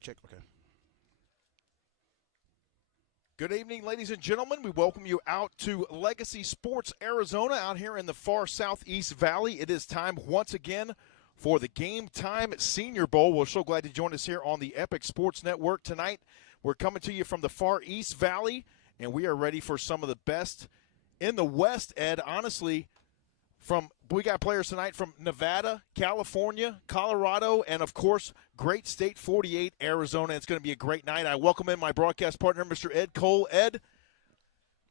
Check. Okay. Good evening, ladies and gentlemen. We welcome you out to Legacy Sports Arizona out here in the far southeast valley. It is time once again for the GameTime Senior Bowl. We're so glad to join us here on the Epic Sports Network tonight. We're coming to you from the far east valley, and we are ready for some of the best in the West, Ed. Honestly, we got players tonight from Nevada, California, Colorado, and, of course, great state 48, Arizona. It's going to be a great night. I welcome in my broadcast partner, Mr. Ed Cole. Ed,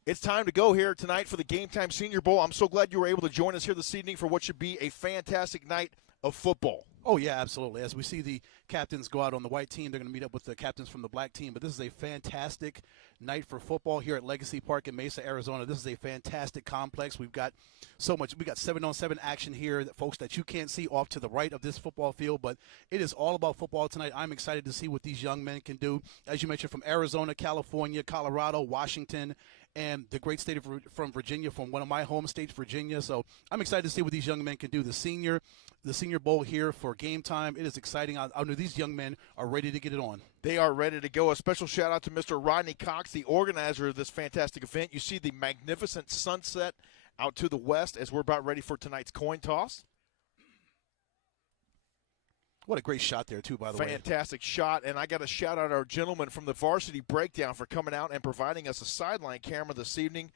it's time to go here tonight for the GameTime Senior Bowl. I'm so glad you were able to join us here this evening for what should be a fantastic night of football. Oh, yeah, absolutely. As we see the captains go out on the white team, they're going to meet up with the captains from the black team. But this is a fantastic night for football here at Legacy Park in Mesa, Arizona. This is a fantastic complex. We've got so much. We got 7-on-7 action here, folks, that you can't see off to the right of this football field. But it is all about football tonight. I'm excited to see what these young men can do. As you mentioned, from Arizona, California, Colorado, Washington, and the great state from Virginia, from one of my home states, Virginia. So I'm excited to see what these young men can do. The Senior Bowl here for Game Time. It is exciting. I know these young men are ready to get it on. They are ready to go. A special shout out to Mr. Rodney Cox, the organizer of this fantastic event. You see the magnificent sunset out to the west as we're about ready for tonight's coin toss. What a great shot there, too, by the way. Fantastic shot. And I got to shout out our gentleman from the Varsity Breakdown for coming out and providing us a sideline camera this evening.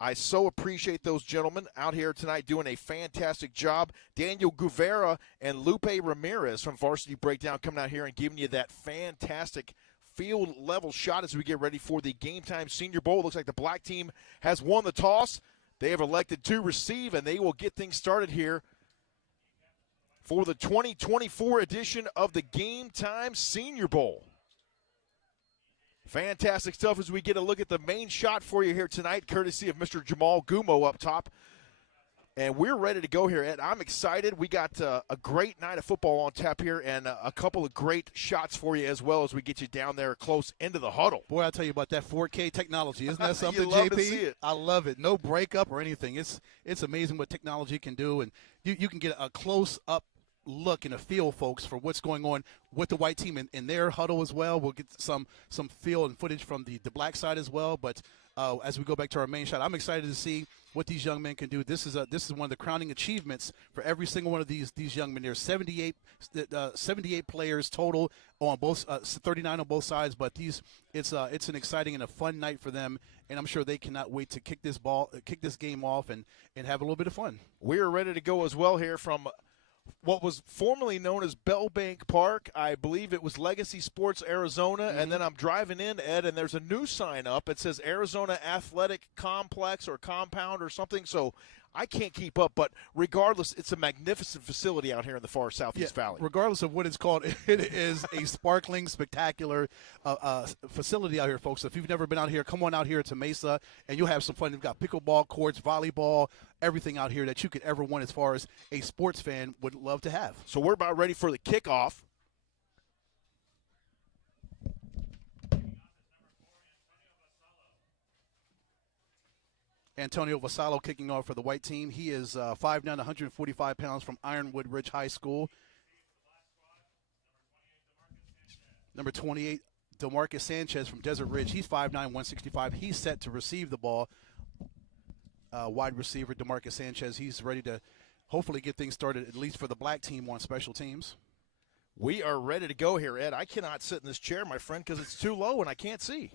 I so appreciate those gentlemen out here tonight doing a fantastic job. Daniel Guevara and Lupe Ramirez from Varsity Breakdown coming out here and giving you that fantastic field-level shot as we get ready for the GameTime Senior Bowl. It looks like the black team has won the toss. They have elected to receive, and they will get things started here for the 2024 edition of the GameTime Senior Bowl. Fantastic stuff as we get a look at the main shot for you here tonight, courtesy of Mr. Jamal Gumo up top. And we're ready to go here, Ed. I'm excited. We got a great night of football on tap here and a couple of great shots for you as well as we get you down there close into the huddle. Boy, I'll tell you about that 4K technology. Isn't that something, you love JP? to see it. I love it. No breakup or anything. It's amazing what technology can do. And you can get a close-up look and a feel, folks, for what's going on with the white team in their huddle as well. We'll get some feel and footage from the black side as well. But as we go back to our main shot, I'm excited to see what these young men can do. This is one of the crowning achievements for every single one of these young men. There's 78 players total on both 39 on both sides. But it's an exciting and a fun night for them, and I'm sure they cannot wait to kick this game off and have a little bit of fun. We are ready to go as well here from what was formerly known as Bell Bank Park. I believe it was Legacy Sports Arizona, and then I'm driving in, Ed, and there's a new sign up. It says Arizona Athletic Complex or Compound or something, so I can't keep up. But regardless, it's a magnificent facility out here in the far southeast valley. Regardless of what it's called, it is a sparkling, spectacular facility out here, folks. If you've never been out here, come on out here to Mesa, and you'll have some fun. We've got pickleball courts, volleyball, everything out here that you could ever want as far as a sports fan would love to have. So we're about ready for the kickoff. Antonio Vasallo kicking off for the white team. He is 5'9", 145 pounds from Ironwood Ridge High School. Number 28, DeMarcus Sanchez from Desert Ridge. He's 5'9", 165. He's set to receive the ball. Wide receiver DeMarcus Sanchez. He's ready to hopefully get things started, at least for the black team on special teams. We are ready to go here, Ed. I cannot sit in this chair, my friend, because it's too low and I can't see.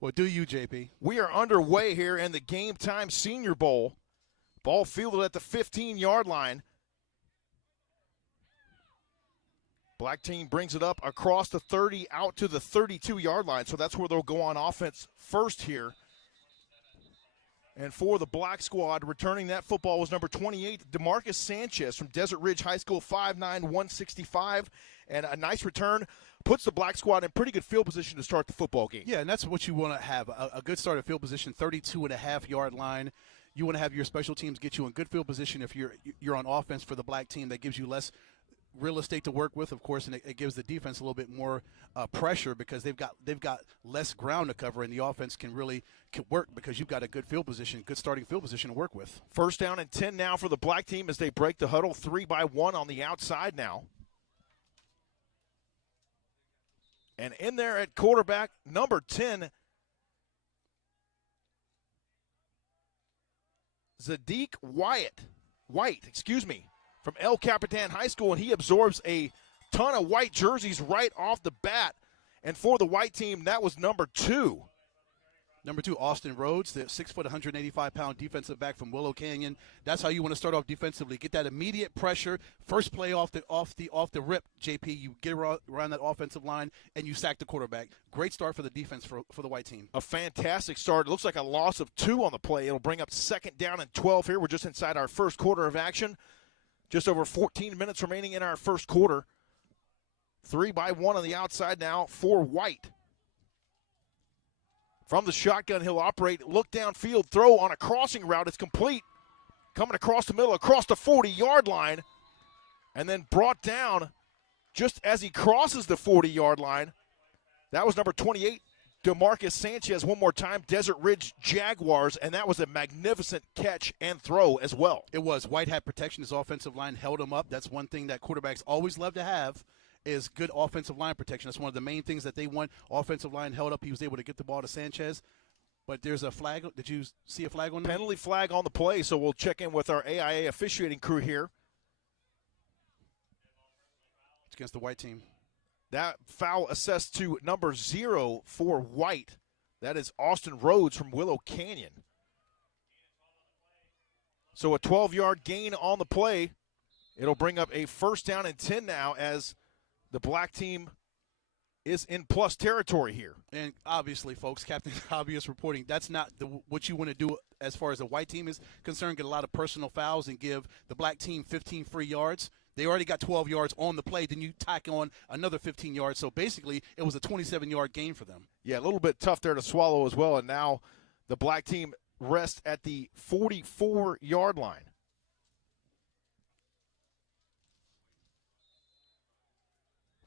Well, do you, JP? We are underway here in the GameTime Senior Bowl. Ball fielded at the 15-yard line. Black team brings it up across the 30 out to the 32-yard line, so that's where they'll go on offense first here. And for the black squad, returning that football was number 28, DeMarcus Sanchez from Desert Ridge High School, 5'9", 165. And a nice return puts the black squad in pretty good field position to start the football game. Yeah, and that's what you want to have, a good start at field position, 32.5-yard line. You want to have your special teams get you in good field position if you're on offense for the black team. That gives you less real estate to work with, of course, and it gives the defense a little bit more pressure because they've got less ground to cover, and the offense can work because you've got a good field position, good starting field position to work with. First down and 10 now for the black team as they break the huddle 3-by-1 on the outside now. And in there at quarterback, number 10, Zadiq White, from El Capitan High School, and he absorbs a ton of white jerseys right off the bat. And for the white team, that was number 2. Number 2, Austin Rhodes, the 6 foot, 185-pound defensive back from Willow Canyon. That's how you want to start off defensively. Get that immediate pressure. First play off the rip, JP. You get around that offensive line and you sack the quarterback. Great start for the defense for the white team. A fantastic start. It looks like a loss of 2 on the play. It'll bring up 2nd down and 12 here. We're just inside our first quarter of action. Just over 14 minutes remaining in our first quarter. 3-1 on the outside now for White. From the shotgun, he'll operate, look downfield, throw on a crossing route. It's complete. Coming across the middle, across the 40-yard line, and then brought down just as he crosses the 40-yard line. That was number 28, DeMarcus Sanchez, one more time, Desert Ridge Jaguars, and that was a magnificent catch and throw as well. It was. White had protection. His offensive line held him up. That's one thing that quarterbacks always love to have, is good offensive line protection. That's one of the main things that they want. Offensive line held up. He was able to get the ball to Sanchez. But there's a flag. Did you see a flag on that? Penalty flag on the play, so we'll check in with our AIA officiating crew here. It's against the white team. That foul assessed to number 0 for White. That is Austin Rhodes from Willow Canyon. So a 12-yard gain on the play. It'll bring up a 1st down and 10 now as the black team is in plus territory here. And obviously, folks, Captain Obvious reporting, that's not what you want to do as far as the white team is concerned, get a lot of personal fouls and give the black team 15 free yards. They already got 12 yards on the play. Then you tack on another 15 yards. So basically, it was a 27-yard gain for them. Yeah, a little bit tough there to swallow as well. And now the black team rests at the 44-yard line.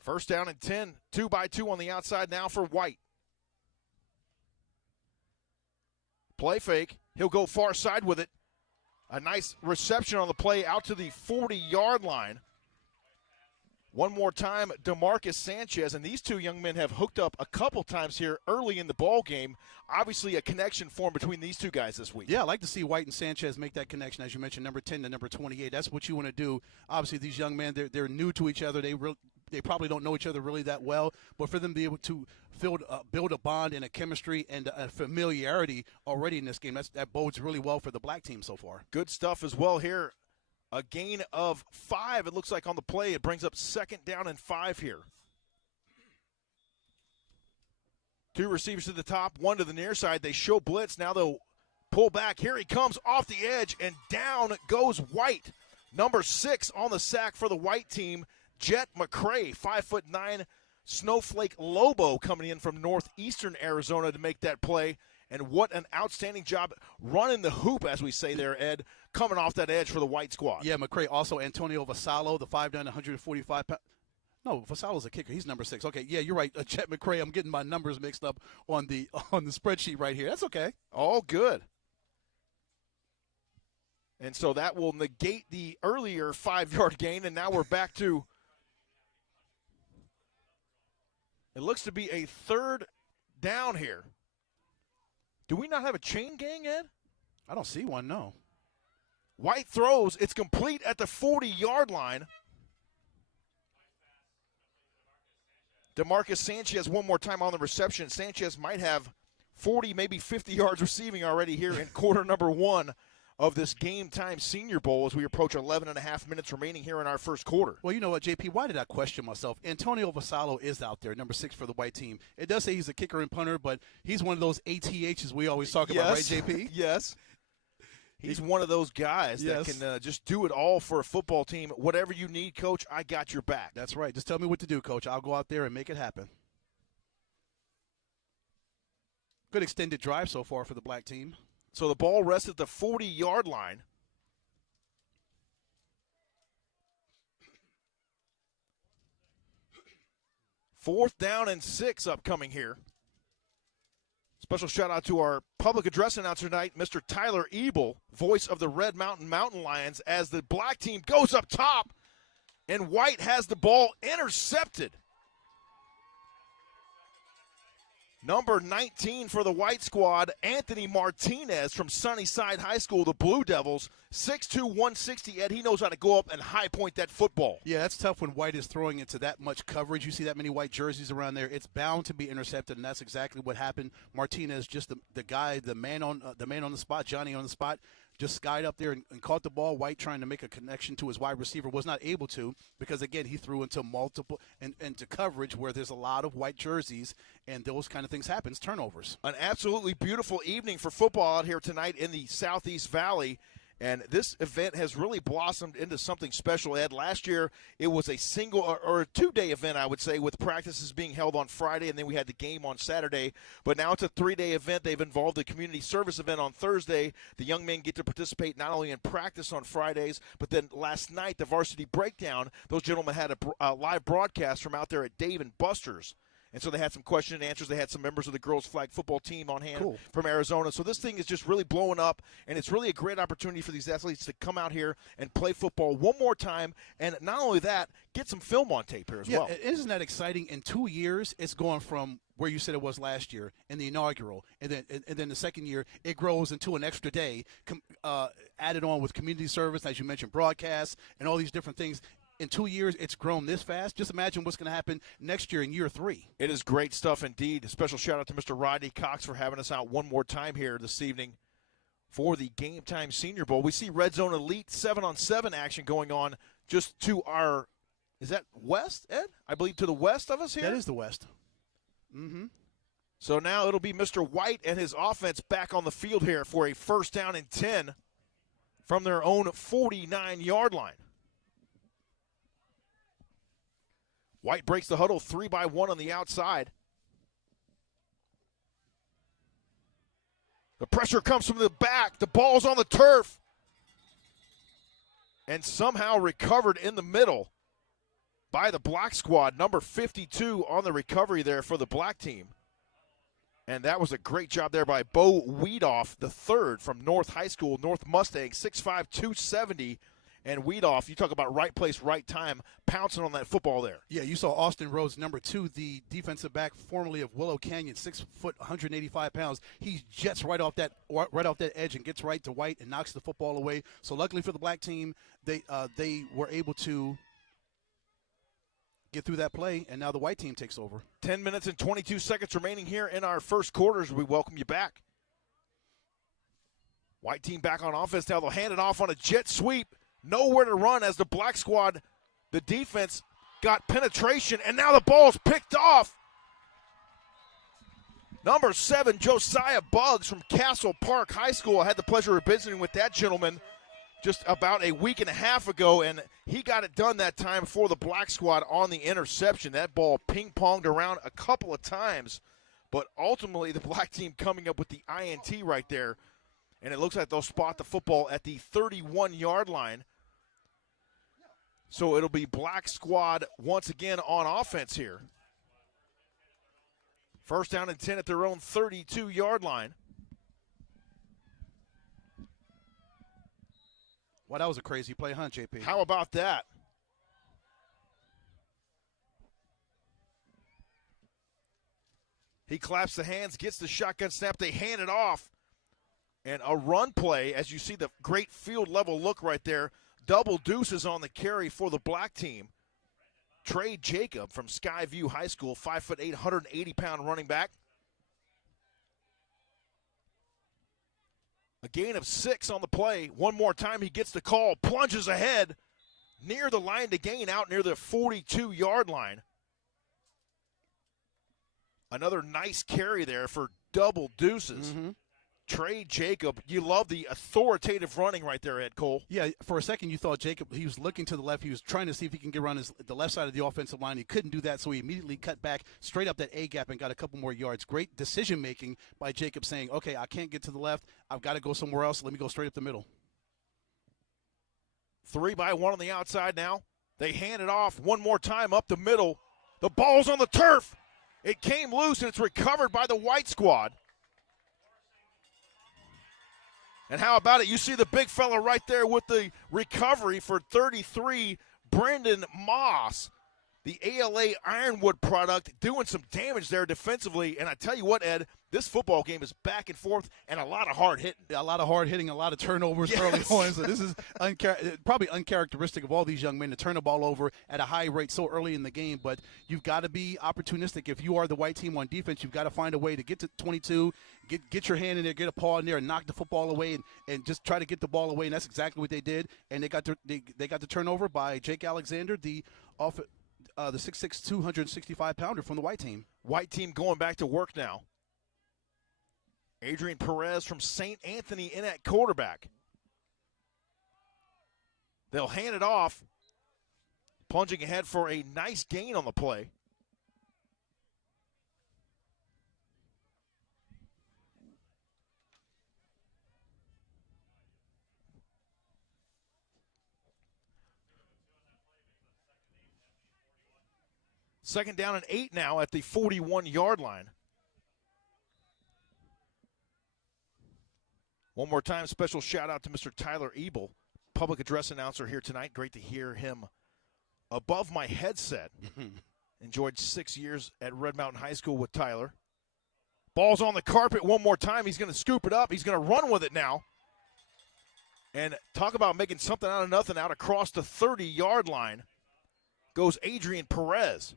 First down and 10, 2-2 on the outside now for White. Play fake. He'll go far side with it. A nice reception on the play out to the 40-yard line. One more time, DeMarcus Sanchez, and these two young men have hooked up a couple times here early in the ball game. Obviously a connection formed between these two guys this week. Yeah, I like to see White and Sanchez make that connection, as you mentioned, number 10 to number 28. That's what you want to do. Obviously, these young men, they're new to each other. They probably don't know each other really that well, but for them to be able to build a bond and a chemistry and a familiarity already in this game, that bodes really well for the black team so far. Good stuff as well here. A gain of 5, it looks like, on the play. It brings up 2nd down and 5 here. 2 receivers to the top, 1 to the near side. They show blitz. Now they'll pull back. Here he comes off the edge, and down goes White. Number 6 on the sack for the white team, Jet McCray, 5'9", Snowflake Lobo coming in from northeastern Arizona to make that play. And what an outstanding job running the hoop, as we say there, Ed, coming off that edge for the white squad. Yeah, McCray, also Antonio Vasallo, the 5'9", 145 pound. No, Vasallo's a kicker. He's number 6. Okay, yeah, you're right. Jet McCray, I'm getting my numbers mixed up on the spreadsheet right here. That's okay. All good. And so that will negate the earlier 5-yard gain, and now we're back to, it looks to be a 3rd down here. Do we not have a chain gang, Ed? I don't see one, no. White throws. It's complete at the 40-yard line. DeMarcus Sanchez one more time on the reception. Sanchez might have 40, maybe 50 yards receiving already here in quarter number 1 of this Game Time Senior Bowl as we approach 11 and a half minutes remaining here in our first quarter. Well, you know what, JP, why did I question myself? Antonio Vasallo is out there, number 6 for the white team. It does say he's a kicker and punter, but he's one of those ATHs we always talk about, right, JP? Yes. He's one of those guys that can just do it all for a football team. Whatever you need, Coach, I got your back. That's right. Just tell me what to do, Coach. I'll go out there and make it happen. Good extended drive so far for the black team. So the ball rests at the 40-yard line. Fourth down and 6 upcoming here. Special shout out to our public address announcer tonight, Mr. Tyler Ebel, voice of the Red Mountain Mountain Lions, as the black team goes up top, and White has the ball intercepted. Number 19 for the white squad, Anthony Martinez from Sunnyside High School, the Blue Devils. 6'2", 160, Ed. He knows how to go up and high point that football. Yeah, that's tough when white is throwing into that much coverage. You see that many white jerseys around there. It's bound to be intercepted, and that's exactly what happened. Martinez, just the guy, the man on the spot, Johnny on the spot, just skied up there and caught the ball. White trying to make a connection to his wide receiver was not able to because, again, he threw into multiple into coverage where there's a lot of white jerseys, and those kind of things happens, turnovers. An absolutely beautiful evening for football out here tonight in the Southeast Valley. And this event has really blossomed into something special, Ed. Last year, it was a single or a two-day event, I would say, with practices being held on Friday, and then we had the game on Saturday. But now it's a three-day event. They've involved a community service event on Thursday. The young men get to participate not only in practice on Fridays, but then last night, the varsity breakdown, those gentlemen had a live broadcast from out there at Dave and Buster's. And so they had some question and answers. They had some members of the girls' flag football team on hand from Arizona. So this thing is just really blowing up, and it's really a great opportunity for these athletes to come out here and play football one more time. And not only that, get some film on tape here as well. Isn't that exciting? In 2 years, it's going from where you said it was last year in the inaugural, and then the second year, it grows into an extra day, added on with community service, as you mentioned, broadcasts, and all these different things. In 2 years, it's grown this fast. Just imagine what's going to happen next year in year 3. It is great stuff indeed. A special shout-out to Mr. Rodney Cox for having us out one more time here this evening for the GameTime Senior Bowl. We see Red Zone Elite 7-on-7 action going on just to our – is that west, Ed? I believe to the west of us here? That is the west. Mm-hmm. So now it'll be Mr. White and his offense back on the field here for a 1st down and 10 from their own 49-yard line. White breaks the huddle 3-by-1 on the outside. The pressure comes from the back. The ball's on the turf. And somehow recovered in the middle by the black squad. Number 52 on the recovery there for the black team. And that was a great job there by Bo Weedoff, the third from North High School, North Mustang, 6'5", 270. And Weedoff, you talk about right place, right time, pouncing on that football there. Yeah, you saw Austin Rhodes, number 2, the defensive back formerly of Willow Canyon, 6 foot, 185 pounds. He jets right off that edge and gets right to White and knocks the football away. So luckily for the black team, they were able to get through that play, and now the white team takes over. 10 minutes and 22 seconds remaining here in our first quarters. We welcome you back. White team back on offense now. They'll hand it off on a jet sweep. Nowhere to run as the black squad, the defense got penetration, and now the ball's picked off. Number 7, Josiah Buggs from Castle Park High School. I had the pleasure of visiting with that gentleman just about a week and a half ago, and he got it done that time for the black squad on the interception. That ball ping-ponged around a couple of times, but ultimately the black team coming up with the INT right there, and it looks like they'll spot the football at the 31-yard line. So it'll be black squad once again on offense here. 1st down and 10 at their own 32-yard line. Well, that was a crazy play, huh, JP? How about that? He claps the hands, gets the shotgun snap. They hand it off. And a run play, as you see the great field level look right there. Double deuces on the carry for the black team. Trey Jacob from Skyview High School, 5'8", 180-pound running back. A gain of 6 on the play. One more time he gets the call, plunges ahead near the line to gain, out near the 42-yard line. Another nice carry there for double deuces. Mm-hmm. Trey Jacob, you love the authoritative running right there, Ed Cole. Yeah, for a second you thought Jacob, he was looking to the left. He was trying to see if he can get around the left side of the offensive line. He couldn't do that, so he immediately cut back straight up that A-gap and got a couple more yards. Great decision-making by Jacob saying, okay, I can't get to the left. I've got to go somewhere else. Let me go straight up the middle. 3-by-1 on the outside now. They hand it off one more time up the middle. The ball's on the turf. It came loose, and it's recovered by the white squad. And how about it? You see the big fella right there with the recovery for 33, Brendan Moss. the ALA Ironwood product, doing some damage there defensively. And I tell you what, Ed, this football game is back and forth and a lot of hard hitting. A lot of hard hitting, a lot of turnovers early on. So this is probably uncharacteristic of all these young men to turn the ball over at a high rate so early in the game. But you've got to be opportunistic. If you are the white team on defense, you've got to find a way to get to 22, get your hand in there, get a paw in there, and knock the football away, and just try to get the ball away. And that's exactly what they did. And they got the turnover by Jake Alexander, the 6'6", 265-pounder from the white team. White team going back to work now. Adrian Perez from St. Anthony in at quarterback. They'll hand it off, plunging ahead for a nice gain on the play. Second down and 8 now at the 41-yard line. One more time, special shout out to Mr. Tyler Ebel, public address announcer here tonight. Great to hear him above my headset. Enjoyed 6 years at Red Mountain High School with Tyler. Ball's on the carpet one more time. He's going to scoop it up. He's going to run with it now. And talk about making something out of nothing out across the 30-yard line goes Adrian Perez.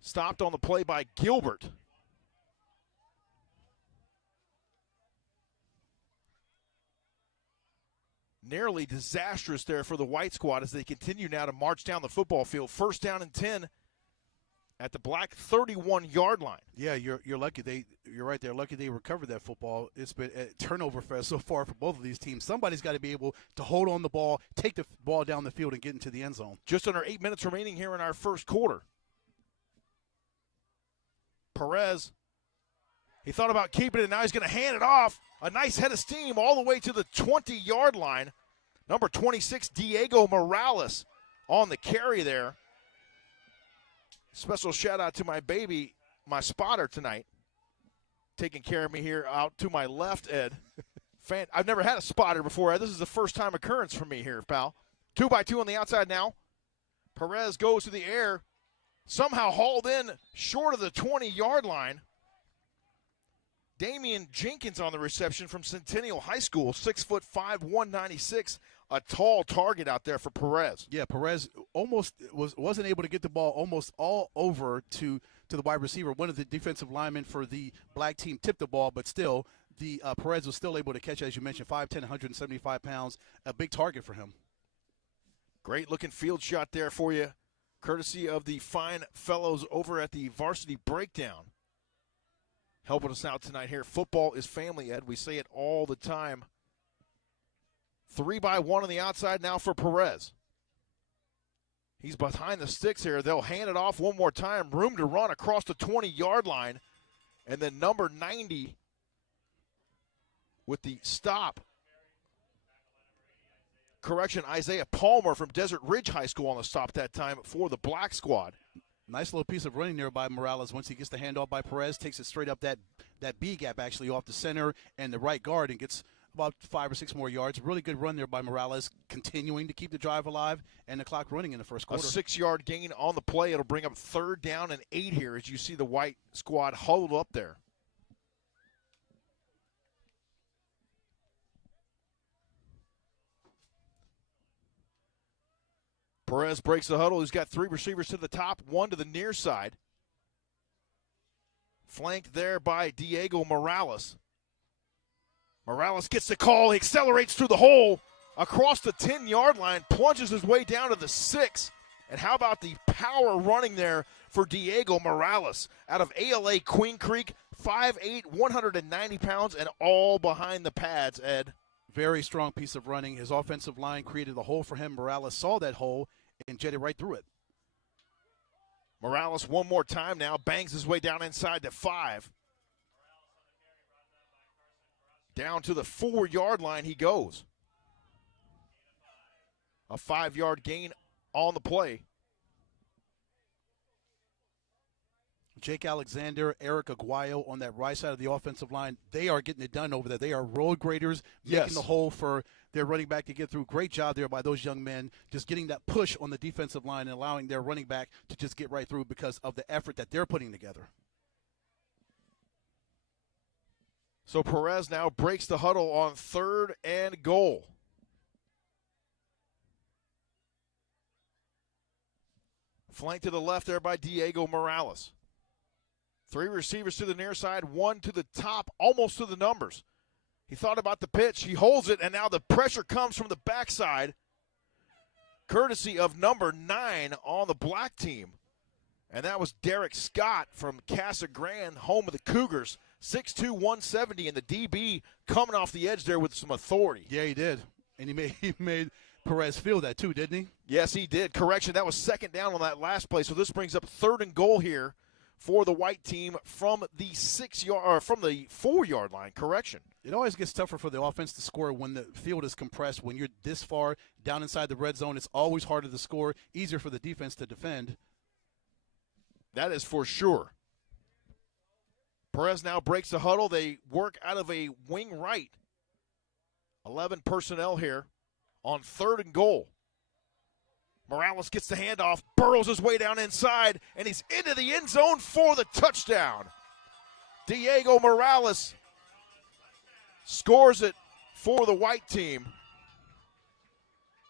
Stopped on the play by Gilbert. Nearly disastrous there for the white squad as they continue now to march down the football field. First down and 10 at the black 31-yard line. Yeah, you're lucky. You're right there. Lucky they recovered that football. It's been a turnover fest so far for both of these teams. Somebody's got to be able to hold on the ball, take the ball down the field, and get into the end zone. Just under 8 minutes remaining here in our first quarter. Perez, he thought about keeping it, and now he's going to hand it off. A nice head of steam all the way to the 20-yard line. Number 26, Diego Morales on the carry there. Special shout-out to my baby, my spotter tonight, taking care of me here out to my left, Ed. I've never had a spotter before, Ed. This is the first-time occurrence for me here, pal. 2-by-2 on the outside now. Perez goes to the air, somehow hauled in short of the 20-yard line. Damian Jenkins on the reception from Centennial High School, 6'5", 196, a tall target out there for Perez. Yeah, Perez almost wasn't able to get the ball almost all over to the wide receiver. One of the defensive linemen for the black team tipped the ball, but still, the Perez was still able to catch, as you mentioned, 5'10", 175 pounds, a big target for him. Great-looking field shot there for you, courtesy of the fine fellows over at the Varsity Breakdown. Helping us out tonight here. Football is family, Ed. We say it all the time. 3-by-1 on the outside now for Perez. He's behind the sticks here. They'll hand it off one more time. Room to run across the 20-yard line. And then number 90 with the stop. Correction, Isaiah Palmer from Desert Ridge High School on the stop that time for the black squad. Nice little piece of running there by Morales. Once he gets the handoff by Perez, takes it straight up that B gap actually off the center and the right guard and gets about 5 or 6 more yards. Really good run there by Morales, continuing to keep the drive alive and the clock running in the first quarter. A 6-yard gain on the play. It'll bring up 3rd down and 8 here as you see the white squad huddled up there. Perez breaks the huddle. He's got 3 receivers to the top, 1 to the near side. Flanked there by Diego Morales. Morales gets the call. He accelerates through the hole across the 10-yard line, plunges his way down to the 6. And how about the power running there for Diego Morales out of ALA Queen Creek, 5'8", 190 pounds, and all behind the pads, Ed. Very strong piece of running. His offensive line created a hole for him. Morales saw that hole and jetted right through it. Morales one more time now, bangs his way down inside the 5. Down to the 4-yard line he goes. A 5-yard gain on the play. Jake Alexander, Eric Aguayo on that right side of the offensive line, they are getting it done over there. They are road graders, making the hole for their running back to get through. Great job there by those young men, just getting that push on the defensive line and allowing their running back to just get right through because of the effort that they're putting together. So Perez now breaks the huddle on 3rd and goal. Flank to the left there by Diego Morales. 3 receivers to the near side, 1 to the top, almost to the numbers. He thought about the pitch. He holds it, and now the pressure comes from the backside, courtesy of number 9 on the black team. And that was Derek Scott from Casa Grande, home of the Cougars. 6'2", 170, and the DB coming off the edge there with some authority. Yeah, he did. And he made Perez feel that too, didn't he? Yes, he did. Correction, that was 2nd down on that last play. So this brings up 3rd and goal here for the white team from the 4-yard line. Correction. It always gets tougher for the offense to score when the field is compressed. When you're this far down inside the red zone, it's always harder to score, easier for the defense to defend. That is for sure. Perez now breaks the huddle. They work out of a wing right. 11 personnel here on 3rd and goal. Morales gets the handoff, burrows his way down inside, and he's into the end zone for the touchdown. Diego Morales scores it for the white team.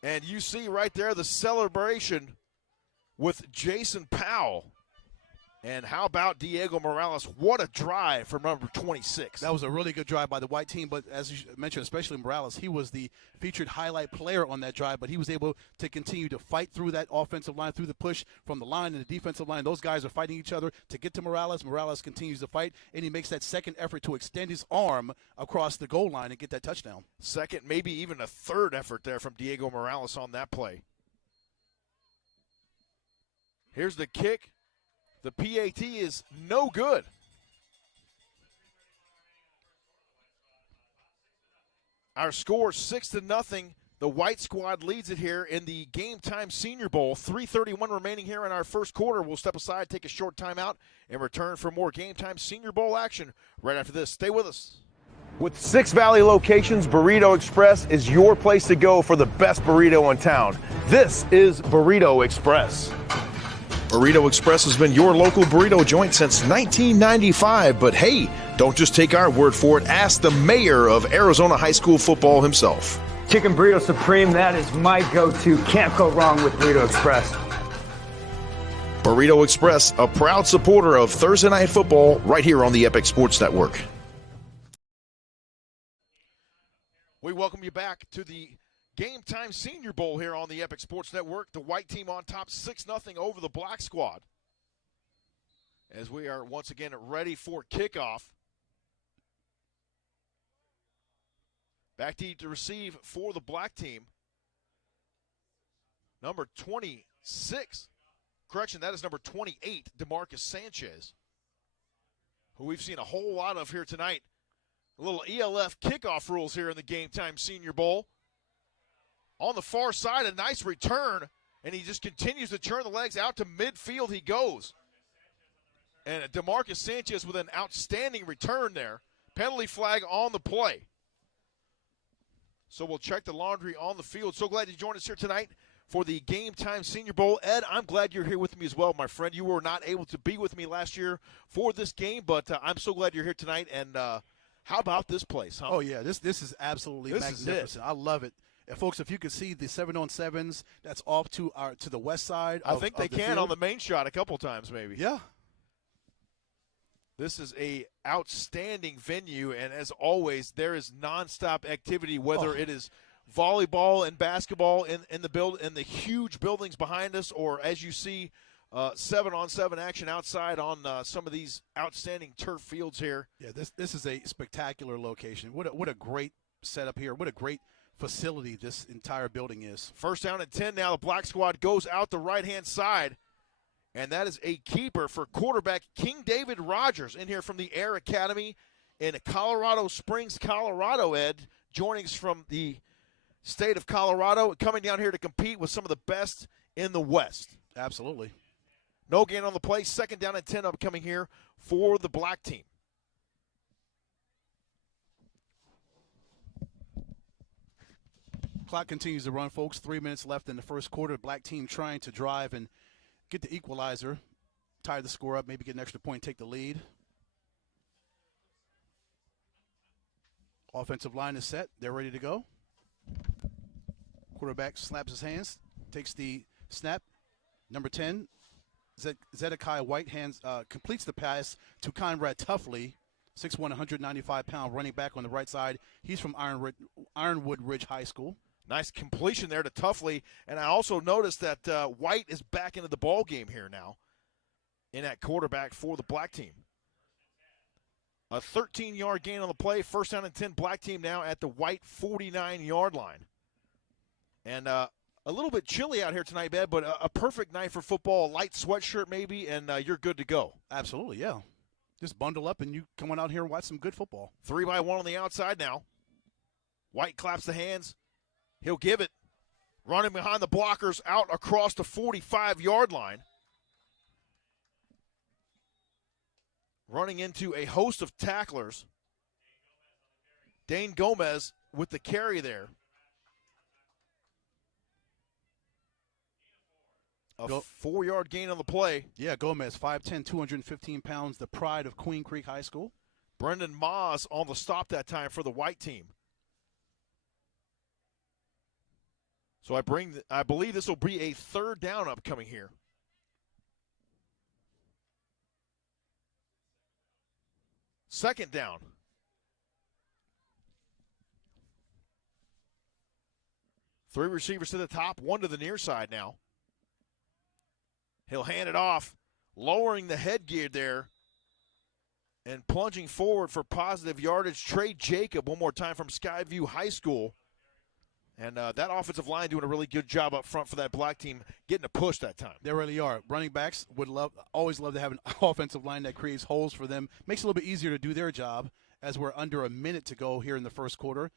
And you see right there the celebration with Jason Powell. And how about Diego Morales? What a drive from number 26. That was a really good drive by the white team, but as you mentioned, especially Morales, he was the featured highlight player on that drive, but he was able to continue to fight through that offensive line, through the push from the line and the defensive line. Those guys are fighting each other to get to Morales. Morales continues to fight, and he makes that second effort to extend his arm across the goal line and get that touchdown. Second, maybe even a third effort there from Diego Morales on that play. Here's the kick. The PAT is no good. Our score 6-0. The white squad leads it here in the GameTime Senior Bowl. 3:31 remaining here in our first quarter. We'll step aside, take a short timeout, and return for more GameTime Senior Bowl action right after this. Stay with us. With 6 Valley locations, Burrito Express is your place to go for the best burrito in town. This is Burrito Express. Burrito Express has been your local burrito joint since 1995, but hey, don't just take our word for it. Ask the mayor of Arizona High School football himself. Chicken Burrito Supreme, that is my go-to. Can't go wrong with Burrito Express. Burrito Express, a proud supporter of Thursday Night Football right here on the Epic Sports Network. We welcome you back to the GameTime Senior Bowl here on the Epic Sports Network. The white team on top 6-0 over the black squad. As we are once again ready for kickoff. Back to receive for the black team. Number 26. Correction, that is number 28, DeMarcus Sanchez, who we've seen a whole lot of here tonight. A little ELF kickoff rules here in the GameTime Senior Bowl. On the far side, a nice return, and he just continues to turn the legs out to midfield he goes. And DeMarcus Sanchez with an outstanding return there. Penalty flag on the play. So we'll check the laundry on the field. So glad you joined us here tonight for the GameTime Senior Bowl. Ed, I'm glad you're here with me as well, my friend. You were not able to be with me last year for this game, but I'm so glad you're here tonight. And how about this place, huh? Oh, yeah, this is absolutely magnificent. I love it. And folks, if you could see the 7-on-7s, that's off to the west side. I think they can field. on the main shot a couple times, maybe. Yeah. This is a outstanding venue, and as always, there is nonstop activity. Whether it is volleyball and basketball in the huge buildings behind us, or as you see, 7-on-7 action outside on some of these outstanding turf fields here. Yeah, this is a spectacular location. What a great setup here. What a great facility this entire building is. First down and 10 now. The black squad goes out the right-hand side, and that is a keeper for quarterback King David Rogers in here from the Air Academy in Colorado Springs, Colorado, Ed, joining us from the state of Colorado, coming down here to compete with some of the best in the West. Absolutely. No gain on the play. 2nd down and 10 upcoming here for the black team. Clock continues to run, folks. 3 minutes left in the first quarter. Black team trying to drive and get the equalizer, tie the score up, maybe get an extra point, take the lead. Offensive line is set. They're ready to go. Quarterback slaps his hands, takes the snap. Number 10, Zedekiah White completes the pass to Conrad Tuffley, 6'1", 195-pound running back on the right side. He's from Ironwood Ridge High School. Nice completion there to Tuffley. And I also noticed that White is back into the ball game here now in at quarterback for the black team. A 13-yard gain on the play. 1st down and 10, black team now at the White 49-yard line. And a little bit chilly out here tonight, Bed, but a perfect night for football. A light sweatshirt maybe, and you're good to go. Absolutely, yeah. Just bundle up and you come on out here and watch some good football. 3-by-1 on the outside now. White claps the hands. He'll give it. Running behind the blockers out across the 45-yard line. Running into a host of tacklers. Dane Gomez with the carry there. A 4-yard gain on the play. Yeah, Gomez, 5'10", 215 pounds, the pride of Queen Creek High School. Brendan Maas on the stop that time for the white team. So I believe this will be a 3rd down upcoming here. Second down. Three receivers to the top, one to the near side now. He'll hand it off, lowering the headgear there and plunging forward for positive yardage. Trey Jacob, one more time from Skyview High School. And that offensive line doing a really good job up front for that black team, getting a push that time. They really are. Running backs always love to have an offensive line that creates holes for them. Makes it a little bit easier to do their job as we're under a minute to go here in the first quarter.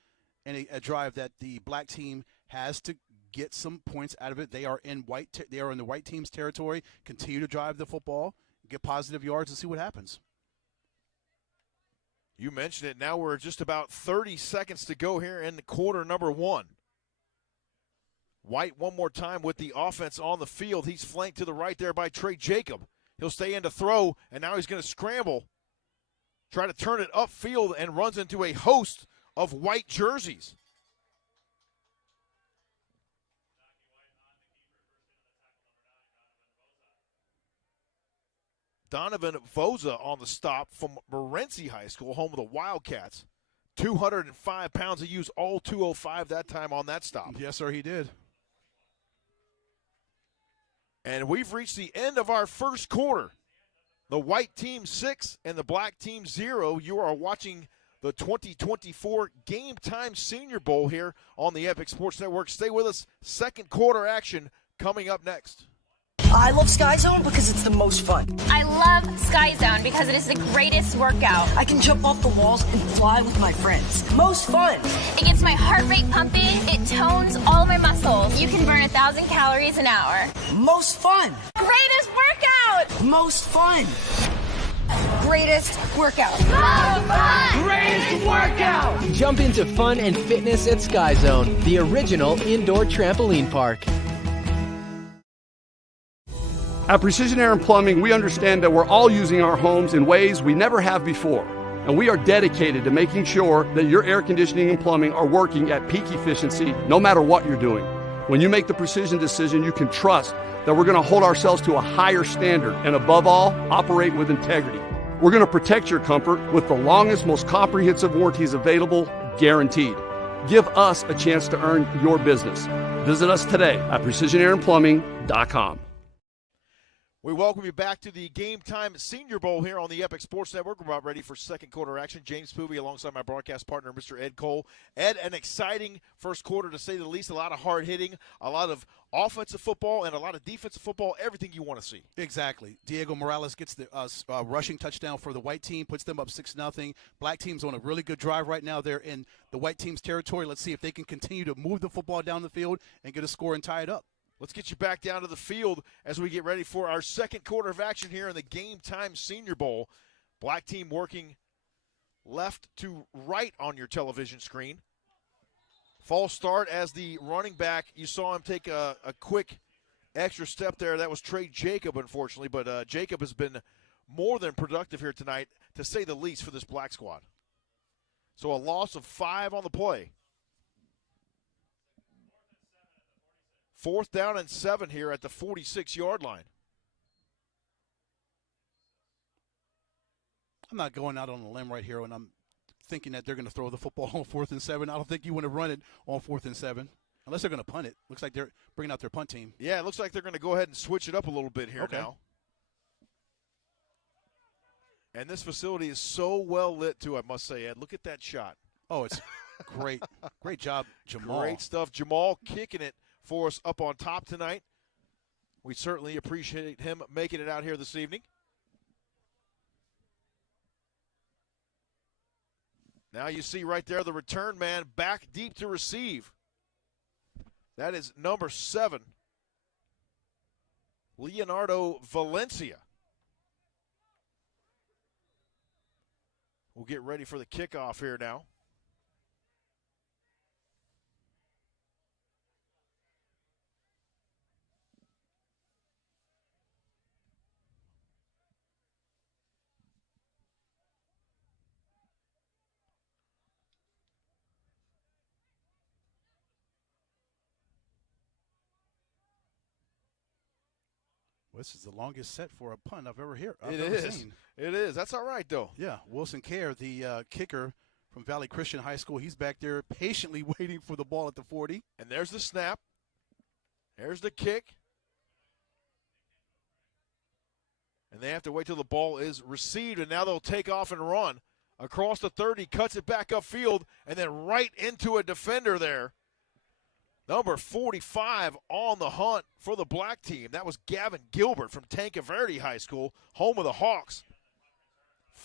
And a drive that the black team has to get some points out of it. They are in the white team's territory. Continue to drive the football, get positive yards, and see what happens. You mentioned it. Now we're just about 30 seconds to go here in the quarter number 1. White one more time with the offense on the field. He's flanked to the right there by Trey Jacob. He'll stay in to throw, and now he's going to scramble. Try to turn it upfield and runs into a host of white jerseys. Donovan Voza on the stop from Morenci High School, home of the Wildcats. 205 pounds. He used all 205 that time on that stop. Yes, sir, he did. And we've reached the end of our first quarter. The white team 6 and the black team 0. You are watching the 2024 GameTime Senior Bowl here on the Epic Sports Network. Stay with us. Second quarter action coming up next. I love Sky Zone because it's the most fun. I love Sky Zone because it is the greatest workout. I can jump off the walls and fly with my friends. Most fun. It gets my heart rate pumping. It tones all my muscles. You can burn 1,000 calories an hour. Most fun. Greatest workout. Most fun. Greatest workout. Most fun. Greatest workout. Jump into fun and fitness at Sky Zone, the original indoor trampoline park. At Precision Air and Plumbing, we understand that we're all using our homes in ways we never have before. And we are dedicated to making sure that your air conditioning and plumbing are working at peak efficiency no matter what you're doing. When you make the Precision decision, you can trust that we're going to hold ourselves to a higher standard and above all, operate with integrity. We're going to protect your comfort with the longest, most comprehensive warranties available, guaranteed. Give us a chance to earn your business. Visit us today at precisionairandplumbing.com. We welcome you back to the GameTime Senior Bowl here on the Epic Sports Network. We're about ready for second quarter action. James Poovey alongside my broadcast partner, Mr. Ed Cole. Ed, an exciting first quarter to say the least. A lot of hard hitting, a lot of offensive football, and a lot of defensive football. Everything you want to see. Exactly. Diego Morales gets the rushing touchdown for the white team, puts them up 6-0. Black team's on a really good drive right now. They're in the white team's territory. Let's see if they can continue to move the football down the field and get a score and tie it up. Let's get you back down to the field as we get ready for our second quarter of action here in the GameTime Senior Bowl. Black team working left to right on your television screen. False start as the running back. You saw him take a quick extra step there. That was Trey Jacob, unfortunately, but Jacob has been more than productive here tonight, to say the least, for this black squad. So a loss of 5 on the play. 4th down and 7 here at the 46-yard line. I'm not going out on a limb right here when I'm thinking that they're going to throw the football on 4th and 7. I don't think you want to run it on 4th and 7 unless they're going to punt it. Looks like they're bringing out their punt team. Yeah, it looks like they're going to go ahead and switch it up a little bit here now. And this facility is so well lit, too, I must say, Ed. Look at that shot. Oh, it's great. Great job, Jamal. Great stuff. Jamal kicking it for us up on top tonight. We certainly appreciate him making it out here this evening. Now you see right there the return man back deep to receive. That is number 7, Leonardo Valencia. We'll get ready for the kickoff here now. This is the longest set for a punt I've ever seen. It is. That's all right, though. Yeah, Wilson Kerr, the kicker from Valley Christian High School, he's back there patiently waiting for the ball at the 40. And there's the snap. There's the kick. And they have to wait till the ball is received, and now they'll take off and run. Across the 30, cuts it back upfield, and then right into a defender there. Number 45 on the hunt for the black team. That was Gavin Gilbert from Tanca Verde High School, home of the Hawks.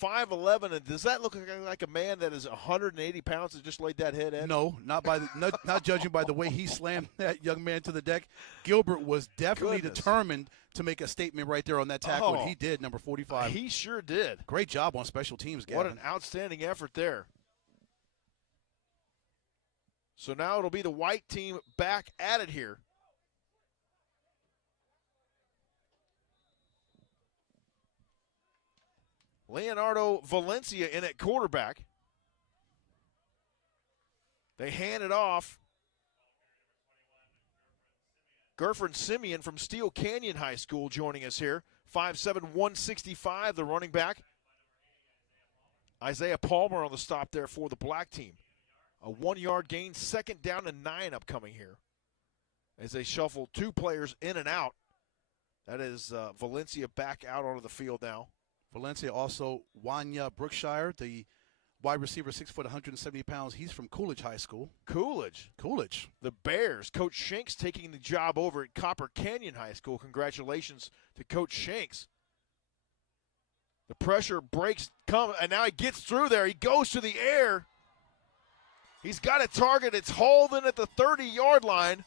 5'11", and does that look like a man that is 180 pounds that just laid that head in? No, not judging by the way he slammed that young man to the deck. Gilbert was definitely determined to make a statement right there on that tackle, and he did, number 45. He sure did. Great job on special teams, Gavin. What an outstanding effort there. So now it'll be the white team back at it here. Leonardo Valencia in at quarterback. They hand it off. Gerfrin Simeon from Steel Canyon High School joining us here. 5'7", 165, the running back. Isaiah Palmer on the stop there for the black team. A 1-yard gain, 2nd down and 9 upcoming here as they shuffle 2 players in and out. That is Valencia back out onto the field now. Valencia also Wanya Brookshire, the wide receiver, 6 foot, 170 pounds. He's from Coolidge High School. Coolidge. The Bears. Coach Shanks taking the job over at Copper Canyon High School. Congratulations to Coach Shanks. The pressure breaks, and now he gets through there. He goes to the air. He's got a target. It's hauled in at the 30-yard line.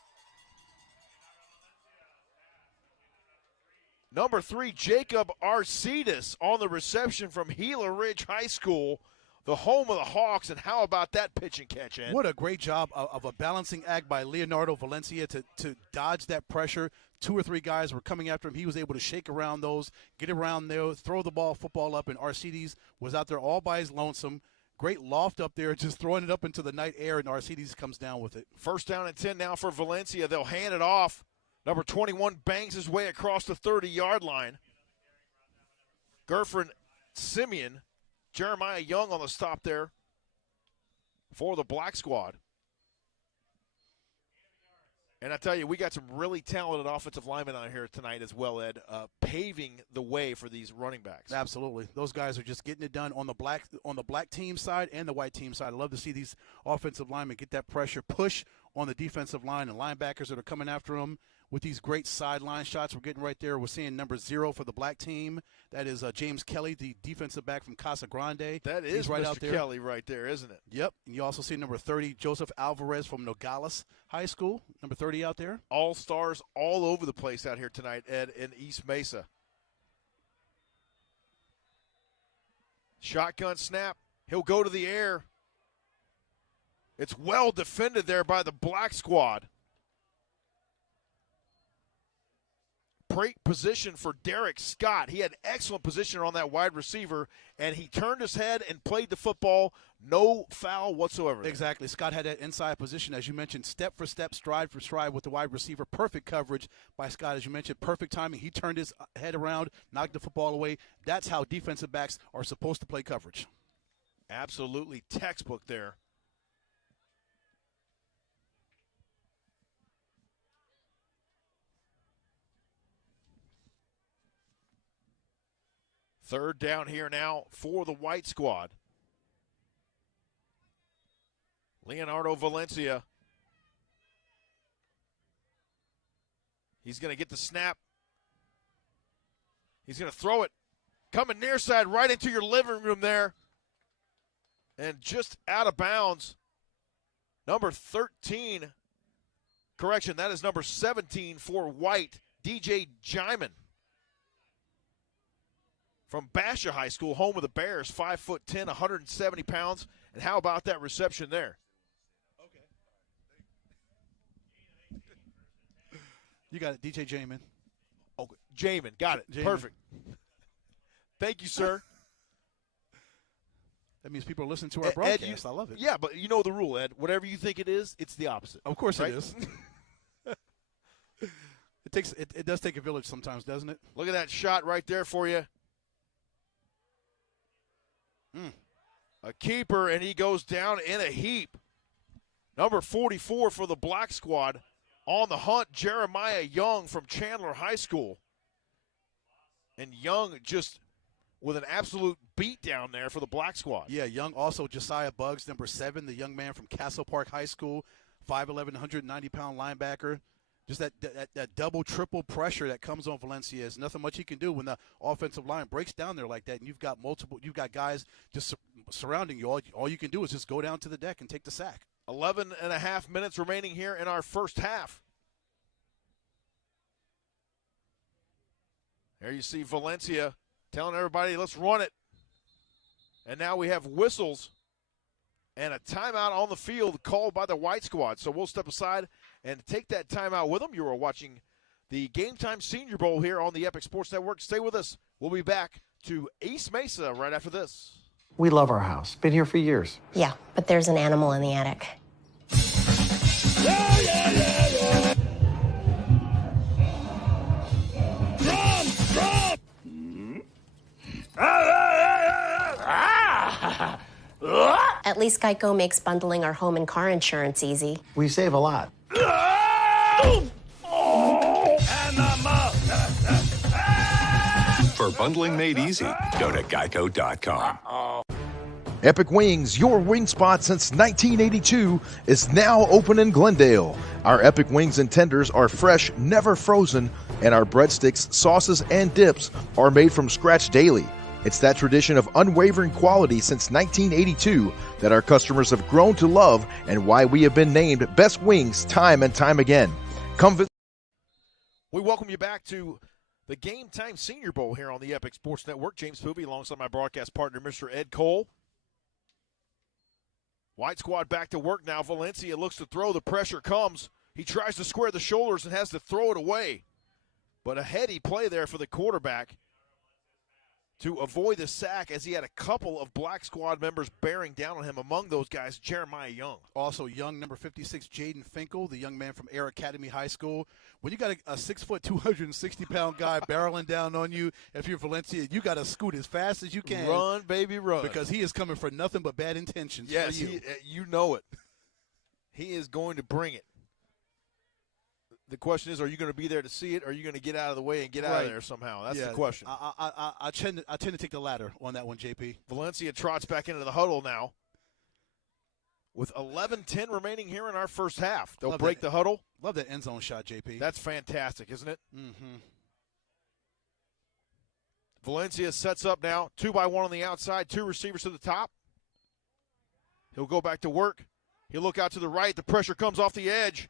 Number 3, Jacob Arcides on the reception from Gila Ridge High School, the home of the Hawks. And how about that pitch and catch, Ed? What a great job of a balancing act by Leonardo Valencia to dodge that pressure. 2 or 3 guys were coming after him. He was able to shake around those, get around there, throw the football up, and Arcides was out there all by his lonesome. Great loft up there, just throwing it up into the night air, and Arcides comes down with it. 1st down and 10 now for Valencia. They'll hand it off. Number 21 bangs his way across the 30-yard line. Gerfrin Simeon, Jeremiah Young on the stop there for the black squad. And I tell you, we got some really talented offensive linemen out here tonight as well, Ed, paving the way for these running backs. Absolutely. Those guys are just getting it done on the black team side and the white team side. I love to see these offensive linemen get that pressure, push on the defensive line, and linebackers that are coming after them with these great sideline shots. We're getting right there. We're seeing number 0 for the black team. That is James Kelly, the defensive back from Casa Grande. That is He's right Mr. out there. Kelly right there, isn't it? Yep. And you also see number 30, Joseph Alvarez from Nogales High School. Number 30 out there. All-stars all over the place out here tonight, Ed, in East Mesa. Shotgun snap. He'll go to the air. It's well defended there by the black squad. Great position for Derek Scott. He had excellent position on that wide receiver, and he turned his head and played the football. No foul whatsoever. Exactly. Scott had that inside position, as you mentioned, step for step, stride for stride with the wide receiver. Perfect coverage by Scott, as you mentioned. Perfect timing. He turned his head around, knocked the football away. That's how defensive backs are supposed to play coverage. Absolutely textbook there. Third down here now for the white squad. Leonardo Valencia. He's going to get the snap. He's going to throw it. Coming near side right into your living room there. And just out of bounds. Number 13. Correction, that is number 17 for white. DJ Jaiman. From Basha High School, home of the Bears, 5'10", 170 pounds. And how about that reception there? You got it, DJ Jamin. Okay, Jamin, got it. Jamin. Perfect. Thank you, sir. That means people are listening to our broadcast. I love it. Yeah, but you know the rule, Ed. Whatever you think it is, it's the opposite. Of course right? it is. It does take a village sometimes, doesn't it? Look at that shot right there for you. A keeper, and he goes down in a heap. Number 44 for the black squad. On the hunt, Jeremiah Young from Chandler High School. And Young just with an absolute beat down there for the black squad. Yeah, Young also Josiah Buggs, number 7, the young man from Castle Park High School, 5'11", 190-pound linebacker. Just that double, triple pressure that comes on Valencia is nothing much he can do when the offensive line breaks down there like that, and you've got guys just surrounding you. All you can do is just go down to the deck and take the sack. 11 and a half minutes remaining here in our first half. There you see Valencia telling everybody, let's run it. And now we have whistles and a timeout on the field called by the white squad. So we'll step aside and take that timeout with them. You are watching the GameTime Senior Bowl here on the Epic Sports Network. Stay with us. We'll be back to East Mesa right after this. We love our house. Been here for years. Yeah, but there's an animal in the attic. At least Geico makes bundling our home and car insurance easy. We save a lot. For bundling made easy, go to geico.com. Epic Wings, your wing spot since 1982, is now open in Glendale. Our Epic Wings and tenders are fresh, never frozen, and our breadsticks, sauces, and dips are made from scratch daily. It's that tradition of unwavering quality since 1982 that our customers have grown to love and why we have been named Best Wings time and time again. Come visit. We welcome you back to the GameTime Senior Bowl here on the Epic Sports Network. James Poovey alongside my broadcast partner, Mr. Ed Cole. White squad back to work now. Valencia looks to throw. The pressure comes. He tries to square the shoulders and has to throw it away. But a heady play there for the quarterback to avoid the sack, as he had a couple of black squad members bearing down on him. Among those guys, Jeremiah Young. Also young, number 56, Jaden Finkel, the young man from Air Academy High School. When you got a 6', 260-pound guy barreling down on you, if you're Valencia, you got to scoot as fast as you can. Run, baby, run. Because he is coming for nothing but bad intentions. Yes, for you. You know it. He is going to bring it. The question is, are you going to be there to see it, or are you going to get out of the way and get out of there somehow? That's the question. I tend to take the latter on that one, JP. Valencia trots back into the huddle now. with 11:10 remaining here in our first half. They'll Love break that. the huddle. Love that end zone shot, JP. That's fantastic, isn't it? Mm-hmm. Valencia sets up now, 2-by-1 on the outside, 2 receivers to the top. He'll go back to work. He'll look out to the right. The pressure comes off the edge.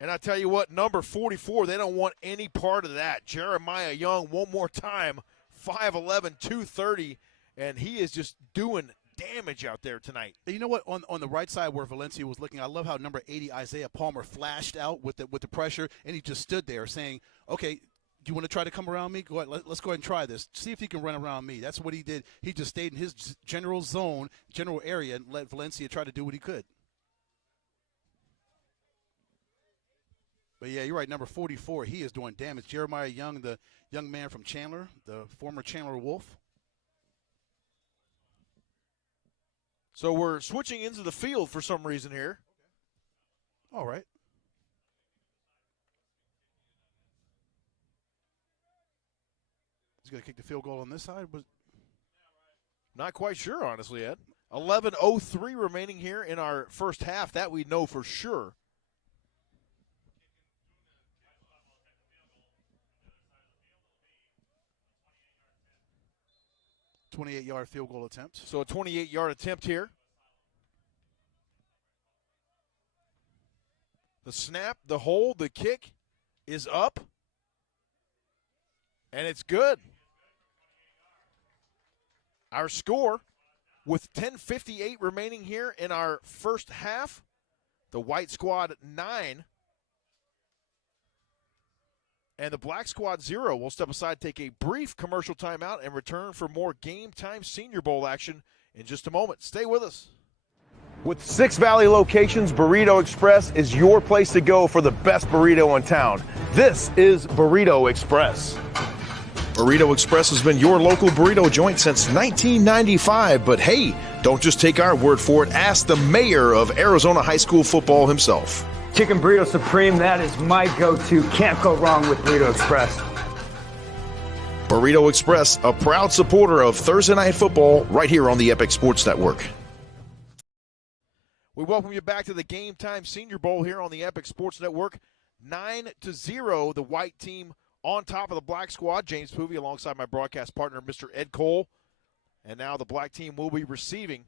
And I tell you what, number 44, they don't want any part of that. Jeremiah Young, one more time, 5'11", 230, and he is just doing damage out there tonight. You know what? On the right side where Valencia was looking, I love how number 80, Isaiah Palmer, flashed out with the pressure, and he just stood there saying, okay, do you want to try to come around me? Go ahead, let's go ahead and try this. See if he can run around me. That's what he did. He just stayed in his general zone, general area, and let Valencia try to do what he could. But, yeah, you're right, number 44, he is doing damage. Jeremiah Young, the young man from Chandler, the former Chandler Wolf. So we're switching into the field for some reason here. All right. He's going to kick the field goal on this side? Not quite sure, honestly, Ed. 11:03 remaining here in our first half. That we know for sure. A 28-yard field goal attempt. So a 28-yard attempt here. The snap, the hold, the kick is up. And it's good. Our score, with 10:58 remaining here in our first half, the white squad 9 and the black squad 0. We'll step aside, take a brief commercial timeout, and return for more Game Time Senior Bowl action in just a moment. Stay with us. With 6 Valley locations, Burrito Express is your place to go for the best burrito in town. This is Burrito Express. Burrito Express has been your local burrito joint since 1995, but hey, don't just take our word for it. Ask the mayor of Arizona High School football himself. Chicken Burrito Supreme, that is my go-to. Can't go wrong with Burrito Express. Burrito Express, a proud supporter of Thursday Night Football right here on the Epic Sports Network. We welcome you back to the Game Time Senior Bowl here on the Epic Sports Network. 9-0, the white team on top of the black squad. James Poovey alongside my broadcast partner, Mr. Ed Cole. And now the black team will be receiving.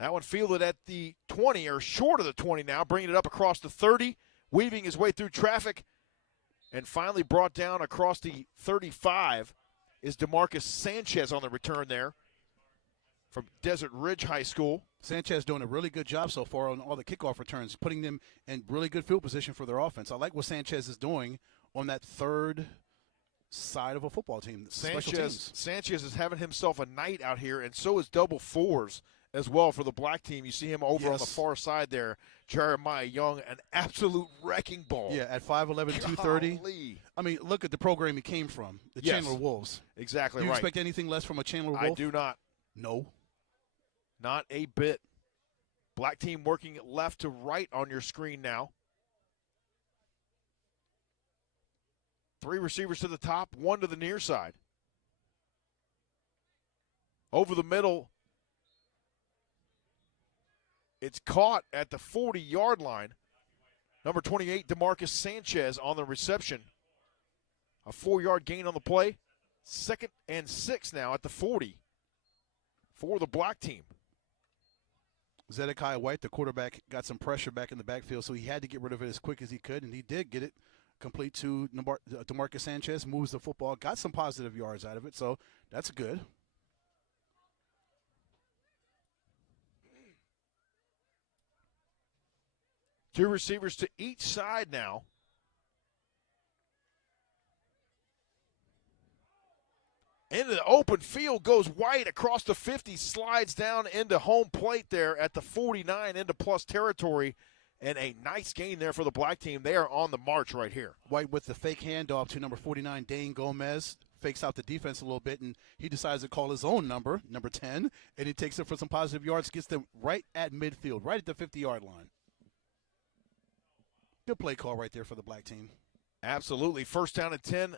That one fielded at the 20, or short of the 20 now, bringing it up across the 30, weaving his way through traffic, and finally brought down across the 35 is DeMarcus Sanchez on the return there from Desert Ridge High School. Sanchez doing a really good job so far on all the kickoff returns, putting them in really good field position for their offense. I like what Sanchez is doing on that third side of a football team. Sanchez is having himself a night out here, and so is double fours as well for the black team. You see him over on the far side there. Jeremiah Young, an absolute wrecking ball. Yeah, at 5'11", 230. Golly. I mean, look at the program he came from, the Chandler Wolves. Exactly Do you right. expect anything less from a Chandler Wolf? I do not. No. Not a bit. Black team working left to right on your screen now. 3 receivers to the top, 1 to the near side. Over the middle, it's caught at the 40-yard line. Number 28, DeMarcus Sanchez on the reception. A 4-yard gain on the play. 2nd and 6 now at the 40 for the black team. Zedekiah White, the quarterback, got some pressure back in the backfield, so he had to get rid of it as quick as he could, and he did get it complete to DeMarcus Sanchez, moves the football, got some positive yards out of it, so that's good. Two receivers to each side now. Into the open field goes White across the 50, slides down into home plate there at the 49 into plus territory, and a nice gain there for the black team. They are on the march right here. White with the fake handoff to number 49, Dane Gomez, fakes out the defense a little bit, and he decides to call his own number 10, and he takes it for some positive yards, gets them right at midfield, right at the 50-yard line. Good play call right there for the black team. Absolutely. 1st down and 10.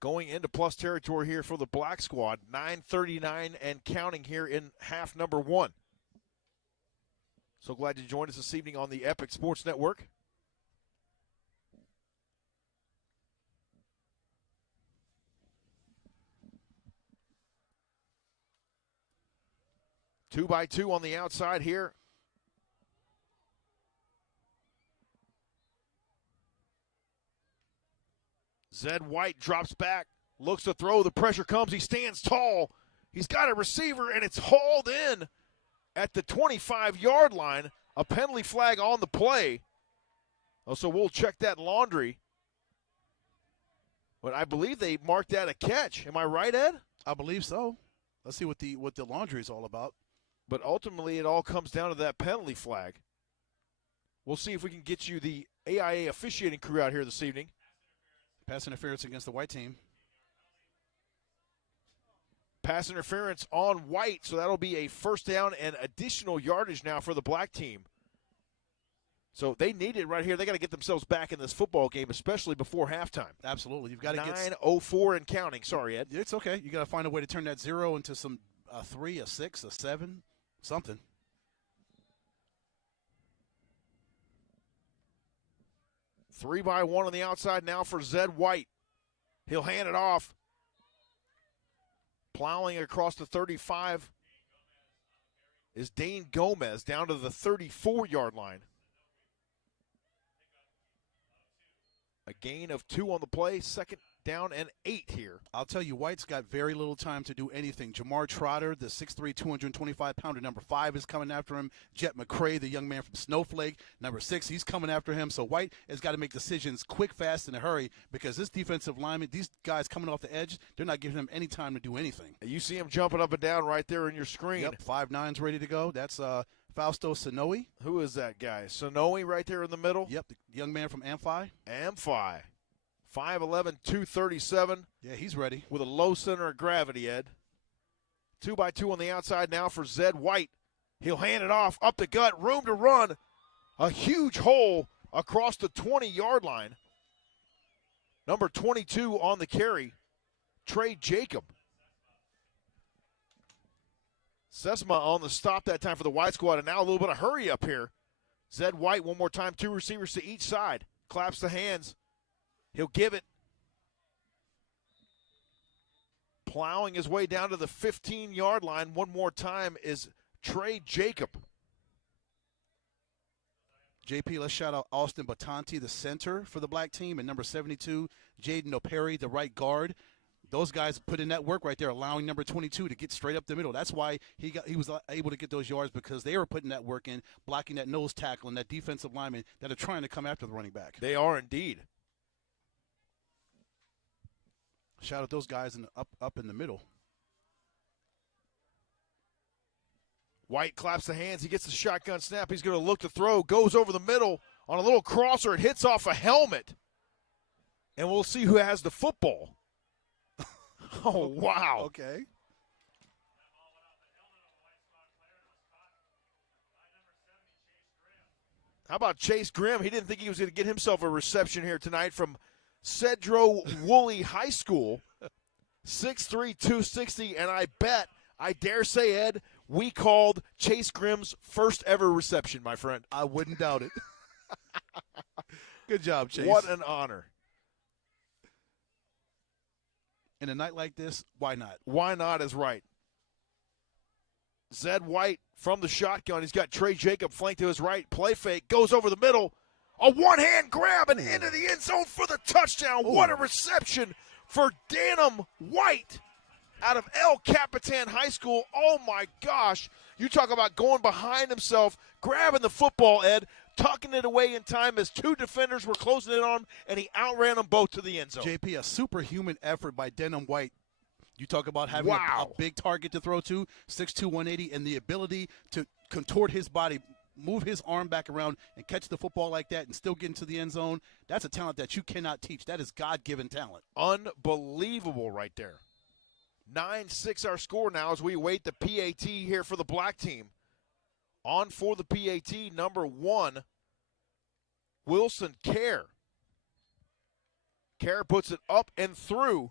going into plus territory here for the black squad. 9:39 and counting here in half number 1. So glad you joined us this evening on the Epic Sports Network. Two by two on the outside here. Zed White drops back, looks to throw. The pressure comes. He stands tall. He's got a receiver, and it's hauled in at the 25-yard line. A penalty flag on the play. Oh, so we'll check that laundry. But I believe they marked that a catch. Am I right, Ed? I believe so. Let's see what the laundry is all about. But ultimately, it all comes down to that penalty flag. We'll see if we can get you the AIA officiating crew out here this evening. Pass interference against the white team. Pass interference on White, so that'll be a first down and additional yardage now for the black team. So they need it right here. They got to get themselves back in this football game, especially before halftime. Absolutely. You've got to get 9:04 and counting. Sorry, Ed. It's okay. You got to find a way to turn that 0 into some 3, a 6, a 7, something. Three by one on the outside now for Zed White. He'll hand it off. Plowing across the 35 is Dane Gomez down to the 34-yard line. A gain of 2 on the play, second down and 8 here. I'll tell you, White's got very little time to do anything. Jamar Trotter, the 6'3", 225-pounder, number 5, is coming after him. Jet McCray, the young man from Snowflake, number 6, he's coming after him. So White has got to make decisions quick, fast, in a hurry because this defensive lineman, these guys coming off the edge, they're not giving him any time to do anything. You see him jumping up and down right there in your screen. Yep, 5'9's ready to go. That's Fausto Sonoe. Who is that guy? Sonoe right there in the middle? Yep, the young man from Amphi. Amphi. 5'11", 237. Yeah, he's ready. With a low center of gravity, Ed. 2 by 2 on the outside now for Zed White. He'll hand it off, up the gut, room to run. A huge hole across the 20-yard line. Number 22 on the carry, Trey Jacob. Sesma on the stop that time for the white squad, and now a little bit of hurry up here. Zed White one more time, 2 receivers to each side. Claps the hands. He'll give it. Plowing his way down to the 15-yard line one more time is Trey Jacob. JP, let's shout out Austin Batanti, the center for the black team, and number 72, Jaden O'Perry, the right guard. Those guys put in that work right there, allowing number 22 to get straight up the middle. That's why he was able to get those yards, because they were putting that work in, blocking that nose tackle and that defensive lineman that are trying to come after the running back. They are indeed. Shout out those guys up in the middle. White claps the hands. He gets the shotgun snap. He's going to look to throw. Goes over the middle on a little crosser. It hits off a helmet. And we'll see who has the football. Oh, wow. Okay. How about Chase Grimm? He didn't think he was going to get himself a reception here tonight from Cedro Woolley High School. 6'3", 260, and I dare say, Ed, we called Chase Grimm's first ever reception, my friend. I wouldn't doubt it. Good job, Chase. What an honor. In a night like this, why not? Why not is right. Zed White from the shotgun. He's got Trey Jacob flanked to his right. Play fake. Goes over the middle. A one-hand grab and into the end zone for the touchdown. Ooh. What a reception for Danham White out of El Capitan High School. Oh, my gosh. You talk about going behind himself, grabbing the football, Ed, tucking it away in time as 2 defenders were closing it on, and he outran them both to the end zone. JP, a superhuman effort by Denham White. You talk about having a big target to throw to, 6'2", 180, and the ability to contort his body, move his arm back around and catch the football like that and still get into the end zone. That's a talent that you cannot teach. That is God-given talent. Unbelievable right there. 9-6 our score now as we await the PAT here for the black team. On for the PAT, number 1, Wilson Kerr. Kerr puts it up and through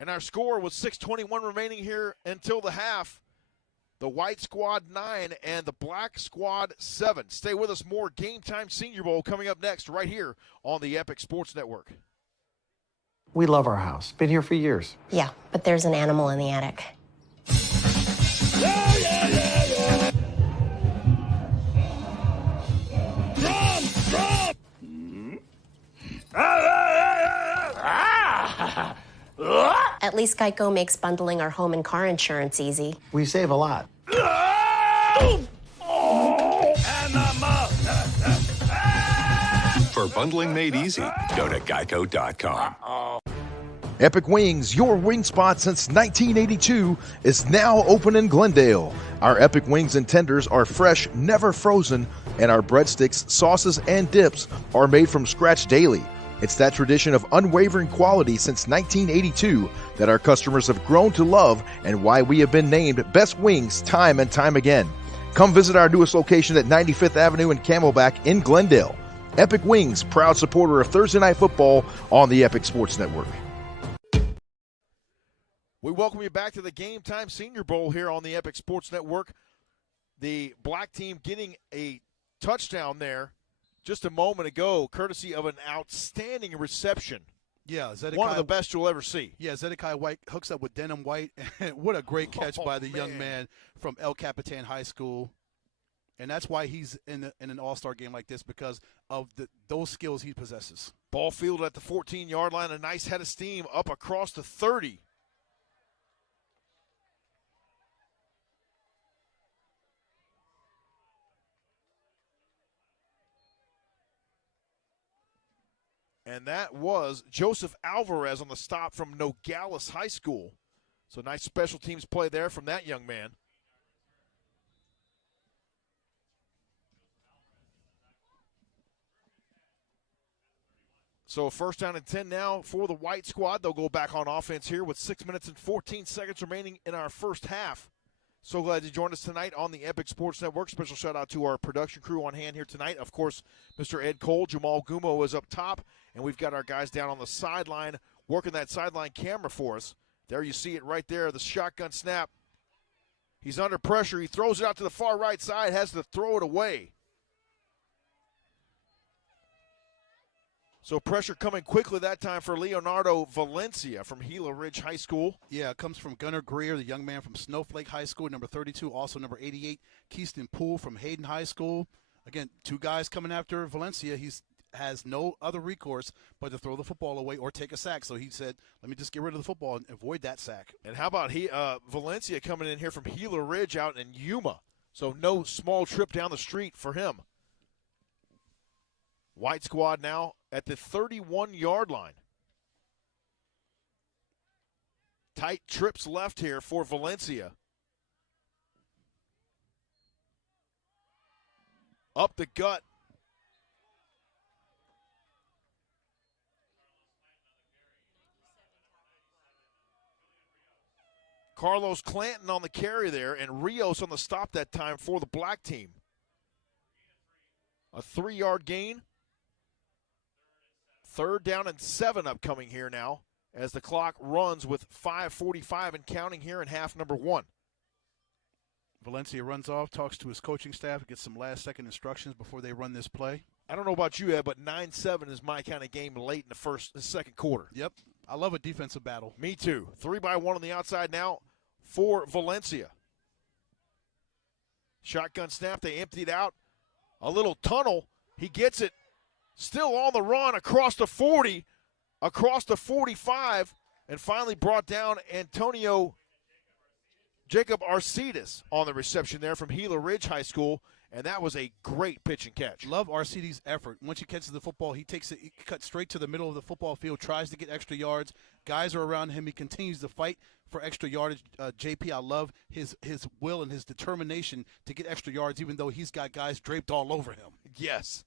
And our score was 6:21 remaining here until the half. The white squad 9 and the black squad 7. Stay with us. More Game Time Senior Bowl coming up next right here on the Epic Sports Network. We love our house. Been here for years. Yeah, but there's an animal in the attic. At least Geico makes bundling our home and car insurance easy. We save a lot. For bundling made easy, go to geico.com. Epic Wings, your wing spot since 1982, is now open in Glendale. Our Epic Wings and tenders are fresh, never frozen, and our breadsticks, sauces, and dips are made from scratch daily. It's that tradition of unwavering quality since 1982 that our customers have grown to love and why we have been named Best Wings time and time again. Come visit our newest location at 95th Avenue and Camelback in Glendale. Epic Wings, proud supporter of Thursday Night Football on the Epic Sports Network. We welcome you back to the Game Time Senior Bowl here on the Epic Sports Network. The black team getting a touchdown there just a moment ago, courtesy of an outstanding reception. Yeah, Zedekiah, one of the best you'll ever see. Yeah, Zedekiah White hooks up with Denham White. What a great catch by the young man from El Capitan High School. And that's why he's in an all-star game like this, because of those skills he possesses. Ball fielded at the 14-yard line, a nice head of steam up across the 30. And that was Joseph Alvarez on the stop from Nogales High School. So nice special teams play there from that young man. So 1st down and 10 now for the white squad. They'll go back on offense here with 6 minutes and 14 seconds remaining in our first half. So glad you joined us tonight on the Epic Sports Network. Special shout out to our production crew on hand here tonight. Of course, Mr. Ed Cole, Jamal Gumo is up top, and we've got our guys down on the sideline working that sideline camera for us. There you see it right there, the shotgun snap. He's under pressure. He throws it out to the far right side, has to throw it away. So pressure coming quickly that time for Leonardo Valencia from Gila Ridge High School. Yeah, it comes from Gunnar Greer, the young man from Snowflake High School, number 32, also number 88, Keyston Poole from Hayden High School. Again, two guys coming after Valencia. He has no other recourse but to throw the football away or take a sack. So he said, let me just get rid of the football and avoid that sack. And how about Valencia coming in here from Gila Ridge out in Yuma. So no small trip down the street for him. White squad now at the 31-yard line. Tight trips left here for Valencia. Up the gut. Carlos Clanton on the carry there, and Rios on the stop that time for the black team. A 3-yard gain. 3rd down and 7 upcoming here now as the clock runs with 5:45 and counting here in half number 1. Valencia runs off, talks to his coaching staff, gets some last-second instructions before they run this play. I don't know about you, Ed, but 9-7 is my kind of game late in the second quarter. Yep. I love a defensive battle. Me too. 3-by-1 on the outside now for Valencia. Shotgun snap. They emptied out. A little tunnel. He gets it. Still on the run across the 40, across the 45, and finally brought down Jacob Arcides on the reception there from Gila Ridge High School, and that was a great pitch and catch. Love Arcides' effort. Once he catches the football, he takes it, he cuts straight to the middle of the football field, tries to get extra yards. Guys are around him. He continues to fight for extra yardage. JP, I love his will and his determination to get extra yards, even though he's got guys draped all over him. Yes.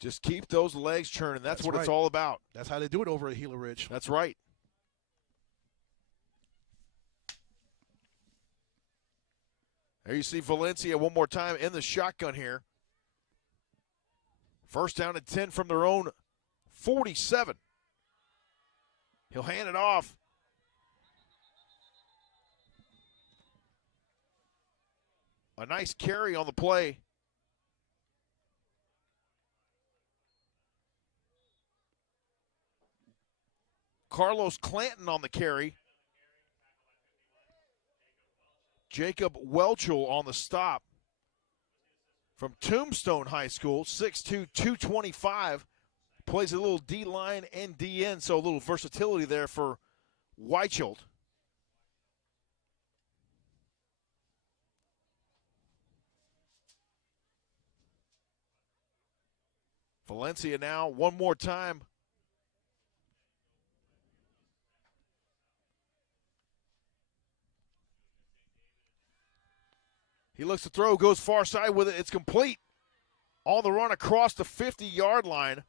Just keep those legs churning. That's what right. It's all about. That's how they do it over at Gila Ridge. That's right. There you see Valencia one more time in the shotgun here. 1st down and 10 from their own 47. He'll hand it off. A nice carry on the play. Carlos Clanton on the carry. Jacob Welchel on the stop. From Tombstone High School, 6'2", 225. Plays a little D-line and DN, so a little versatility there for Weichelt. Valencia now one more time. He looks to throw, goes far side with it. It's complete. On the run across the 50-yard line.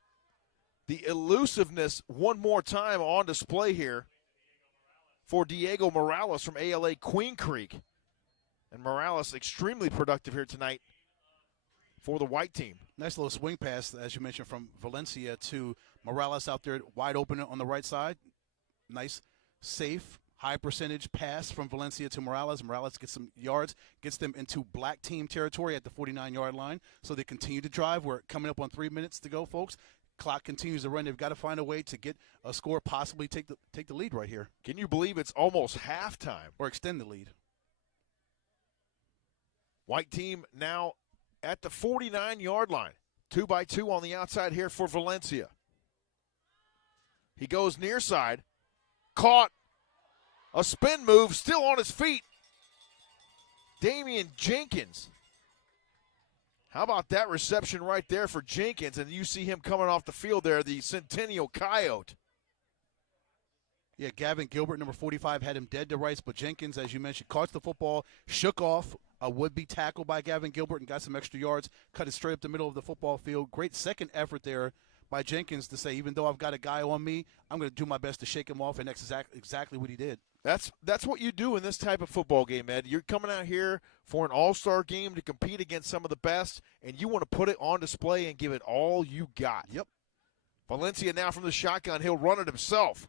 The elusiveness one more time on display here for Diego Morales from ALA Queen Creek. And Morales extremely productive here tonight for the white team. Nice little swing pass, as you mentioned, from Valencia to Morales out there wide open on the right side. Nice, safe, high percentage pass from Valencia to Morales. Morales gets some yards, gets them into black team territory at the 49-yard line. So they continue to drive. We're coming up on 3 minutes to go, folks. Clock continues to run. They've got to find a way to get a score, possibly take the lead right here. Can you believe it's almost halftime? Or extend the lead. White team now at the 49-yard line. 2-by-2 on the outside here for Valencia. He goes near side. Caught. A spin move, still on his feet. Damian Jenkins. How about that reception right there for Jenkins? And you see him coming off the field there, the Centennial Coyote. Yeah, Gavin Gilbert, number 45, had him dead to rights, but Jenkins, as you mentioned, caught the football, shook off a would-be tackle by Gavin Gilbert and got some extra yards, cut it straight up the middle of the football field. Great second effort there by Jenkins to say, even though I've got a guy on me, I'm going to do my best to shake him off, and that's exactly what he did. That's what you do in this type of football game, Ed. You're coming out here for an all-star game to compete against some of the best, and you want to put it on display and give it all you got. Yep. Valencia now from the shotgun. He'll run it himself.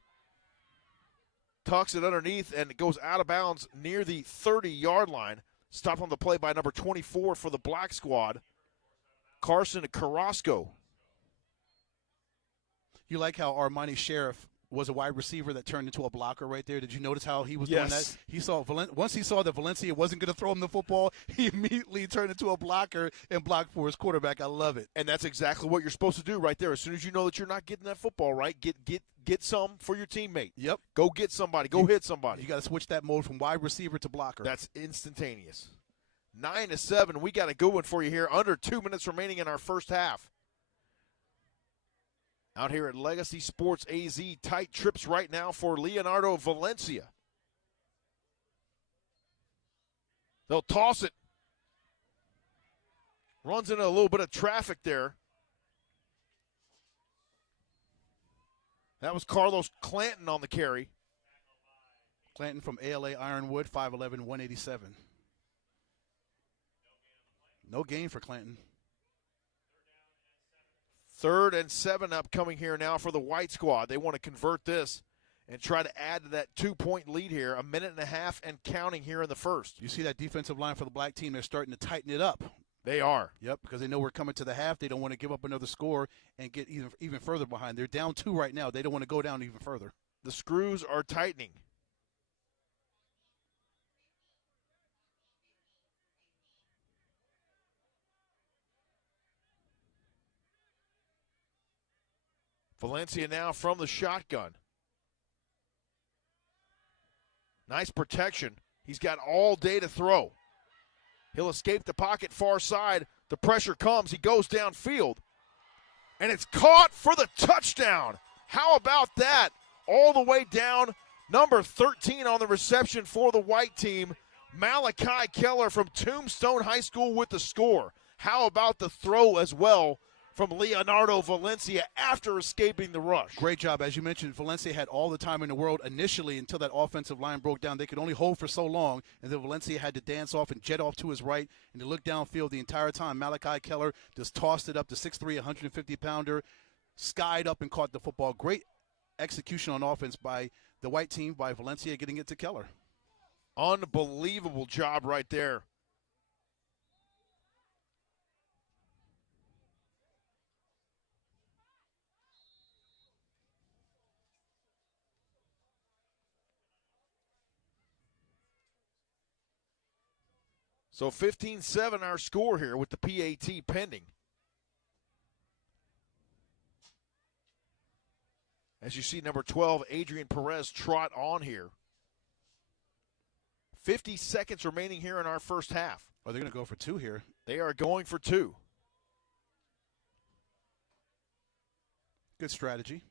Tucks it underneath, and it goes out of bounds near the 30-yard line. Stopped on the play by number 24 for the black squad, Carson Carrasco. You like how Armani Sheriff was a wide receiver that turned into a blocker right there. Did you notice how he was doing that? He saw once he saw that Valencia wasn't going to throw him the football, he immediately turned into a blocker and blocked for his quarterback. I love it. And that's exactly what you're supposed to do right there. As soon as you know that you're not getting that football right, get some for your teammate. Yep. Go get somebody. Go hit somebody. You got to switch that mode from wide receiver to blocker. That's instantaneous. 9-7. We got a good one for you here. Under 2 minutes remaining in our first half. Out here at Legacy Sports AZ, tight trips right now for Leonardo Valencia. They'll toss it. Runs into a little bit of traffic there. That was Carlos Clanton on the carry. Clanton from ALA Ironwood, 5'11", 187. No gain for Clanton. 3rd and 7 upcoming here now for the white squad. They want to convert this and try to add to that 2-point lead here. A minute and a half and counting here in the first. You see that defensive line for the black team, they're starting to tighten it up. They are. Yep, because they know we're coming to the half. They don't want to give up another score and get even further behind. They're down 2 right now. They don't want to go down even further. The screws are tightening. Valencia now from the shotgun. Nice protection. He's got all day to throw. He'll escape the pocket far side. The pressure comes. He goes downfield. And it's caught for the touchdown. How about that? All the way down. Number 13 on the reception for the white team. Malachi Keller from Tombstone High School with the score. How about the throw as well from Leonardo Valencia after escaping the rush? Great job. As you mentioned, Valencia had all the time in the world initially until that offensive line broke down. They could only hold for so long, and then Valencia had to dance off and jet off to his right, and to look downfield the entire time. Malachi Keller just tossed it up to 6'3", 150-pounder, skied up and caught the football. Great execution on offense by the white team, by Valencia getting it to Keller. Unbelievable job right there. So 15-7 our score here with the PAT pending. As you see, number 12, Adrian Perez, trot on here. 50 seconds remaining here in our first half. Are they going to go for 2 here? They are going for 2. Good strategy.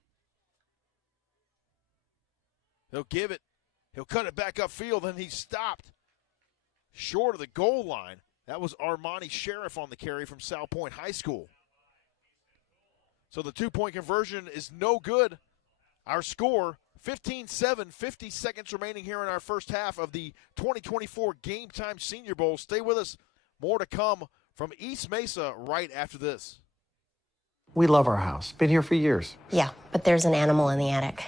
He'll give it. He'll cut it back upfield, and he's stopped short of the goal line. That was Armani Sheriff on the carry from South Point High School. So the 2-point conversion is no good. Our score, 15-7, 50 seconds remaining here in our first half of the 2024 Game Time Senior Bowl. Stay with us. More to come from East Mesa right after this. We love our house. Been here for years. Yeah, but there's an animal in the attic.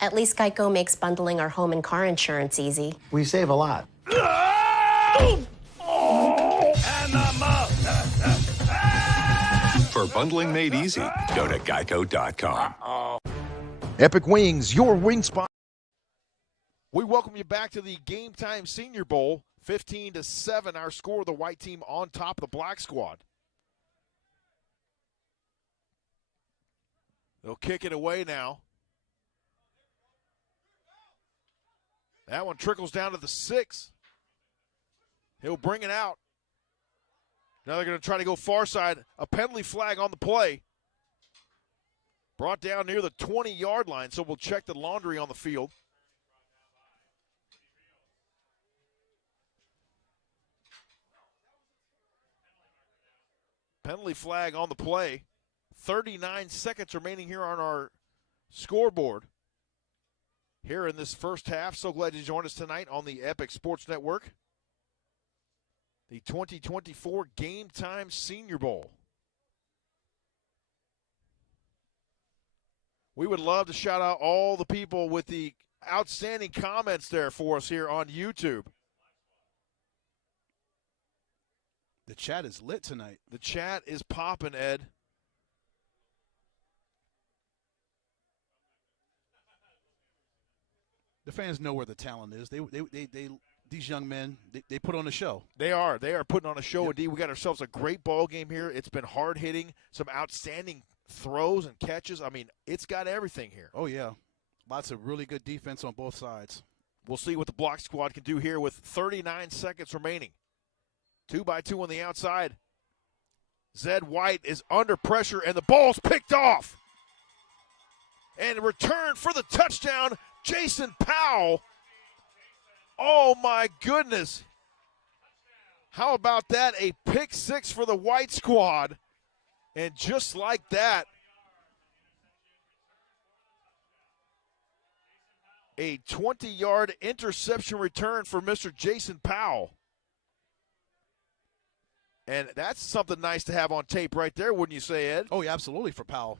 At least Geico makes bundling our home and car insurance easy. We save a lot. For bundling made easy, go to geico.com. Epic Wings, your wing spot. We welcome you back to the Game Time Senior Bowl. 15-7, our score, the white team on top of the black squad. They'll kick it away now. That one trickles down to the 6. He'll bring it out. Now they're going to try to go far side. A penalty flag on the play. Brought down near the 20-yard line, so we'll check the laundry on the field. Penalty flag on the play. 39 seconds remaining here on our scoreboard. Here in this first half. So glad you joined us tonight on the Epic Sports Network. The 2024 Game Time Senior Bowl. We would love to shout out all the people with the outstanding comments there for us here on YouTube. The chat is lit tonight. The chat is popping, Ed. The fans know where the talent is. These young men, they put on a show. They are putting on a show. Indeed, we got ourselves a great ball game here. It's been hard hitting, some outstanding throws and catches. I mean, it's got everything here. Oh yeah, lots of really good defense on both sides. We'll see what the block squad can do here with 39 seconds remaining. 2-by-2 on the outside. Zed White is under pressure, and the ball's picked off. And return for the touchdown, Jason Powell. Oh, my goodness. How about that? A pick 6 for the white squad. And just like that, a 20-yard interception return for Mr. Jason Powell. And that's something nice to have on tape right there, wouldn't you say, Ed? Oh, yeah, absolutely, for Powell.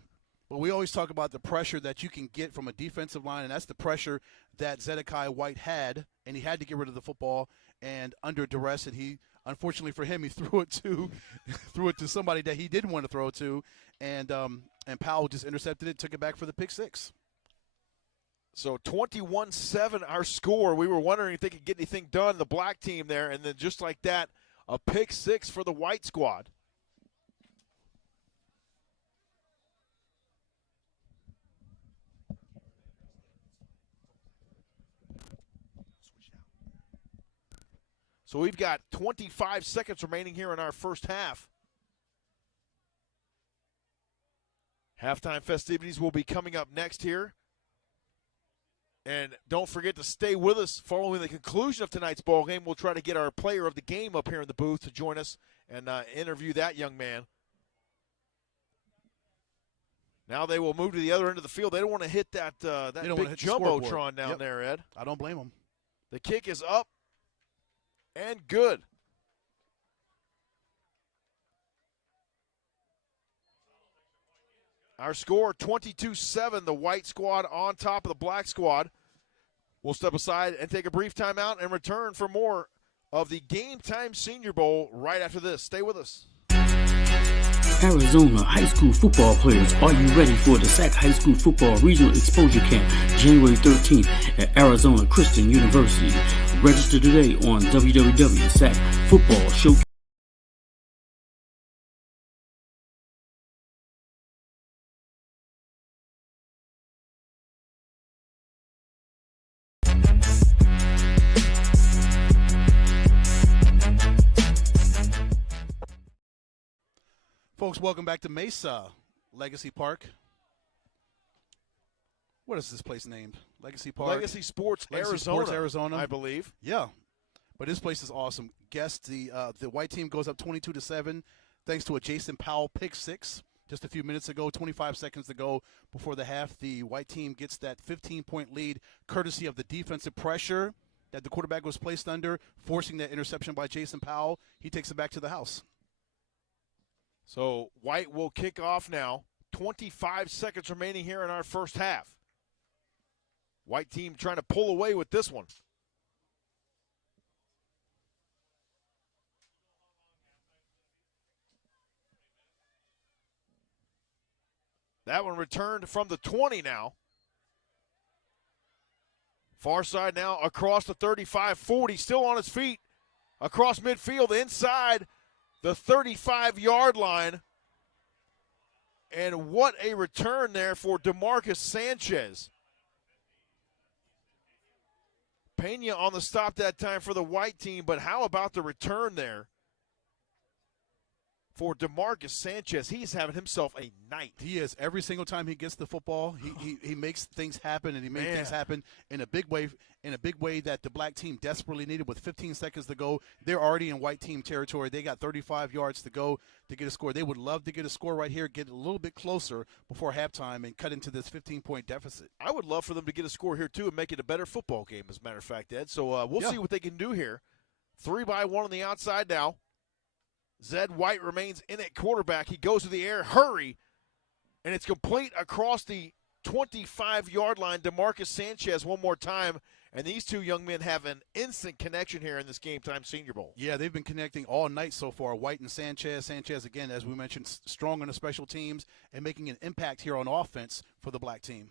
But we always talk about the pressure that you can get from a defensive line, and that's the pressure that Zedekiah White had, and he had to get rid of the football and under duress, and he, unfortunately for him, he threw it to somebody that he didn't want to throw it to, and Powell just intercepted it, took it back for the pick 6. So 21-7 our score. We were wondering if they could get anything done, the black team there, and then just like that, a pick 6 for the white squad. So we've got 25 seconds remaining here in our first half. Halftime festivities will be coming up next here. And don't forget to stay with us following the conclusion of tonight's ball game. We'll try to get our player of the game up here in the booth to join us and interview that young man. Now they will move to the other end of the field. They don't want to hit that big jumbotron down there, Ed. I don't blame them. The kick is up and good. Our score, 22-7, the white squad on top of the black squad. We'll step aside and take a brief timeout and return for more of the Game Time Senior Bowl right after this. Stay with us. Arizona high school football players, are you ready for the SAC High School Football Regional Exposure Camp, January 13th at Arizona Christian University? Register today on www.sacfootballshowcase. Folks, welcome back to Mesa Legacy Park. What is this place named? Legacy Park? Legacy Sports Arizona, I believe. Yeah, but this place is awesome. Guess the white team goes up 22-7 thanks to a Jason Powell pick six just a few minutes ago, 25 seconds to go before the half. The white team gets that 15-point lead courtesy of the defensive pressure that the quarterback was placed under, forcing that interception by Jason Powell. He takes it back to the house. So white will kick off now. 25 seconds remaining here in our first half. White team trying to pull away with this one. That one returned from the 20 now. Far side now across the 35-40, still on his feet. Across midfield, inside the 35-yard line. And what a return there for DeMarcus Sanchez. Pena on the stop that time for the white team, but how about the return there for DeMarcus Sanchez? He's having himself a night. He is. Every single time he gets the football, he makes things happen, and he makes things happen in a big way that the black team desperately needed. With 15 seconds to go, they're already in white team territory. They got 35 yards to go to get a score. They would love to get a score right here, get a little bit closer before halftime, and cut into this 15-point deficit. I would love for them to get a score here, too, and make it a better football game, as a matter of fact, Ed. So we'll see what they can do here. 3-by-1 on the outside now. Zed White remains in at quarterback. He goes to the air, hurry, and it's complete across the 25-yard line. DeMarcus Sanchez one more time, and these two young men have an instant connection here in this Game Time Senior Bowl. Yeah, they've been connecting all night so far, White and Sanchez. Sanchez, again, as we mentioned, strong on the special teams and making an impact here on offense for the black team.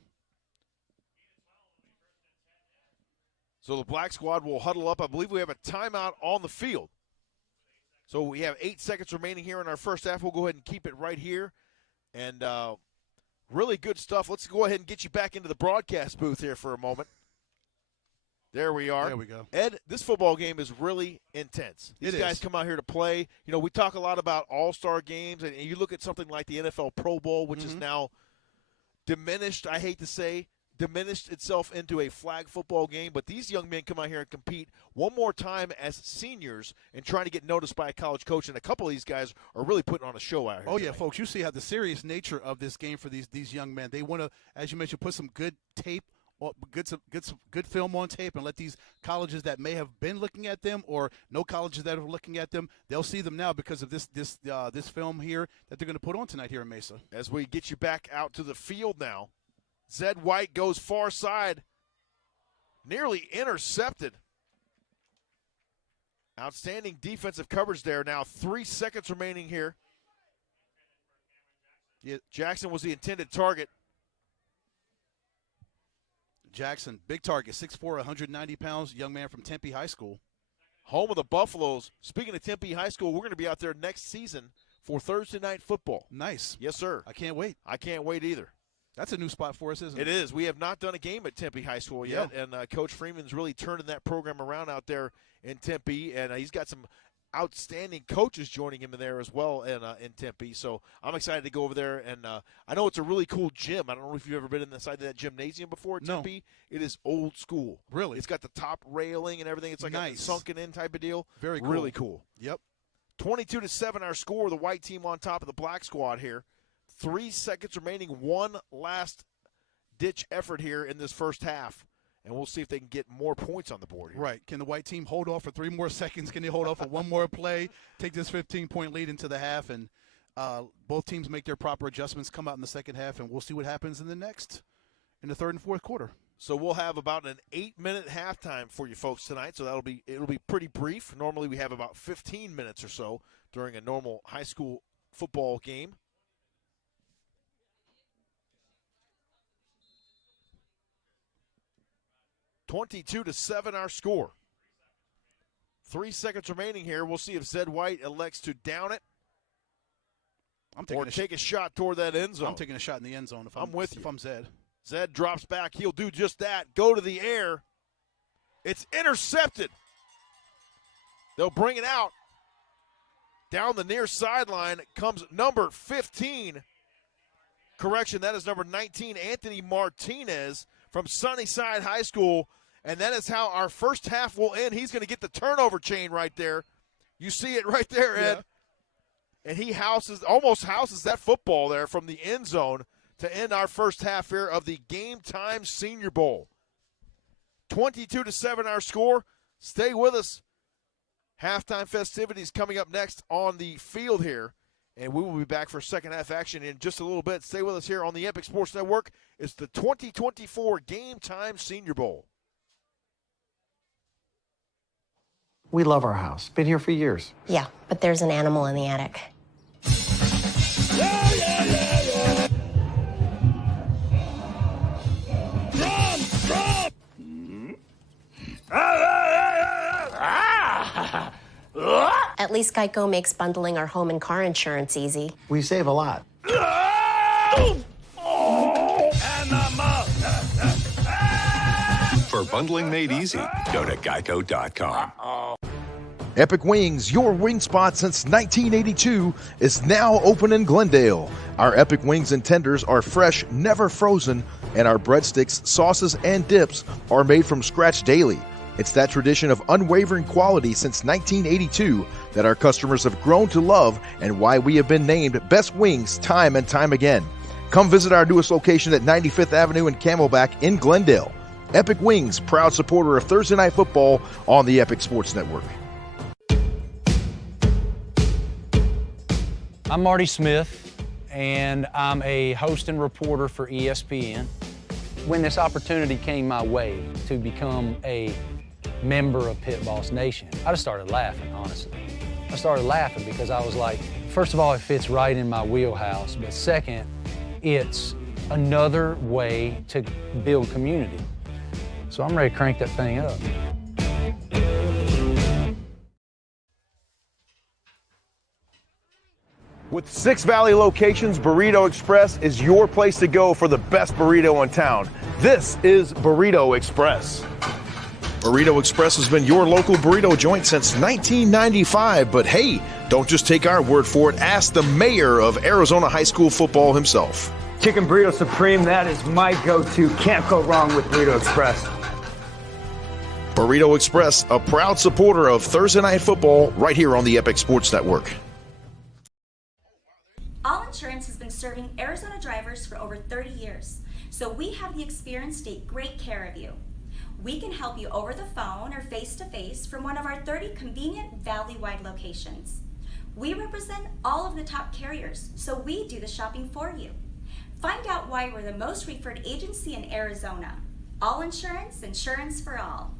So the black squad will huddle up. I believe we have a timeout on the field. So we have 8 seconds remaining here in our first half. We'll go ahead and keep it right here. And really good stuff. Let's go ahead and get you back into the broadcast booth here for a moment. There we are. There we go. Ed, this football game is really intense. These guys come out here to play. You know, we talk a lot about all-star games, and you look at something like the NFL Pro Bowl, which is now diminished, I hate to say, diminished itself into a flag football game, but these young men come out here and compete one more time as seniors and trying to get noticed by a college coach, and a couple of these guys are really putting on a show out here. Oh, yeah, folks, you see how the serious nature of this game for these young men. They want to, as you mentioned, put some good tape, good film on tape, and let these colleges that may have been looking at them or no colleges that are looking at them, they'll see them now because of this film here that they're going to put on tonight here in Mesa. As we get you back out to the field now, Zed White goes far side, nearly intercepted. Outstanding defensive coverage there. Now 3 seconds remaining here. Jackson was the intended target. Jackson, big target, 6'4", 190 pounds, young man from Tempe High School. Home of the Buffaloes. Speaking of Tempe High School, we're going to be out there next season for Thursday night football. Nice. Yes, sir. I can't wait. I can't wait either. That's a new spot for us, isn't it? It is. We have not done a game at Tempe High School yet, and Coach Freeman's really turning that program around out there in Tempe, and he's got some outstanding coaches joining him in there as well in Tempe. So I'm excited to go over there, and I know it's a really cool gym. I don't know if you've ever been inside that gymnasium before at Tempe. It is old school. Really? It's got the top railing and everything. It's like a sunken-in type of deal. Very cool. Really cool. Yep. 22-7 our score. The white team on top of the black squad here. 3 seconds remaining. One last ditch effort here in this first half. And we'll see if they can get more points on the board here. Right. Can the white team hold off for 3 more seconds? Can they hold off for one more play, take this 15-point lead into the half, and both teams make their proper adjustments, come out in the second half, and we'll see what happens in the third and fourth quarter. So we'll have about an 8-minute halftime for you folks tonight. So it'll be pretty brief. Normally we have about 15 minutes or so during a normal high school football game. (22-7) our score. 3 seconds remaining here. We'll see if Zed White elects to down it or take a shot toward that end zone. I'm taking a shot in the end zone if I'm with you. If I'm Zed. Zed drops back. He'll do just that. Go to the air. It's intercepted. They'll bring it out. Down the near sideline comes number 15. Correction, that is number 19, Anthony Martinez from Sunnyside High School. And that is how our first half will end. He's going to get the turnover chain right there. You see it right there, Ed. Yeah. And he almost houses that football there from the end zone to end our first half here of the Game Time Senior Bowl. 22-7 our score. Stay with us. Halftime festivities coming up next on the field here. And we will be back for second half action in just a little bit. Stay with us here on the Epic Sports Network. It's the 2024 Game Time Senior Bowl. We love our house. Been here for years. Yeah, but there's an animal in the attic. At least Geico makes bundling our home and car insurance easy. We save a lot. For bundling made easy, go to geico.com. Epic Wings, your wing spot since 1982, is now open in Glendale. Our Epic Wings and tenders are fresh, never frozen, and our breadsticks, sauces, and dips are made from scratch daily. It's that tradition of unwavering quality since 1982 that our customers have grown to love and why we have been named Best Wings time and time again. Come visit our newest location at 95th Avenue and Camelback in Glendale. Epic Wings, proud supporter of Thursday Night Football on the Epic Sports Network. I'm Marty Smith, and I'm a host and reporter for ESPN. When this opportunity came my way to become a member of Pit Boss Nation, I just started laughing, honestly. I started laughing because I was like, first of all, it fits right in my wheelhouse, but second, it's another way to build community. So I'm ready to crank that thing up. With 6 Valley locations, Burrito Express is your place to go for the best burrito in town. This is Burrito Express. Burrito Express has been your local burrito joint since 1995, but hey, don't just take our word for it. Ask the mayor of Arizona high school football himself. Chicken Burrito Supreme, that is my go-to. Can't go wrong with Burrito Express. Burrito Express, a proud supporter of Thursday Night Football right here on the Epic Sports Network. All Insurance has been serving Arizona drivers for over 30 years, so we have the experience to take great care of you. We can help you over the phone or face-to-face from one of our 30 convenient valley-wide locations. We represent all of the top carriers, so we do the shopping for you. Find out why we're the most referred agency in Arizona. All Insurance, insurance for all.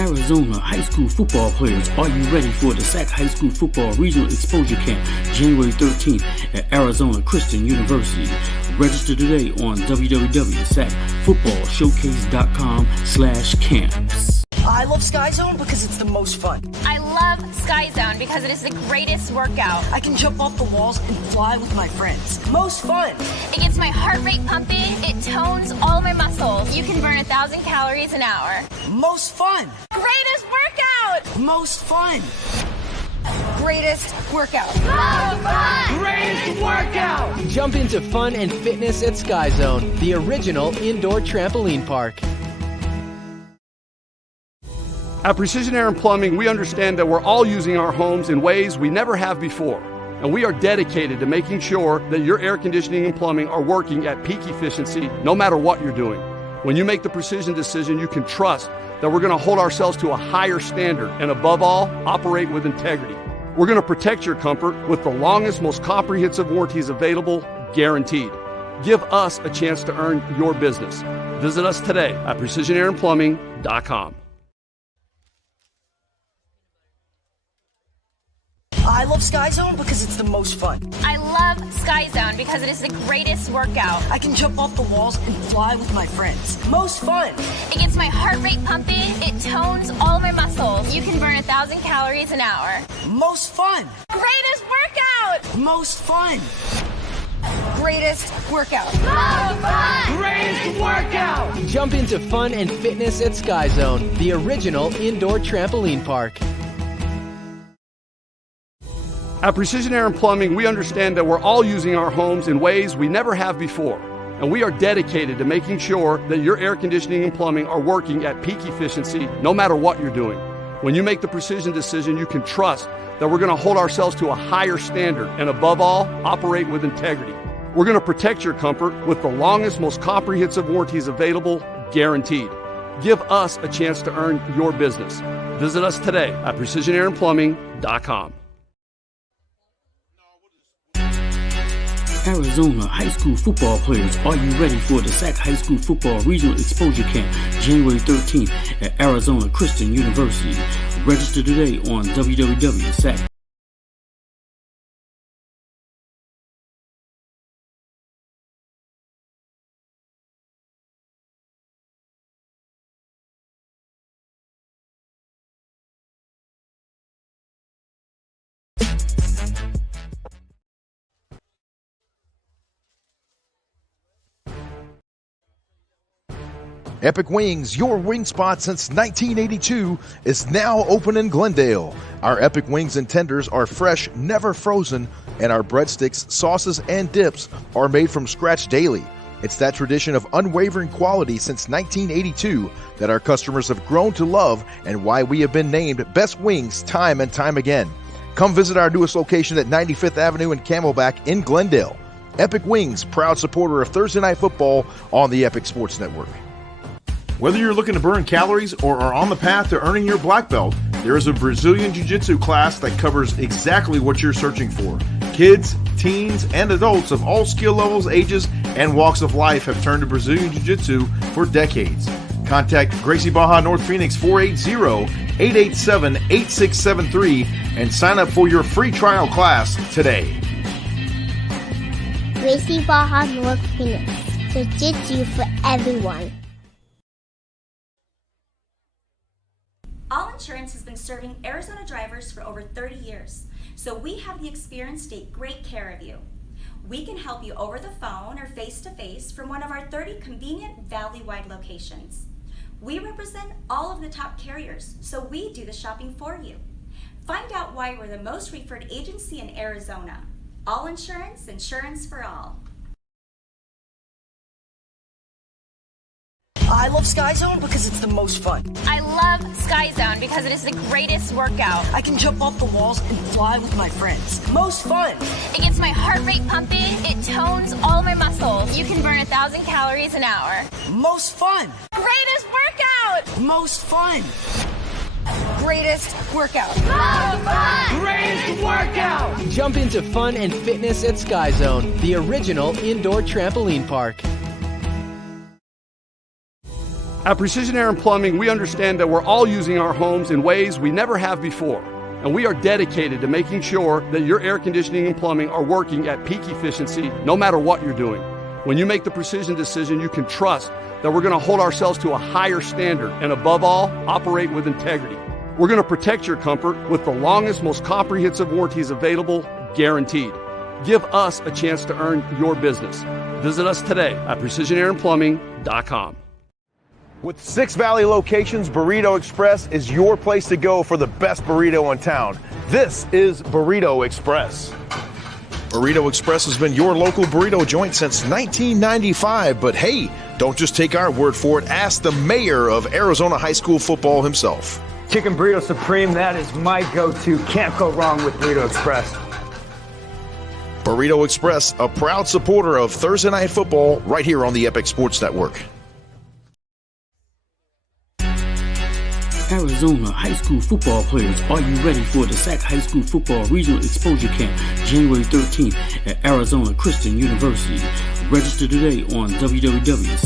Arizona high school football players, are you ready for the SAC High School Football Regional Exposure Camp, January 13th at Arizona Christian University? Register today on www.sacfootballshowcase.com/camps. I love Sky Zone because it's the most fun. I love Sky Zone because it is the greatest workout. I can jump off the walls and fly with my friends. Most fun. It gets my heart rate pumping. It tones all my muscles. You can burn 1,000 calories an hour. Most fun. Greatest workout. Most fun. Greatest workout. Most fun. Greatest workout. Jump into fun and fitness at Sky Zone, the original indoor trampoline park. At Precision Air and Plumbing, we understand that we're all using our homes in ways we never have before. And we are dedicated to making sure that your air conditioning and plumbing are working at peak efficiency no matter what you're doing. When you make the precision decision, you can trust that we're going to hold ourselves to a higher standard and above all, operate with integrity. We're going to protect your comfort with the longest, most comprehensive warranties available, guaranteed. Give us a chance to earn your business. Visit us today at precisionairandplumbing.com. I love Sky Zone because it's the most fun. I love Sky Zone because it is the greatest workout. I can jump off the walls and fly with my friends. Most fun. It gets my heart rate pumping. It tones all my muscles. You can burn 1,000 calories an hour. Most fun. Greatest workout. Most fun. Greatest workout. Most fun. Greatest workout. Jump into fun and fitness at Sky Zone, the original indoor trampoline park. At Precision Air and Plumbing, we understand that we're all using our homes in ways we never have before. And we are dedicated to making sure that your air conditioning and plumbing are working at peak efficiency no matter what you're doing. When you make the precision decision, you can trust that we're going to hold ourselves to a higher standard and above all, operate with integrity. We're going to protect your comfort with the longest, most comprehensive warranties available, guaranteed. Give us a chance to earn your business. Visit us today at precisionairandplumbing.com. Arizona high school football players, are you ready for the SAC High School Football Regional Exposure Camp, January 13th at Arizona Christian University? Register today on www.sac. Epic Wings, your wing spot since 1982, is now open in Glendale. Our Epic Wings and tenders are fresh, never frozen, and our breadsticks, sauces, and dips are made from scratch daily. It's that tradition of unwavering quality since 1982 that our customers have grown to love and why we have been named Best Wings time and time again. Come visit our newest location at 95th Avenue and Camelback in Glendale. Epic Wings, proud supporter of Thursday Night Football on the Epic Sports Network. Whether you're looking to burn calories or are on the path to earning your black belt, there is a Brazilian Jiu-Jitsu class that covers exactly what you're searching for. Kids, teens, and adults of all skill levels, ages, and walks of life have turned to Brazilian Jiu-Jitsu for decades. Contact Gracie Baja North Phoenix 480-887-8673 and sign up for your free trial class today. Gracie Baja North Phoenix. Jiu-Jitsu for everyone. All Insurance has been serving Arizona drivers for over 30 years, so we have the experience to take great care of you. We can help you over the phone or face-to-face from one of our 30 convenient valley-wide locations. We represent all of the top carriers, so we do the shopping for you. Find out why we're the most referred agency in Arizona. All Insurance, insurance for all. I love Sky Zone because it's the most fun. I love Sky Zone because it is the greatest workout. I can jump off the walls and fly with my friends. Most fun. It gets my heart rate pumping. It tones all my muscles. You can burn 1,000 calories an hour. Most fun. Greatest workout. Most fun. Greatest workout. Most fun. Greatest workout. Jump into fun and fitness at Sky Zone, the original indoor trampoline park. At Precision Air and Plumbing, we understand that we're all using our homes in ways we never have before. And we are dedicated to making sure that your air conditioning and plumbing are working at peak efficiency no matter what you're doing. When you make the precision decision, you can trust that we're going to hold ourselves to a higher standard and above all, operate with integrity. We're going to protect your comfort with the longest, most comprehensive warranties available, guaranteed. Give us a chance to earn your business. Visit us today at precisionairandplumbing.com. With 6 Valley locations, Burrito Express is your place to go for the best burrito in town. This is Burrito Express. Burrito Express has been your local burrito joint since 1995, but hey, don't just take our word for it. Ask the mayor of Arizona high school football himself. Chicken Burrito Supreme, that is my go-to. Can't go wrong with Burrito Express. Burrito Express, a proud supporter of Thursday Night Football right here on the Epic Sports Network. Arizona high school football players, are you ready for the SAC High School Football Regional Exposure Camp, January 13th at Arizona Christian University? Register today on www.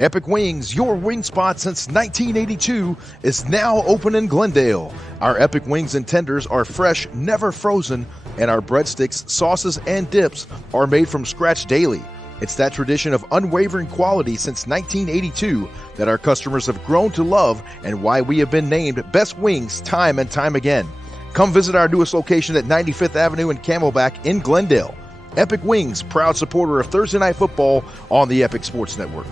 Epic Wings, your wing spot since 1982, is now open in Glendale. Our Epic Wings and tenders are fresh, never frozen, and our breadsticks, sauces, and dips are made from scratch daily. It's that tradition of unwavering quality since 1982 that our customers have grown to love and why we have been named Best Wings time and time again. Come visit our newest location at 95th Avenue and Camelback in Glendale. Epic Wings, proud supporter of Thursday Night Football on the Epic Sports Network.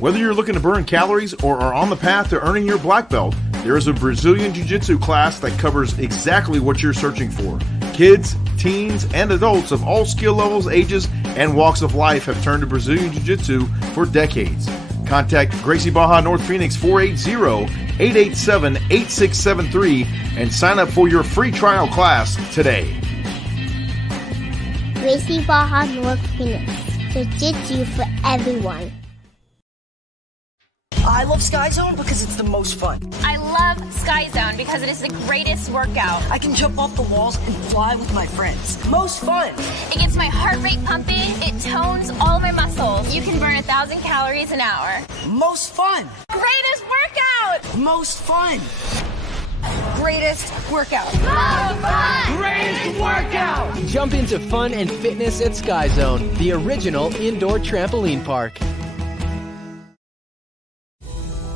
Whether you're looking to burn calories or are on the path to earning your black belt, there is a Brazilian Jiu-Jitsu class that covers exactly what you're searching for. Kids, teens, and adults of all skill levels, ages, and walks of life have turned to Brazilian Jiu-Jitsu for decades. Contact Gracie Baja North Phoenix 480-887-8673 and sign up for your free trial class today. Gracie Baja North Phoenix. Jiu-Jitsu for everyone. I love Sky Zone because it's the most fun. I love Sky Zone because it is the greatest workout. I can jump off the walls and fly with my friends. Most fun. It gets my heart rate pumping. It tones all my muscles. You can burn 1,000 calories an hour. Most fun. Greatest workout. Most fun. Greatest workout. Most fun. Greatest workout. Jump into fun and fitness at Sky Zone, the original indoor trampoline park.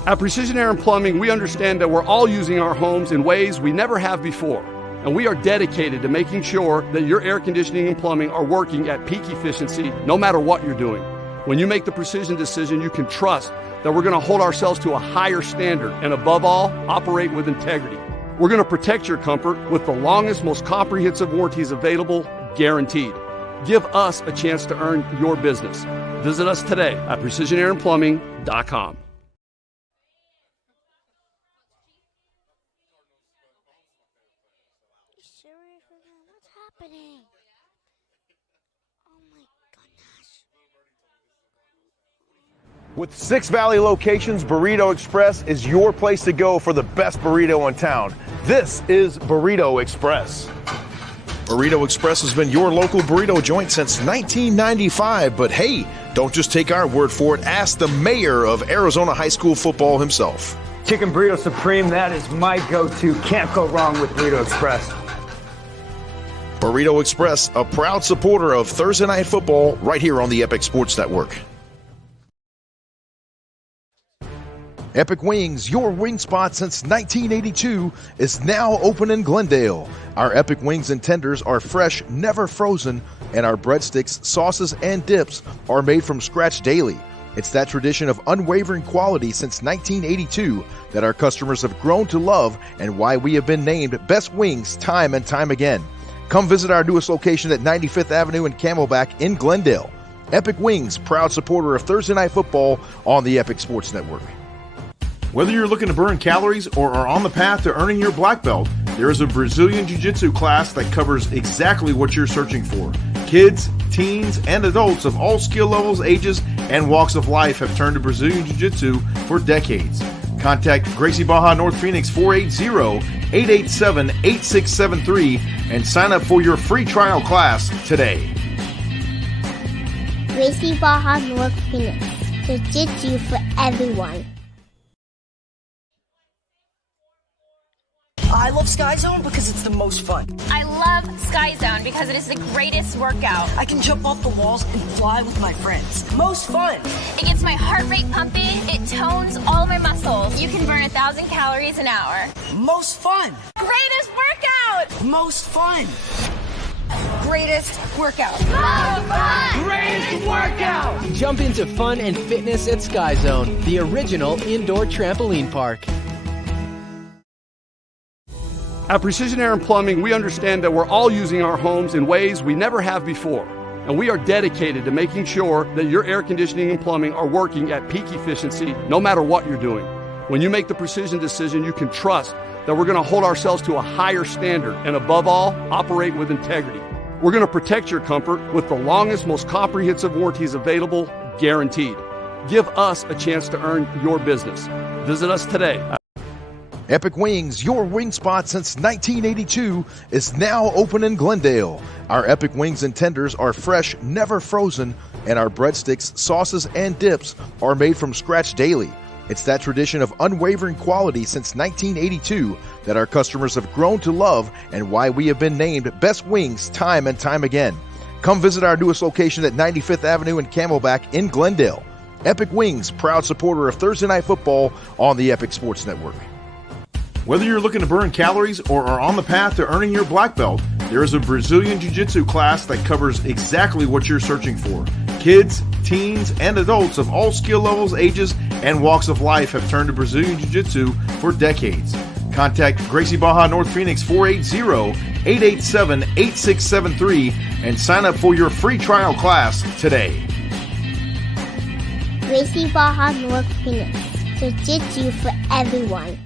At Precision Air and Plumbing, we understand that we're all using our homes in ways we never have before. And we are dedicated to making sure that your air conditioning and plumbing are working at peak efficiency no matter what you're doing. When you make the precision decision, you can trust that we're going to hold ourselves to a higher standard and above all, operate with integrity. We're going to protect your comfort with the longest, most comprehensive warranties available, guaranteed. Give us a chance to earn your business. Visit us today at precisionairandplumbing.com. With 6 Valley locations, Burrito Express is your place to go for the best burrito in town. This is Burrito Express. Burrito Express has been your local burrito joint since 1995, but hey, don't just take our word for it. Ask the mayor of Arizona high school football himself. Chicken Burrito Supreme, that is my go-to. Can't go wrong with Burrito Express. Burrito Express, a proud supporter of Thursday Night Football right here on the Epic Sports Network. Epic Wings, your wing spot since 1982, is now open in Glendale. Our Epic Wings and tenders are fresh, never frozen, and our breadsticks, sauces, and dips are made from scratch daily. It's that tradition of unwavering quality since 1982 that our customers have grown to love and why we have been named Best Wings time and time again. Come visit our newest location at 95th Avenue and Camelback in Glendale. Epic Wings, proud supporter of Thursday Night Football on the Epic Sports Network. Whether you're looking to burn calories or are on the path to earning your black belt, there is a Brazilian Jiu-Jitsu class that covers exactly what you're searching for. Kids, teens, and adults of all skill levels, ages, and walks of life have turned to Brazilian Jiu-Jitsu for decades. Contact Gracie Baja North Phoenix 480-887-8673 and sign up for your free trial class today. Gracie Baja North Phoenix. Jiu-Jitsu for everyone. I love Sky Zone because it's the most fun. I love Sky Zone because it is the greatest workout. I can jump off the walls and fly with my friends. Most fun. It gets my heart rate pumping. It tones all my muscles. You can burn 1,000 calories an hour. Most fun. Greatest workout. Most fun. Great greatest workout. Greatest workout! Jump into fun and fitness at Sky Zone, the original indoor trampoline park. At Precision Air and Plumbing, we understand that we're all using our homes in ways we never have before. And we are dedicated to making sure that your air conditioning and plumbing are working at peak efficiency no matter what you're doing. When you make the precision decision, you can trust that we're going to hold ourselves to a higher standard and above all, operate with integrity. We're going to protect your comfort with the longest, most comprehensive warranties available, guaranteed. Give us a chance to earn your business. Visit us today. Epic Wings, your wing spot since 1982, is now open in Glendale. Our Epic Wings and tenders are fresh, never frozen, and our breadsticks, sauces, and dips are made from scratch daily. It's that tradition of unwavering quality since 1982 that our customers have grown to love and why we have been named Best Wings time and time again. Come visit our newest location at 95th Avenue and Camelback in Glendale. Epic Wings, proud supporter of Thursday Night Football on the Epic Sports Network. Whether you're looking to burn calories or are on the path to earning your black belt, there is a Brazilian Jiu-Jitsu class that covers exactly what you're searching for. Kids, teens, and adults of all skill levels, ages, and walks of life have turned to Brazilian Jiu-Jitsu for decades. Contact Gracie Baja North Phoenix 480-887-8673 and sign up for your free trial class today. Gracie Baja North Phoenix. Jiu-Jitsu for everyone.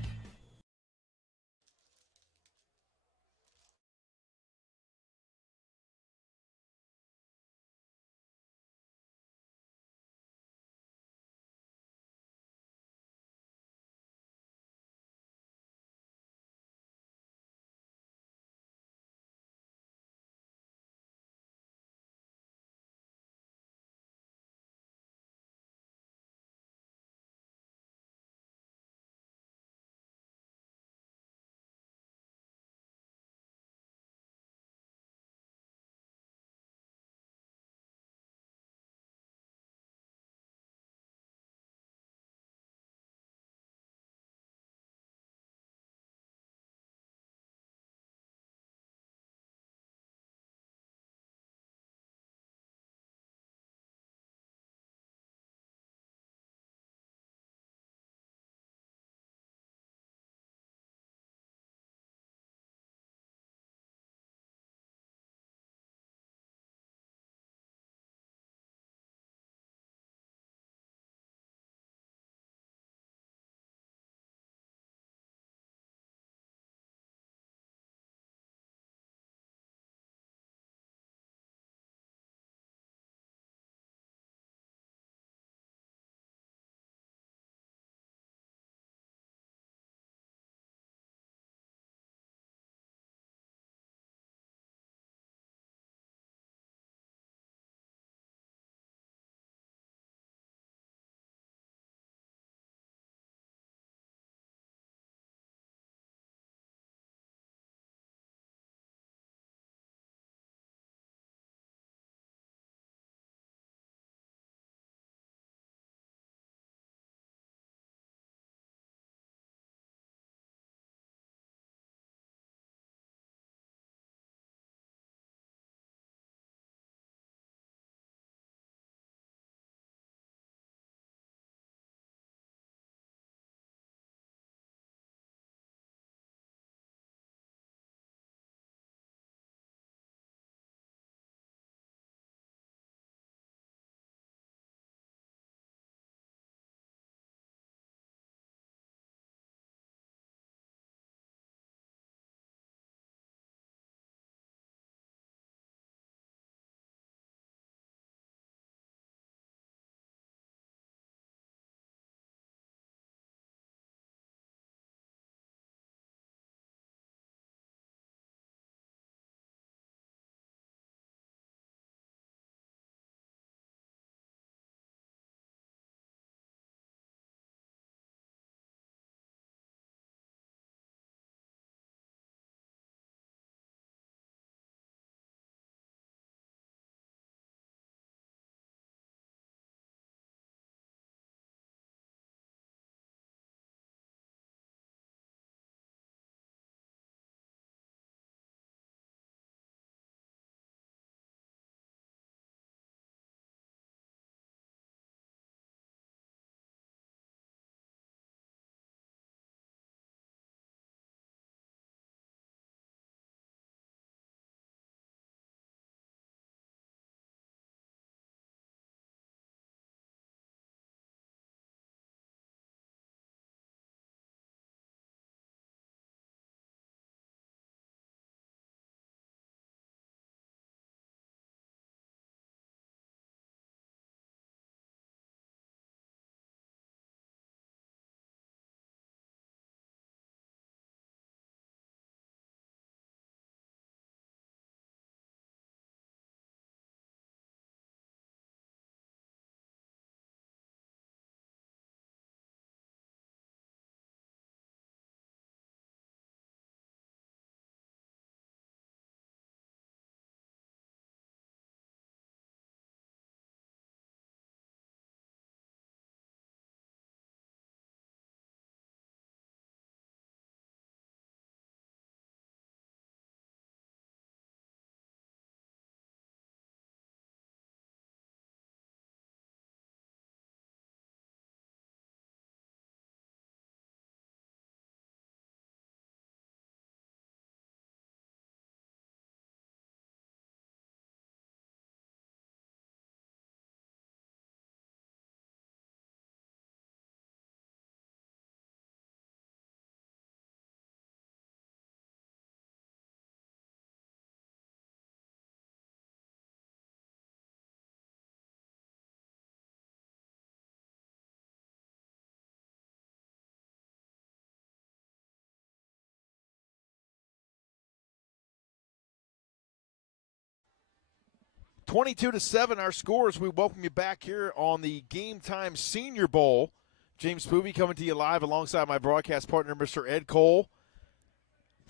22-7 our scores. We welcome you back here on the Game Time Senior Bowl. James Spoovy coming to you live alongside my broadcast partner, Mr. Ed Cole.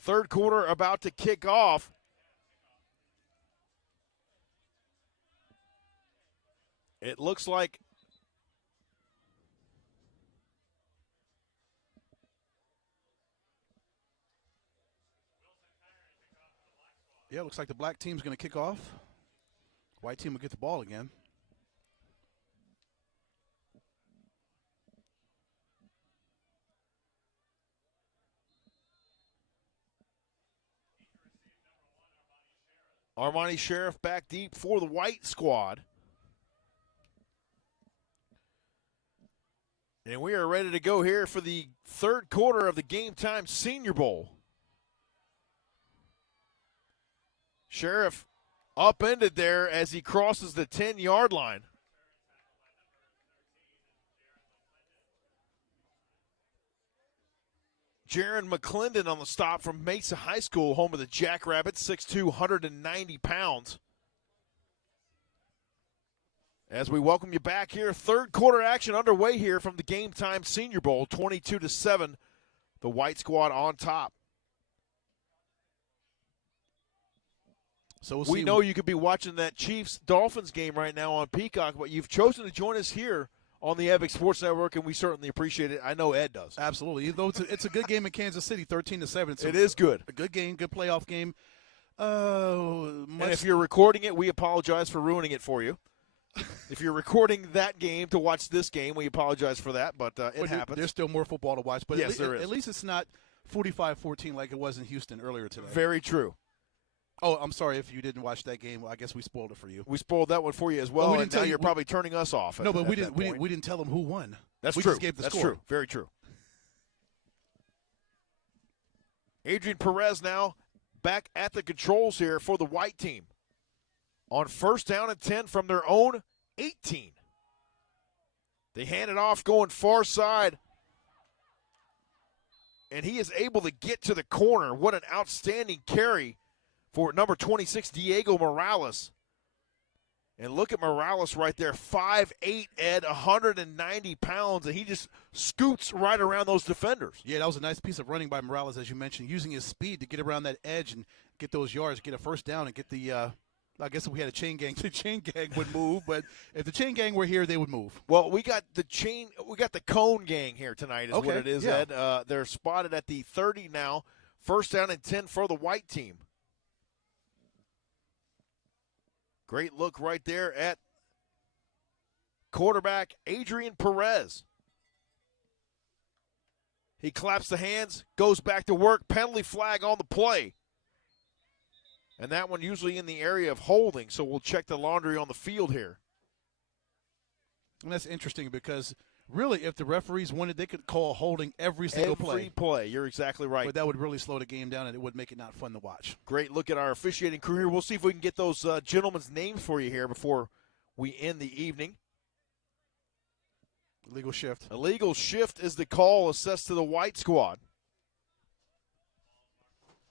Third quarter about to kick off. It looks like yeah, it looks like the black team's going to kick off. White team will get the ball again. Armani Sheriff back deep for the white squad. And we are ready to go here for the third quarter of the Game Time Senior Bowl. Sheriff upended there as he crosses the 10-yard line. Jaron McClendon on the stop from Mesa High School, home of the Jackrabbits, 6'2", 190 pounds. As we welcome you back here, third quarter action underway here from the Game Time Senior Bowl, 22-7, the white squad on top. So we know you could be watching that Chiefs-Dolphins game right now on Peacock, but you've chosen to join us here on the Epic Sports Network, and we certainly appreciate it. I know Ed does. Absolutely. Though it's a good game in Kansas City, 13-7. It is good. A good game, good playoff game. And if you're recording it, we apologize for ruining it for you. If you're recording that game to watch this game, we apologize for that, but it happens. There's still more football to watch, but yes, there is. At least it's not 45-14 like it was in Houston earlier today. Very true. Oh, I'm sorry if you didn't watch that game. Well, I guess we spoiled it for you. We spoiled that one for you as well, and now you're probably turning us off. No, but we didn't tell them who won. That's we true. Just gave the That's score. True. Very true. Adrian Perez now back at the controls here for the white team. On first down and 10 from their own 18. They hand it off going far side. And he is able to get to the corner. What an outstanding carry for number 26, Diego Morales. And look at Morales right there, 5'8", Ed, 190 pounds, and he just scoots right around those defenders. Yeah, that was a nice piece of running by Morales, as you mentioned, using his speed to get around that edge and get those yards, get a first down, and get the I guess if we had a chain gang, the chain gang would move, but if the chain gang were here, they would move. Well, we got the cone gang here tonight is what it is, yeah. Ed. They're spotted at the 30 now, first down and 10 for the white team. Great look right there at quarterback Adrian Perez. He claps the hands, goes back to work, penalty flag on the play. And that one usually in the area of holding, so we'll check the laundry on the field here. And that's interesting because really if the referees wanted, they could call holding every single play. Every play, you're exactly right. But that would really slow the game down and it would make it not fun to watch. Great look at our officiating crew here. We'll see if we can get those gentlemen's names for you here before we end the evening. Illegal shift. Illegal shift is the call assessed to the white squad.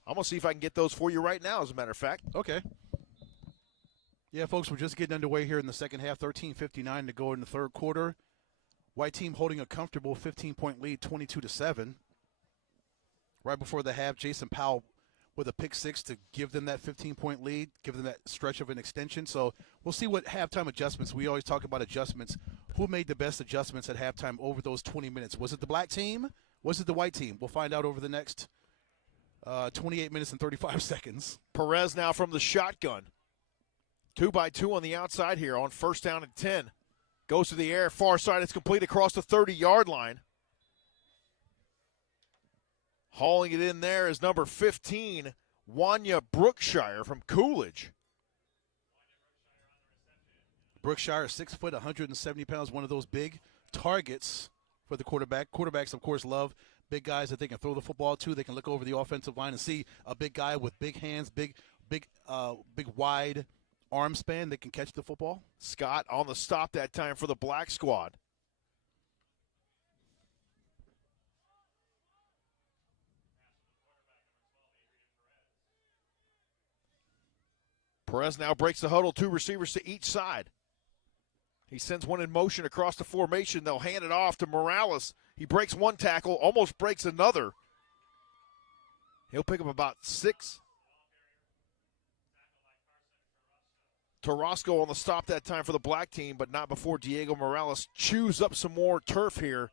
I'm going to see if I can get those for you right now, as a matter of fact. Okay. Yeah, folks, we're just getting underway here in the second half, 13:59 to go in the third quarter. White team holding a comfortable 15-point lead, 22-7. Right before the half, Jason Powell with a pick six to give them that 15-point lead, give them that stretch of an extension. So we'll see what halftime adjustments. We always talk about adjustments. Who made the best adjustments at halftime over those 20 minutes? Was it the black team? Was it the white team? We'll find out over the next 28 minutes and 35 seconds. Perez now from the shotgun. 2-by-2 on the outside here on first down and 10. Goes to the air, far side. It's complete across the 30-yard line. Hauling it in there is number 15, Wanya Brookshire from Coolidge. Brookshire, 6 foot, 170 pounds, one of those big targets for the quarterback. Quarterbacks, of course, love big guys that they can throw the football to. They can look over the offensive line and see a big guy with big hands, big wide arm span that can catch the football. Scott on the stop that time for the black squad. Perez now breaks the huddle, 2 receivers to each side. He sends one in motion across the formation. They'll hand it off to Morales. He breaks 1 tackle, almost breaks another. He'll pick up about 6. Tarasco on the stop that time for the black team, but not before Diego Morales chews up some more turf here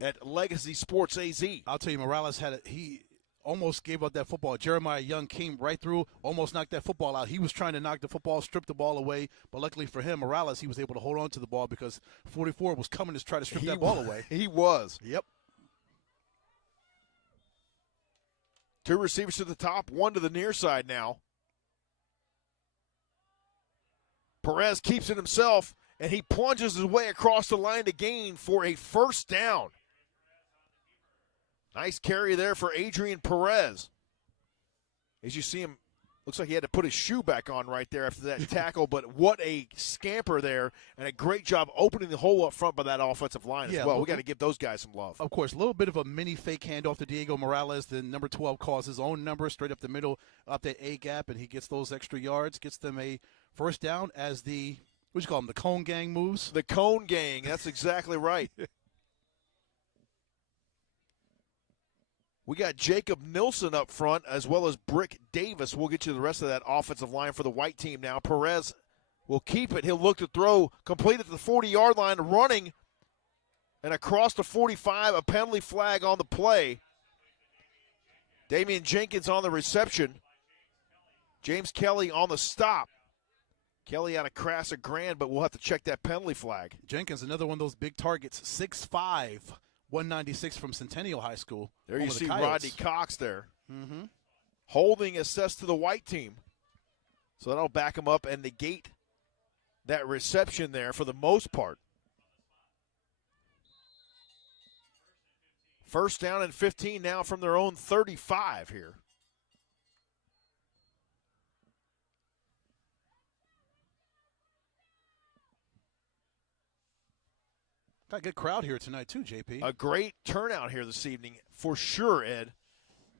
at Legacy Sports AZ. I'll tell you, Morales he almost gave up that football. Jeremiah Young came right through, almost knocked that football out. He was trying to knock the football, strip the ball away, but luckily for him, Morales, he was able to hold on to the ball because 44 was coming to try to strip that ball away. He was. Yep. 2 receivers to the top, 1 to the near side now. Perez keeps it himself, and he plunges his way across the line to gain for a first down. Nice carry there for Adrian Perez. As you see him, looks like he had to put his shoe back on right there after that tackle, but what a scamper there, and a great job opening the hole up front by that offensive line as well. We got to give those guys some love. Of course, a little bit of a mini fake handoff to Diego Morales. The number 12 calls his own number straight up the middle, up that A-gap, and he gets those extra yards, gets them a first down as the, what do you call them, the Cone Gang moves? The Cone Gang, that's exactly right. We got Jacob Nilsson up front as well as Brick Davis. We'll get you the rest of that offensive line for the white team now. Perez will keep it. He'll look to throw, complete at the 40-yard line, running, and across the 45, a penalty flag on the play. Damian Jenkins on the reception. James Kelly on the stop. Kelly out of Crassa Grand, but we'll have to check that penalty flag. Jenkins, another one of those big targets, 6'5", 196 from Centennial High School. There you see Rodney Cox there. Mm-hmm. Holding assessed to the white team. So that'll back him up and negate that reception there for the most part. First down and 15 now from their own 35 here. Got a good crowd here tonight too, JP. A great turnout here this evening for sure, Ed.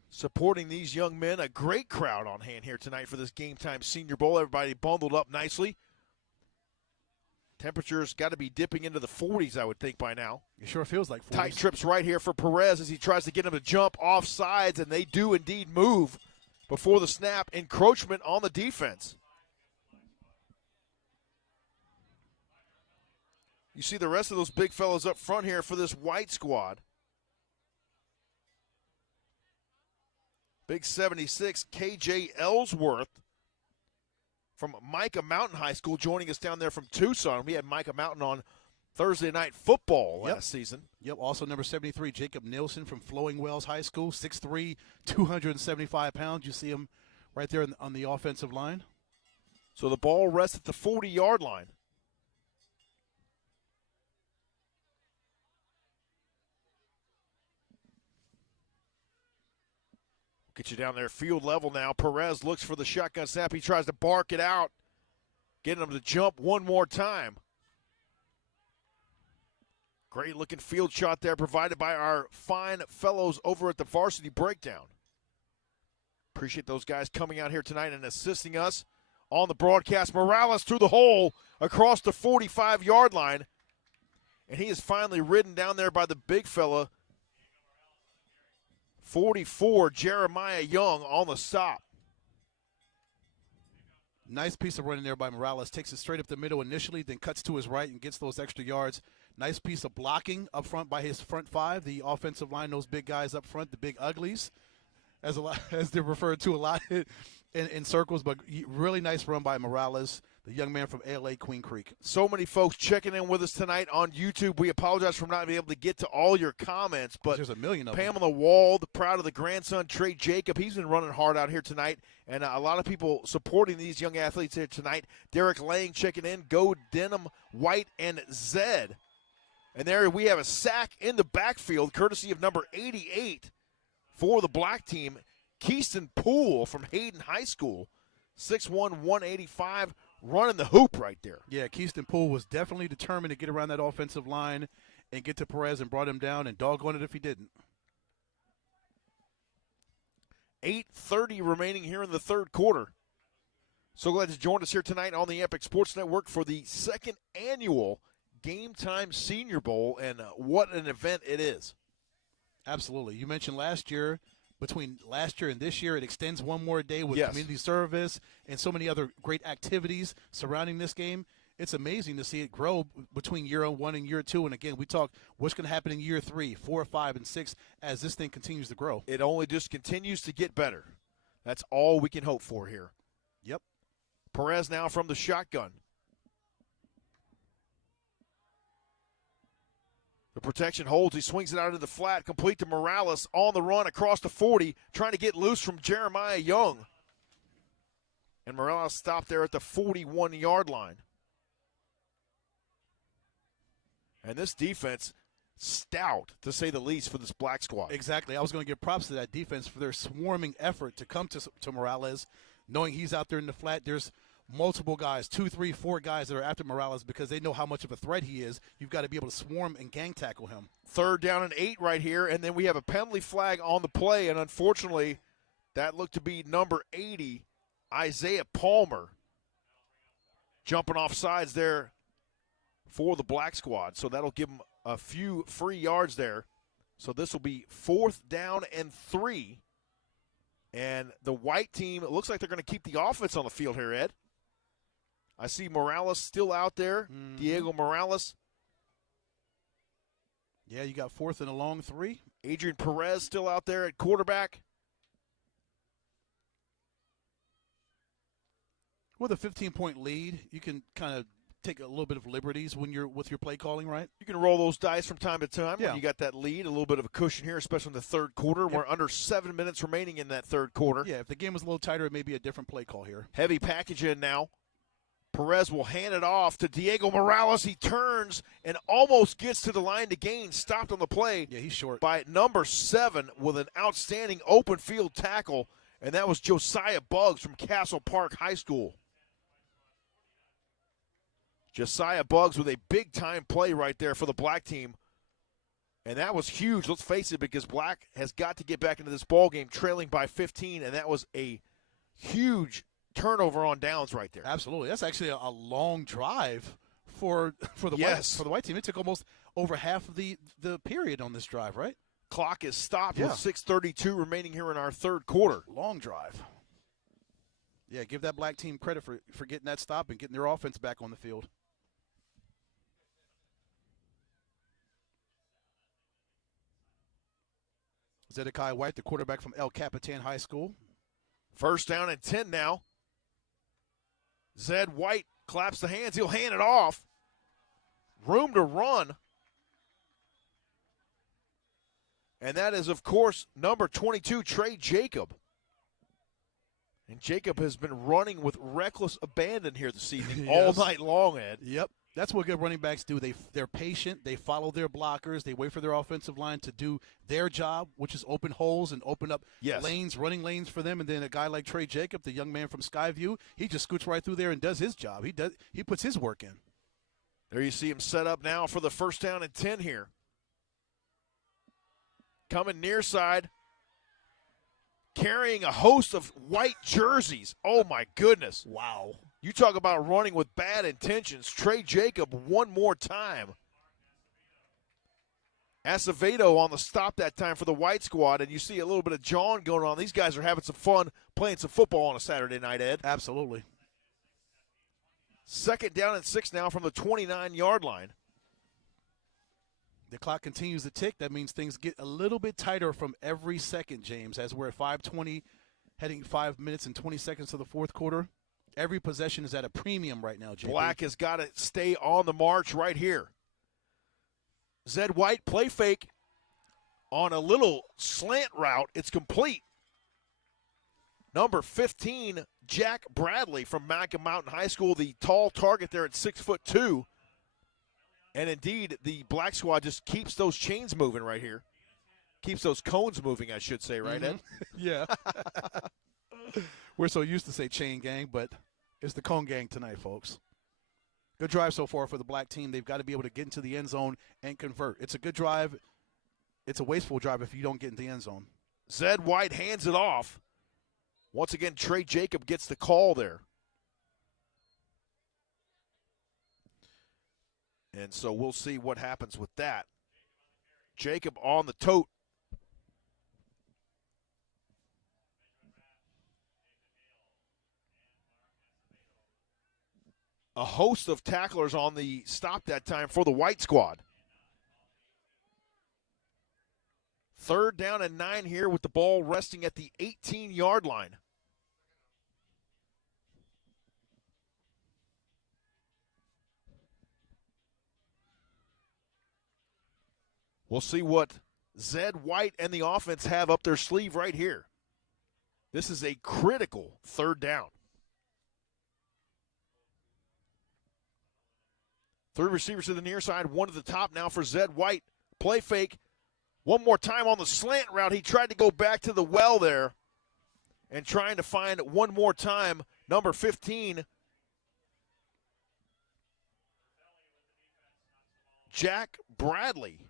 Supporting these young men. A great crowd on hand here tonight for this Game Time Senior Bowl. Everybody bundled up nicely. Temperatures got to be dipping into the 40s, I would think, by now. It sure feels like 40s. Tight trips right here for Perez as he tries to get him to jump off sides, and they do indeed move before the snap. Encroachment on the defense. You see the rest of those big fellas up front here for this white squad. Big 76, KJ Ellsworth from Micah Mountain High School joining us down there from Tucson. We had Micah Mountain on Thursday Night Football last season. Yep, also number 73, Jacob Nielsen from Flowing Wells High School, 6'3", 275 pounds. You see him right there on the offensive line. So the ball rests at the 40-yard line. Get you down there field level now. Perez looks for the shotgun snap. He tries to bark it out. Getting him to jump one more time. Great looking field shot there provided by our fine fellows over at the Varsity Breakdown. Appreciate those guys coming out here tonight and assisting us on the broadcast. Morales through the hole across the 45-yard line. And he is finally ridden down there by the big fella. 44, Jeremiah Young on the stop. Nice piece of running there by Morales. Takes it straight up the middle initially, then cuts to his right and gets those extra yards. Nice piece of blocking up front by his front five. The offensive line, those big guys up front, the big uglies, as they're referred to a lot in circles. But really nice run by Morales, the young man from ALA Queen Creek. So many folks checking in with us tonight on YouTube. We apologize for not being able to get to all your comments, but there's a million of them. Pamela Wald, proud of the grandson, Trey Jacob. He's been running hard out here tonight, and a lot of people supporting these young athletes here tonight. Derek Lang checking in, Go Denham, White, and Zed. And there we have a sack in the backfield, courtesy of number 88 for the black team, Keyston Poole from Hayden High School, 6'1", 185, running the hoop right there. Yeah, Keyston Poole was definitely determined to get around that offensive line and get to Perez and brought him down, and doggone it if he didn't. 8:30 remaining here in the third quarter. So glad to join us here tonight on the Epic Sports Network for the second annual GameTime Senior Bowl, and what an event it is. Absolutely. You mentioned last year. Between last year and this year, it extends one more day with Yes. community service and so many other great activities surrounding this game. It's amazing to see it grow between year 1 and year 2. And again, we talk what's going to happen in year 3, 4, 5, and 6 as this thing continues to grow. It only just continues to get better. That's all we can hope for here. Yep. Perez now from the shotgun. The protection holds. He swings it out into the flat, complete to Morales on the run across the 40, trying to get loose from Jeremiah Young. And Morales stopped there at the 41-yard line. And this defense, stout, to say the least, for this black squad. Exactly. I was going to give props to that defense for their swarming effort to come to Morales, knowing he's out there in the flat. There's multiple guys, 2, 3, 4 guys that are after Morales because they know how much of a threat he is. You've got to be able to swarm and gang tackle him. 3rd down and 8 right here, and then we have a penalty flag on the play, and unfortunately, that looked to be number 80, Isaiah Palmer, jumping off sides there for the black squad. So that'll give him a few free yards there. So this will be 4th down and 3. And the white team, it looks like they're going to keep the offense on the field here, Ed. I see Morales still out there, Diego Morales. Yeah, you got 4th and a long 3. Adrian Perez still out there at quarterback. With a 15-point lead, you can kind of take a little bit of liberties when you're with your play calling, right? You can roll those dice from time to time Yeah. when you got that lead, a little bit of a cushion here, especially in the third quarter. We're under 7 minutes remaining in that third quarter. Yeah, if the game was a little tighter, it may be a different play call here. Heavy package in now. Perez will hand it off to Diego Morales. He turns and almost gets to the line to gain. Stopped on the play. Yeah, he's short. By number 7 with an outstanding open field tackle, and that was Josiah Buggs from Castle Park High School. Josiah Buggs with a big-time play right there for the black team. And that was huge, let's face it, because black has got to get back into this ball game trailing by 15, and that was a huge turnover on downs right there. Absolutely. That's actually a long drive for the white team. It took almost over half of the period on this drive, right? Clock is stopped with 6:32 remaining here in our third quarter. Long drive. Yeah, give that black team credit for getting that stop and getting their offense back on the field. Zedekiah White, the quarterback from El Capitan High School. 1st down and 10 now. Zed White claps the hands. He'll hand it off. Room to run. And that is, of course, number 22, Trey Jacob. And Jacob has been running with reckless abandon here this evening all night long, Ed. Yep. That's what good running backs do. They're patient. They follow their blockers. They wait for their offensive line to do their job, which is open holes and open up lanes, running lanes for them. And then a guy like Trey Jacob, the young man from Skyview, he just scoots right through there and does his job. He puts his work in. There you see him set up now for the 1st down and 10 here. Coming near side, carrying a host of white jerseys. Oh, my goodness. Wow. You talk about running with bad intentions. Trey Jacob one more time. Acevedo on the stop that time for the white squad, and you see a little bit of John going on. These guys are having some fun playing some football on a Saturday night, Ed. Absolutely. 2nd down and 6 now from the 29-yard line. The clock continues to tick. That means things get a little bit tighter from every second, James, as we're at 5:20, heading 5 minutes and 20 seconds to the fourth quarter. Every possession is at a premium right now, JP. Black has got to stay on the march right here. Zed White, play fake on a little slant route. It's complete. Number 15, Jack Bradley from Macomb Mountain High School, the tall target there at 6'2". And indeed, the black squad just keeps those chains moving right here. Keeps those cones moving, I should say, right, Ed? Yeah. We're so used to say chain gang, but it's the cone gang tonight, folks. Good drive so far for the black team. They've got to be able to get into the end zone and convert. It's a good drive. It's a wasteful drive if you don't get into the end zone. Zed White hands it off. Once again, Trey Jacob gets the call there. And so we'll see what happens with that. Jacob on the tote. A host of tacklers on the stop that time for the white squad. 3rd down and 9 here with the ball resting at the 18-yard line. We'll see what Zed White and the offense have up their sleeve right here. This is a critical 3rd down. 3 receivers to the near side, 1 to the top now for Zed White. Play fake. One more time on the slant route. He tried to go back to the well there and trying to find one more time number 15. Jack Bradley.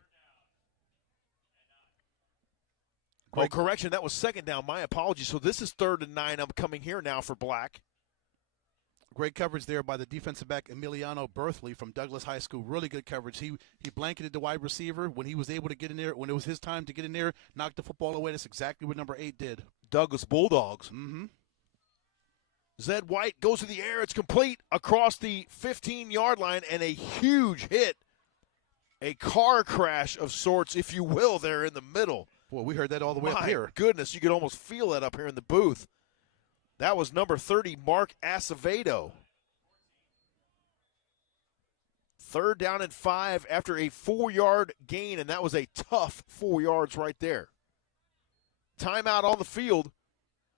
Oh, correction, that was 2nd down. My apologies. So this is 3rd and 9. I'm coming here now for Black. Great coverage there by the defensive back Emiliano Berthley from Douglas High School. Really good coverage. He blanketed the wide receiver when he was able to get in there. When it was his time to get in there, knocked the football away. That's exactly what number 8 did. Douglas Bulldogs. Mm-hmm. Zed White goes to the air. It's complete across the 15-yard line, and a huge hit. A car crash of sorts, if you will, there in the middle. Boy, we heard that all the way up here. My goodness, you could almost feel that up here in the booth. That was number 30, Mark Acevedo. 3rd down and 5 after a 4-yard gain, and that was a tough 4 yards right there. Timeout on the field,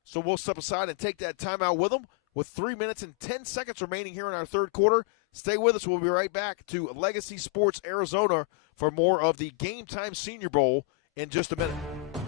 so we'll step aside and take that timeout with them with 3 minutes and 10 seconds remaining here in our 3rd quarter. Stay with us. We'll be right back to Legacy Sports Arizona for more of the GameTime Senior Bowl in just a minute.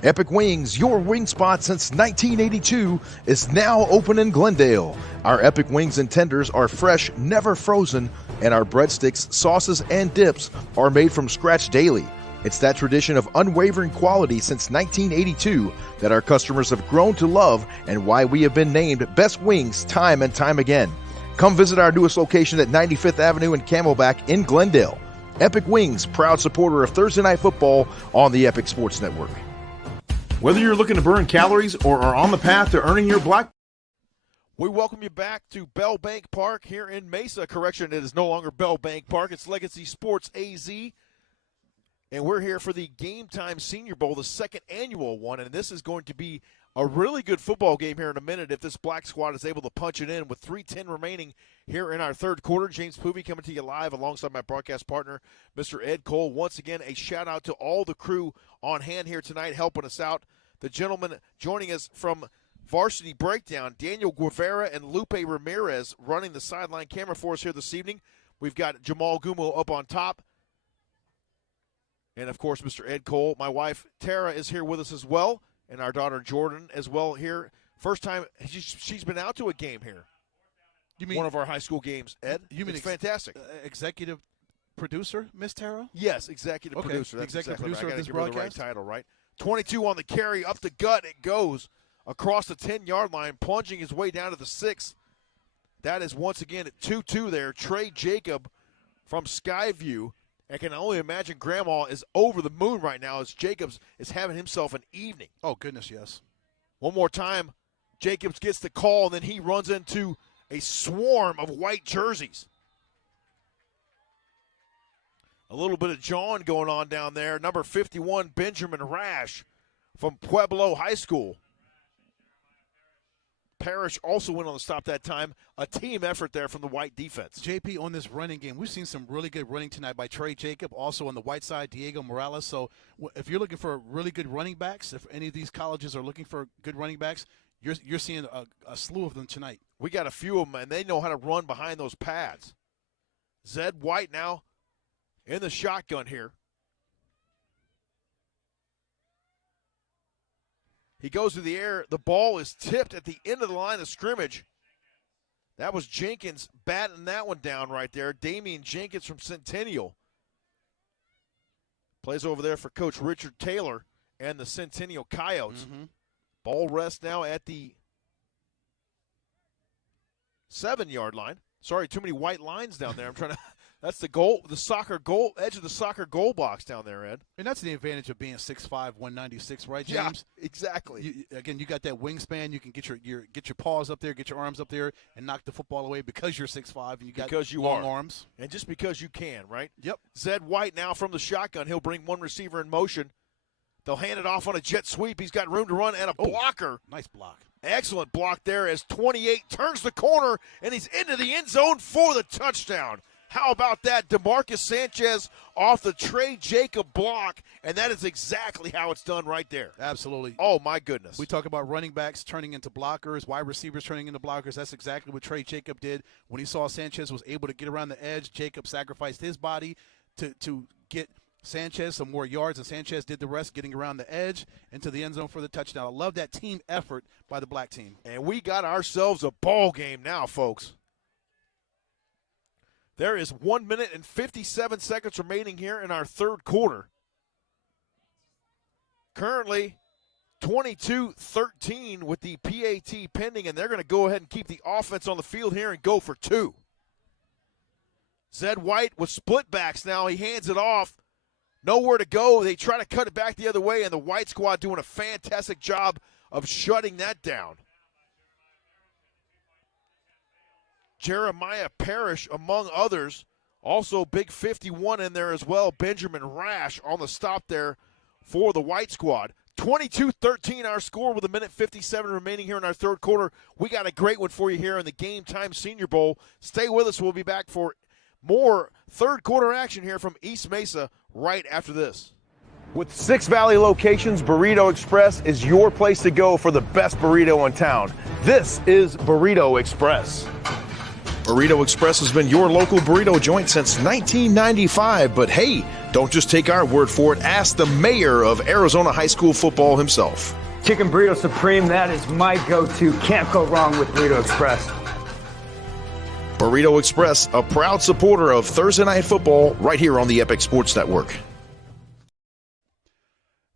Epic Wings, your wing spot since 1982, is now open in Glendale. Our Epic Wings and tenders are fresh, never frozen, and our breadsticks, sauces, and dips are made from scratch daily. It's that tradition of unwavering quality since 1982 that our customers have grown to love and why we have been named Best Wings time and time again. Come visit our newest location at 95th Avenue and Camelback in Glendale. Epic Wings, proud supporter of Thursday Night Football on the Epic Sports Network. Whether you're looking to burn calories or are on the path to earning your black. We welcome you back to Bell Bank Park here in Mesa. Correction, it is no longer Bell Bank Park. It's Legacy Sports AZ. And we're here for the GameTime Senior Bowl, the 2nd annual one. And this is going to be a really good football game here in a minute if this black squad is able to punch it in with 3:10 remaining here in our 3rd quarter. James Poovey coming to you live alongside my broadcast partner, Mr. Ed Cole. Once again, a shout-out to all the crew on hand here tonight helping us out. The gentlemen joining us from Varsity Breakdown, Daniel Guevara and Lupe Ramirez running the sideline camera for us here this evening. We've got Jamal Gumo up on top. And, of course, Mr. Ed Cole. My wife, Tara, is here with us as well, and our daughter, Jordan, as well here. First time she's been out to a game here. You mean one of our high school games, Ed? You mean it's fantastic. Executive producer, Miss Tara? Yes, executive producer. That's executive exactly producer right. of this give her the broadcast? right title, right? 22 on the carry, up the gut it goes across the 10-yard line, plunging his way down to the 6. That is once again at 2-2 there. Trey Jacob from Skyview. I can only imagine Grandma is over the moon right now as Jacobs is having himself an evening. Oh, goodness, yes. One more time, Jacobs gets the call, and then he runs into a swarm of white jerseys. A little bit of John going on down there. Number 51, Benjamin Rash from Pueblo High School. Parrish also went on the stop that time. A team effort there from the white defense. JP, on this running game, we've seen some really good running tonight by Trey Jacob. Also on the white side, Diego Morales. So if you're looking for really good running backs, if any of these colleges are looking for good running backs, you're seeing a slew of them tonight. We got a few of them, and they know how to run behind those pads. Zed White now in the shotgun here. He goes to the air. The ball is tipped at the end of the line of scrimmage. That was Jenkins batting that one down right there. Damian Jenkins from Centennial. Plays over there for Coach Richard Taylor and the Centennial Coyotes. Mm-hmm. Ball rests now at the 7-yard line. Sorry, too many white lines down there. I'm trying to That's the goal, the soccer goal, edge of the soccer goal box down there, Ed. And that's the advantage of being 6'5", 196, right, James? Yeah, exactly. You got that wingspan. You can get your paws up there, get your arms up there, and knock the football away because you're 6'5", and you got long arms. And just because you can, right? Yep. Zed White now from the shotgun. He'll bring one receiver in motion. They'll hand it off on a jet sweep. He's got room to run and a blocker. Nice block. Excellent block there as 28 turns the corner, and he's into the end zone for the touchdown. How about that? DeMarcus Sanchez off the Trey Jacob block, and that is exactly how it's done right there. Absolutely. Oh, my goodness. We talk about running backs turning into blockers, wide receivers turning into blockers. That's exactly what Trey Jacob did. When he saw Sanchez was able to get around the edge, Jacob sacrificed his body to get Sanchez some more yards, and Sanchez did the rest, getting around the edge into the end zone for the touchdown. I love that team effort by the black team. And we got ourselves a ball game now, folks. There is 1 minute and 57 seconds remaining here in our third quarter. Currently, 22-13 with the PAT pending, and they're going to go ahead and keep the offense on the field here and go for two. Zed White with split backs now. He hands it off. Nowhere to go. They try to cut it back the other way, and the White squad doing a fantastic job of shutting that down. Jeremiah Parrish, among others. Also, big 51 in there as well. Benjamin Rash on the stop there for the White squad. 22-13 our score with 1:57 remaining here in our third quarter. We got a great one for you here in the Game Time Senior Bowl. Stay with us. We'll be back for more third quarter action here from East Mesa right after this. With 6 Valley locations, Burrito Express is your place to go for the best burrito in town. This is Burrito Express. Burrito Express has been your local burrito joint since 1995, but hey, don't just take our word for it. Ask the mayor of Arizona high school football himself. Chicken Burrito Supreme, that is my go-to. Can't go wrong with Burrito Express. Burrito Express, a proud supporter of Thursday Night Football right here on the Epic Sports Network.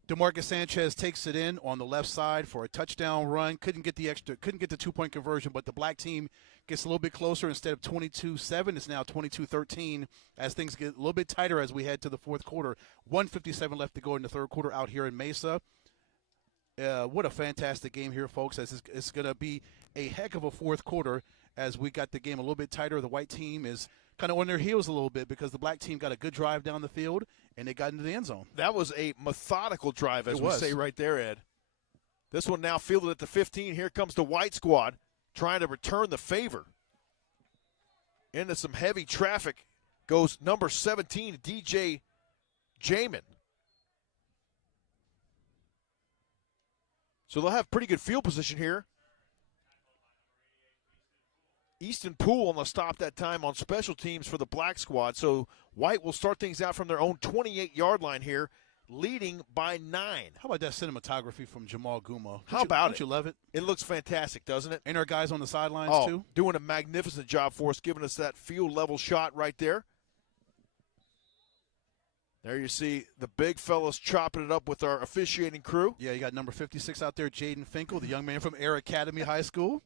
DeMarcus Sanchez takes it in on the left side for a touchdown run. Couldn't get the 2-point conversion, but the black team gets a little bit closer. Instead of 22-7, it's now 22-13 as things get a little bit tighter as we head to the fourth quarter. 1:57 left to go in the third quarter out here in Mesa. What a fantastic game here, folks, as it's going to be a heck of a fourth quarter as we got the game a little bit tighter. The white team is kind of on their heels a little bit because the black team got a good drive down the field, and they got into the end zone. That was a methodical drive, as we say right there, Ed. This one now fielded at the 15. Here comes the white squad trying to return the favor. Into some heavy traffic goes number 17, DJ Jamin. So they'll have pretty good field position here. Easton Poole on the stop that time on special teams for the black squad. So White will start things out from their own 28-yard line here, leading by 9. How about that cinematography from Jamal Guma? Don't you love it? It looks fantastic, doesn't it? And our guys on the sidelines, too? Doing a magnificent job for us, giving us that field-level shot right there. There you see the big fellas chopping it up with our officiating crew. Yeah, you got number 56 out there, Jaden Finkel, the young man from Air Academy High School.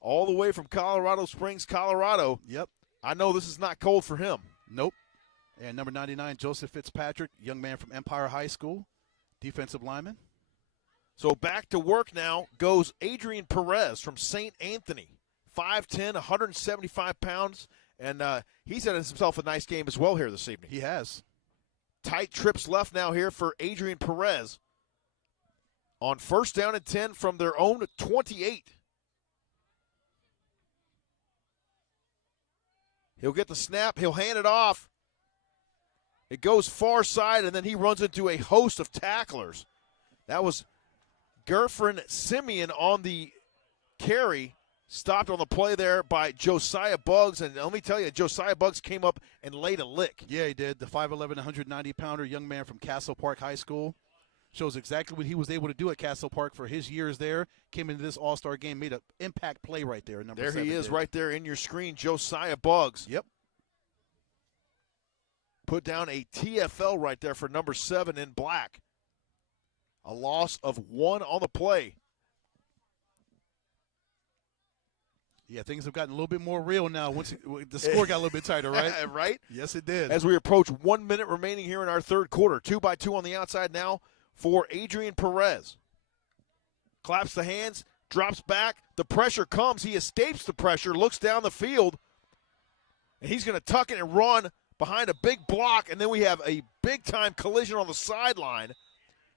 All the way from Colorado Springs, Colorado. Yep. I know this is not cold for him. Nope. And number 99, Joseph Fitzpatrick, young man from Empire High School, defensive lineman. So back to work now goes Adrian Perez from St. Anthony. 5'10", 175 pounds, and he's had himself a nice game as well here this evening. He has. Tight trips left now here for Adrian Perez. On first down and 10 from their own 28. He'll get the snap. He'll hand it off. It goes far side, and then he runs into a host of tacklers. That was Gerfrin Simeon on the carry. Stopped on the play there by Josiah Buggs. And let me tell you, Josiah Buggs came up and laid a lick. Yeah, he did. The 5'11", 190-pounder young man from Castle Park High School. Shows exactly what he was able to do at Castle Park for his years there. Came into this all-star game, made an impact play right there. There he is right there in your screen, Josiah Buggs. Yep. Put down a TFL right there for number 7 in black. A loss of 1 on the play. Yeah, things have gotten a little bit more real now once the score got a little bit tighter, right? Right? Yes, it did. As we approach 1 minute remaining here in our third quarter. 2-by-2 on the outside now for Adrian Perez. Claps the hands, drops back. The pressure comes. He escapes the pressure, looks down the field, and he's going to tuck it and run behind a big block, and then we have a big-time collision on the sideline.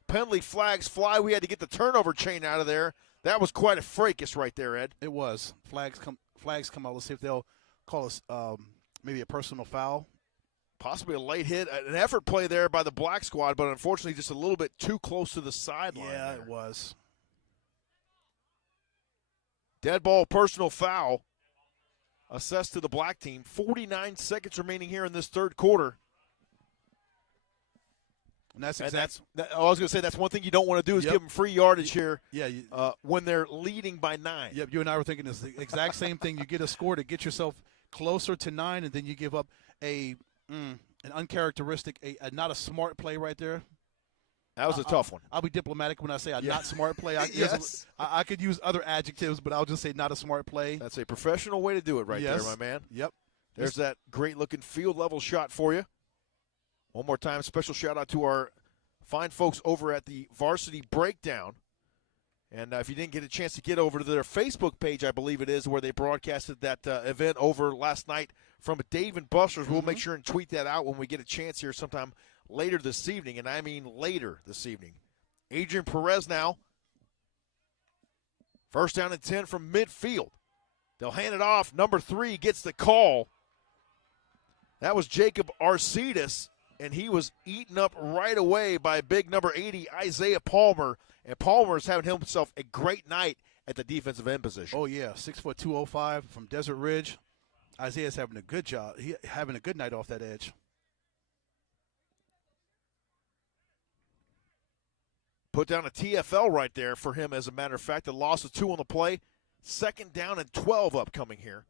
Penalty flags fly. We had to get the turnover chain out of there. That was quite a fracas right there, Ed. It was. Flags come out. Let's see if they'll call us maybe a personal foul. Possibly a late hit. An effort play there by the black squad, but unfortunately just a little bit too close to the sideline. Yeah, there. it was. Dead ball, personal foul assessed to the black team. 49 seconds remaining here in this third quarter. And that's I was going to say that's one thing you don't want to do is give them free yardage here. Yeah, when they're leading by 9. Yep, you and I were thinking this the exact same thing. You get a score to get yourself closer to 9, and then you give up an uncharacteristic, not a smart play right there. That was a tough one. I'll be diplomatic when I say a not smart play. Yes. I could use other adjectives, but I'll just say not a smart play. That's a professional way to do it right there, my man. Yep. There's that great-looking field-level shot for you. One more time, special shout-out to our fine folks over at the Varsity Breakdown. And if you didn't get a chance to get over to their Facebook page, I believe it is, where they broadcasted that event over last night from Dave & Buster's. We'll make sure and tweet that out when we get a chance here sometime later this evening, and I mean later this evening. Adrian Perez now. First down and 10 from midfield. They'll hand it off. Number 3 gets the call. That was Jacob Arcides, and he was eaten up right away by big number 80, Isaiah Palmer. And Palmer is having himself a great night at the defensive end position. Oh, yeah, 6'2", 205 from Desert Ridge. Isaiah's having a good job. Having a good night off that edge. Put down a TFL right there for him, as a matter of fact. A loss of 2 on the play. Second down and 12 upcoming here.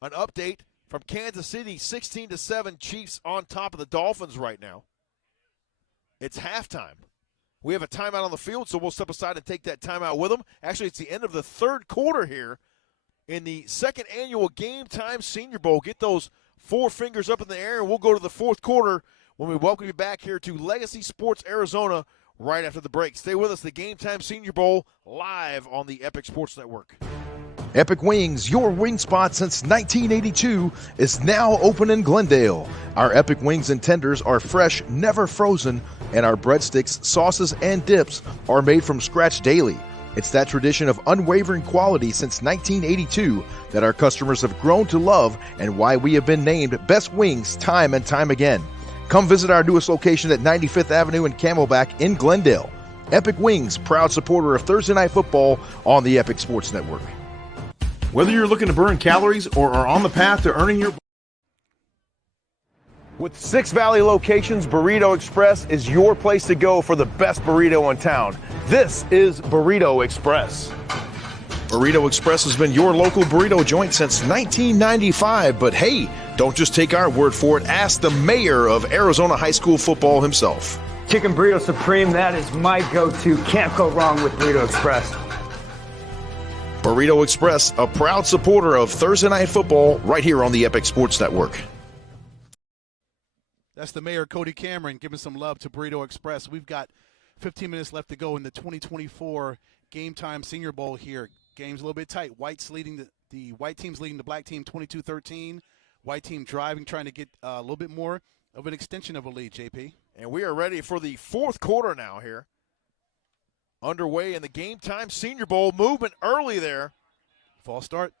An update from Kansas City, 16-7, Chiefs on top of the Dolphins right now. It's halftime. We have a timeout on the field, so we'll step aside and take that timeout with them. Actually, it's the end of the third quarter here in the second annual GameTime Senior Bowl. Get those 4 fingers up in the air, and we'll go to the fourth quarter when we welcome you back here to Legacy Sports Arizona right after the break. Stay with us. The GameTime Senior Bowl live on the Epic Sports Network. Epic Wings, your wing spot since 1982, is now open in Glendale. Our Epic Wings and tenders are fresh, never frozen, and our breadsticks, sauces, and dips are made from scratch daily. It's that tradition of unwavering quality since 1982 that our customers have grown to love, and why we have been named Best Wings time and time again. Come visit our newest location at 95th Avenue and Camelback in Glendale. Epic Wings, proud supporter of Thursday Night Football on the Epic Sports Network. Whether you're looking to burn calories or are on the path to earning your... With 6 Valley locations, Burrito Express is your place to go for the best burrito in town. This is Burrito Express. Burrito Express has been your local burrito joint since 1995, but hey, don't just take our word for it. Ask the mayor of Arizona high school football himself. Chicken Burrito Supreme, that is my go-to. Can't go wrong with Burrito Express. Burrito Express, a proud supporter of Thursday Night Football right here on the Epic Sports Network. That's the mayor, Cody Cameron, giving some love to Burrito Express. We've got 15 minutes left to go in the 2024 GameTime Senior Bowl here. Game's a little bit tight. The white team's leading the black team 22-13. White team driving, trying to get a little bit more of an extension of a lead, JP. And we are ready for the fourth quarter now here. Underway in the GameTime Senior Bowl. Movement early there. False start.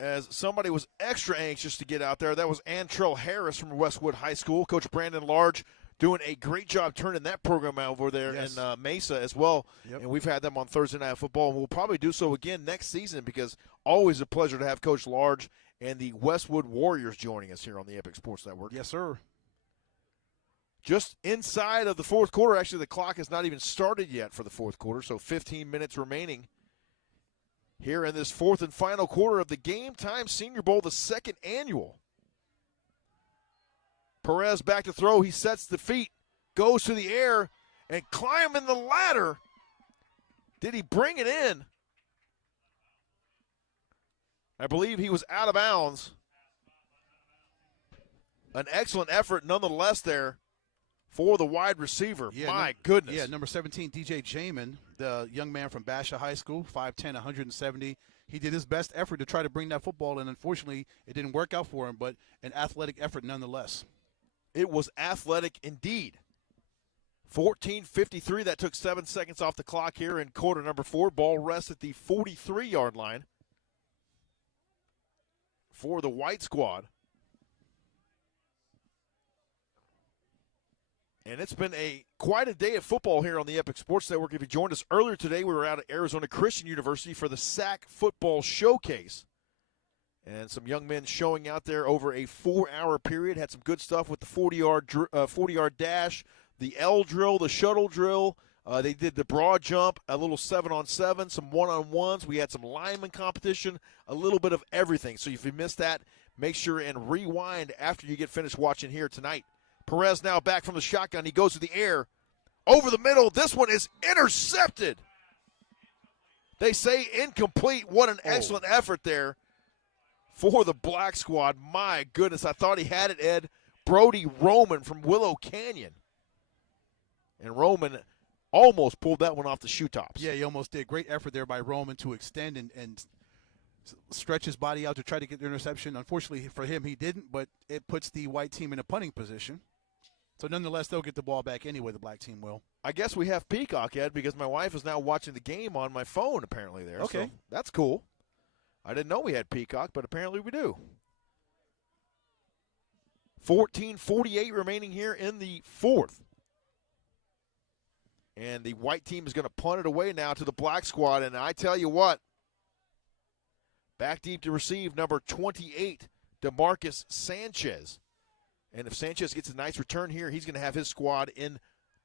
As somebody was extra anxious to get out there. That was Antrell Harris from Westwood High School. Coach Brandon Large doing a great job turning that program out over there in Mesa as well. Yep. And we've had them on Thursday Night Football, and we'll probably do so again next season, because always a pleasure to have Coach Large and the Westwood Warriors joining us here on the Epic Sports Network. Yes, sir. Just inside of the fourth quarter. Actually, the clock has not even started yet for the fourth quarter, so 15 minutes remaining here in this fourth and final quarter of the GameTime Senior Bowl, the second annual. Perez back to throw. He sets the feet, goes to the air, and climbing the ladder. Did he bring it in? I believe he was out of bounds. An excellent effort nonetheless there for the wide receiver. Yeah, My goodness. Yeah, number 17, DJ Jamin, the young man from Basha High School, 5'10", 170. He did his best effort to try to bring that football, and unfortunately it didn't work out for him, but an athletic effort nonetheless. It was athletic indeed. 14:53. That took 7 seconds off the clock here in quarter number 4. Ball rests at the 43-yard line for the white squad. And it's been quite a day of football here on the Epic Sports Network. If you joined us earlier today, we were out at Arizona Christian University for the SAC Football Showcase. And some young men showing out there over a 4-hour period. Had some good stuff with the 40-yard dash, the L drill, the shuttle drill. They did the broad jump, a little 7-on-7, some 1-on-1s. We had some lineman competition, a little bit of everything. So if you missed that, make sure and rewind after you get finished watching here tonight. Perez now back from the shotgun. He goes to the air. Over the middle. This one is intercepted. They say incomplete. What an excellent effort there for the black squad. My goodness, I thought he had it, Ed. Brody Roman from Willow Canyon. And Roman almost pulled that one off the shoe tops. Yeah, he almost did. Great effort there by Roman to extend and stretch his body out to try to get the interception. Unfortunately for him, he didn't, but it puts the white team in a punting position. So nonetheless, they'll get the ball back anyway, the black team will. I guess we have Peacock, Ed, because my wife is now watching the game on my phone apparently there. Okay. So that's cool. I didn't know we had Peacock, but apparently we do. 14:48 remaining here in the fourth. And the white team is going to punt it away now to the black squad. And I tell you what, back deep to receive, number 28, DeMarcus Sanchez. And if Sanchez gets a nice return here, he's going to have his squad in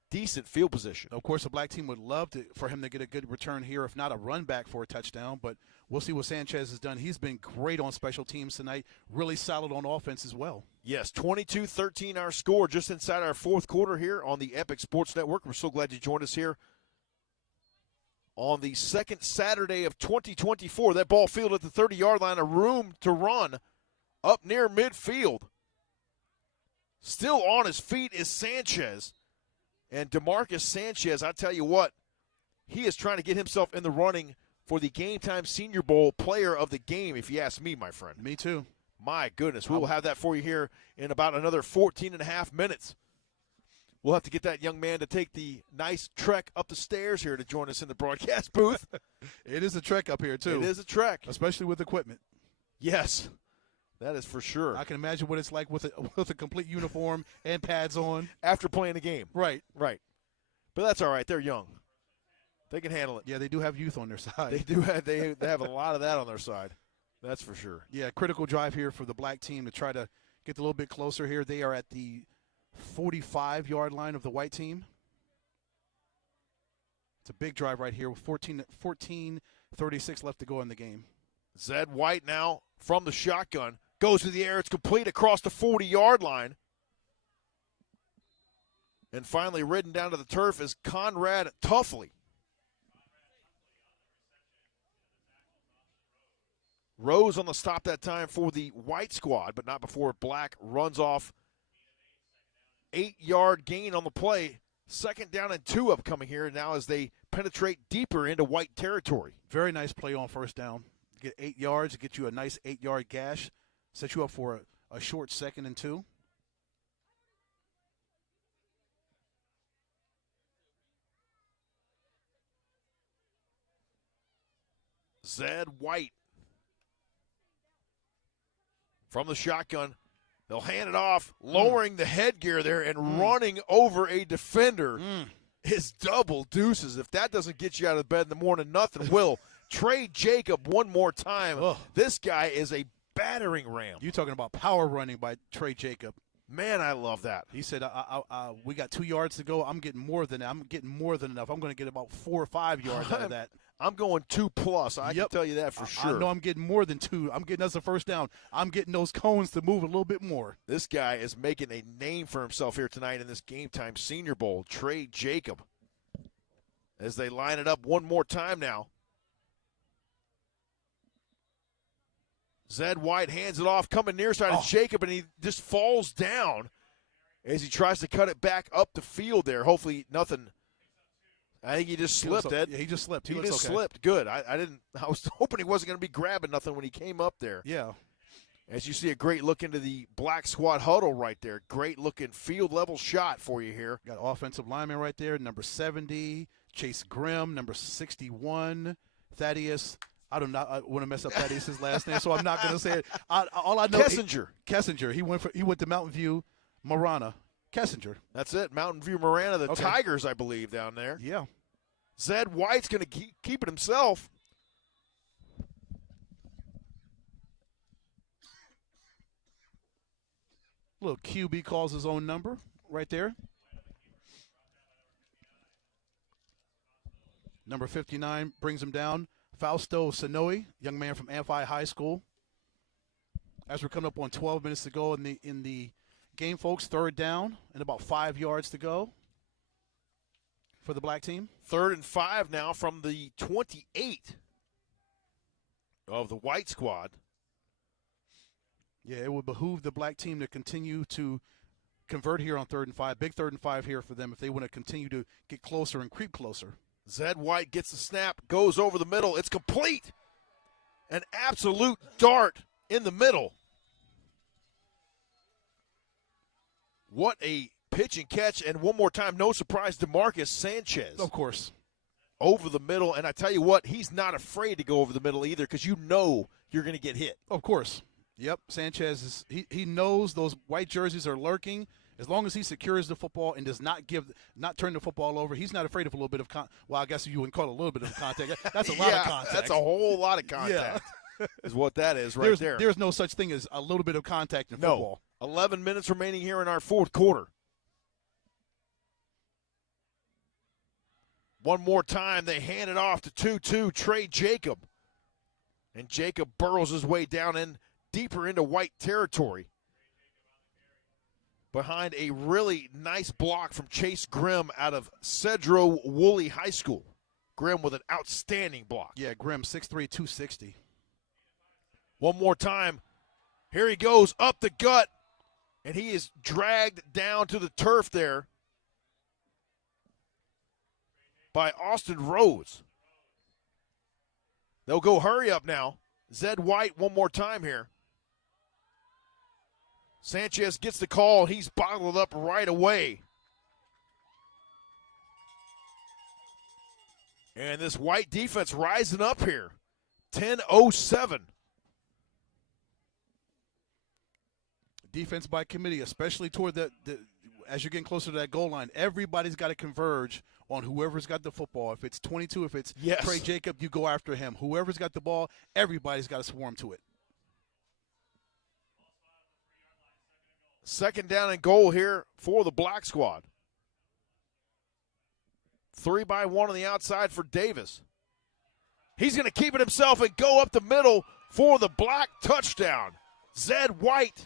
decent field position. Of course, the black team would love for him to get a good return here, if not a run back for a touchdown. But we'll see what Sanchez has done. He's been great on special teams tonight, really solid on offense as well. Yes, 22-13 our score just inside our fourth quarter here on the Epic Sports Network. We're so glad you joined us here on the second Saturday of 2024. That ball field at the 30-yard line, a room to run up near midfield. Still on his feet is Sanchez. And DeMarcus Sanchez, I tell you what, he is trying to get himself in the running for the GameTime Senior Bowl player of the game, if you ask me, my friend. Me too. My goodness, we will have that for you here in about another 14 and a half minutes. We'll have to get that young man to take the nice trek up the stairs here to join us in the broadcast booth. It is a trek up here, too. It is a trek. Especially with equipment. Yes, that is for sure. I can imagine what it's like with a complete uniform and pads on. After playing the game. Right. Right. But that's all right. They're young. They can handle it. Yeah, they do have youth on their side. They do have, they have a lot of that on their side. That's for sure. Yeah, critical drive here for the black team to try to get a little bit closer here. They are at the 45-yard line of the white team. It's a big drive right here with 14:36 left to go in the game. Zed White now from the shotgun. Goes to the air. It's complete across the 40-yard line. And finally ridden down to the turf is Conrad Tuffley. Rose on the stop that time for the white squad, but not before Black runs off. 8-yard gain on the play. Second down and 2 upcoming here now as they penetrate deeper into white territory. Very nice play on first down. Get 8 yards, get you a nice 8-yard gash, set you up for a short 2nd and 2. Zed White from the shotgun. They'll hand it off, lowering the headgear there and running over a defender. Is double deuces. If that doesn't get you out of bed in the morning, nothing will. Trey Jacob one more time. This guy is a battering ram. You're talking about power running by Trey Jacob. Man, I love that. He said, we got 2 yards to go. I'm getting more than that. I'm getting more than enough. I'm going to get about 4 or 5 yards out of that. I'm going 2+. I can tell you that for sure. I know I'm getting more than 2. I'm getting us a first down. I'm getting those cones to move a little bit more. This guy is making a name for himself here tonight in this GameTime Senior Bowl. Trey Jacob. As they line it up one more time now. Zed White hands it off, coming near side of Jacob, and he just falls down as he tries to cut it back up the field there. Hopefully nothing. I think he just slipped, Ed. Yeah, he just slipped. He just okay. slipped. Good. I was hoping he wasn't going to be grabbing nothing when he came up there. Yeah. As you see a great look into the black squad huddle right there. Great looking field level shot for you here. Got offensive lineman right there, number 70, Chase Grimm, number 61, Thaddeus. I want to mess up Thaddeus' last name, so I'm not going to say it. All I know Kessinger. He went to Mountain View, Marana. Kessinger. That's it. Mountain View Marana, the Tigers, I believe, down there. Yeah. Zed White's going to keep it himself. Little QB calls his own number right there. Number 59 brings him down. Fausto Sonoy, young man from Amphi High School. As we're coming up on 12 minutes to go in the game, folks, third down and about 5 yards to go for the black team. 3rd and 5 now from the 28 of the white squad. Yeah, it would behoove the black team to continue to convert here on 3rd and 5. Big 3rd and 5 here for them if they want to continue to get closer and creep closer. Zed White gets the snap, goes over the middle. It's complete. An absolute dart in the middle. What a pitch and catch. And one more time, no surprise, DeMarcus Sanchez. Of course. Over the middle. And I tell you what, he's not afraid to go over the middle either because you know you're going to get hit. Of course. Yep, Sanchez he knows those white jerseys are lurking. As long as he secures the football and does not turn the football over, he's not afraid of a little bit of well, I guess you wouldn't call it a little bit of contact. That's a lot of contact. That's a whole lot of contact. Yeah. Is what that is there. There's no such thing as a little bit of contact in football. 11 minutes remaining here in our 4th quarter. One more time, they hand it off to 2-2, Trey Jacob. And Jacob burrows his way down in deeper into white territory behind a really nice block from Chase Grimm out of Cedro Woolley High School. Grimm with an outstanding block. Yeah, Grimm, 6'3", 260. One more time. Here he goes up the gut, and he is dragged down to the turf there by Austin Rhodes. They'll go hurry up now. Zed White one more time here. Sanchez gets the call. He's bottled up right away. And this white defense rising up here. 10:07. Defense by committee, especially toward as you're getting closer to that goal line, everybody's got to converge on whoever's got the football. If it's 22, if it's Trey Jacob, you go after him. Whoever's got the ball, everybody's got to swarm to it. 2nd down and goal here for the black squad. 3-by-1 on the outside for Davis. He's going to keep it himself and go up the middle for the black touchdown. Zed White.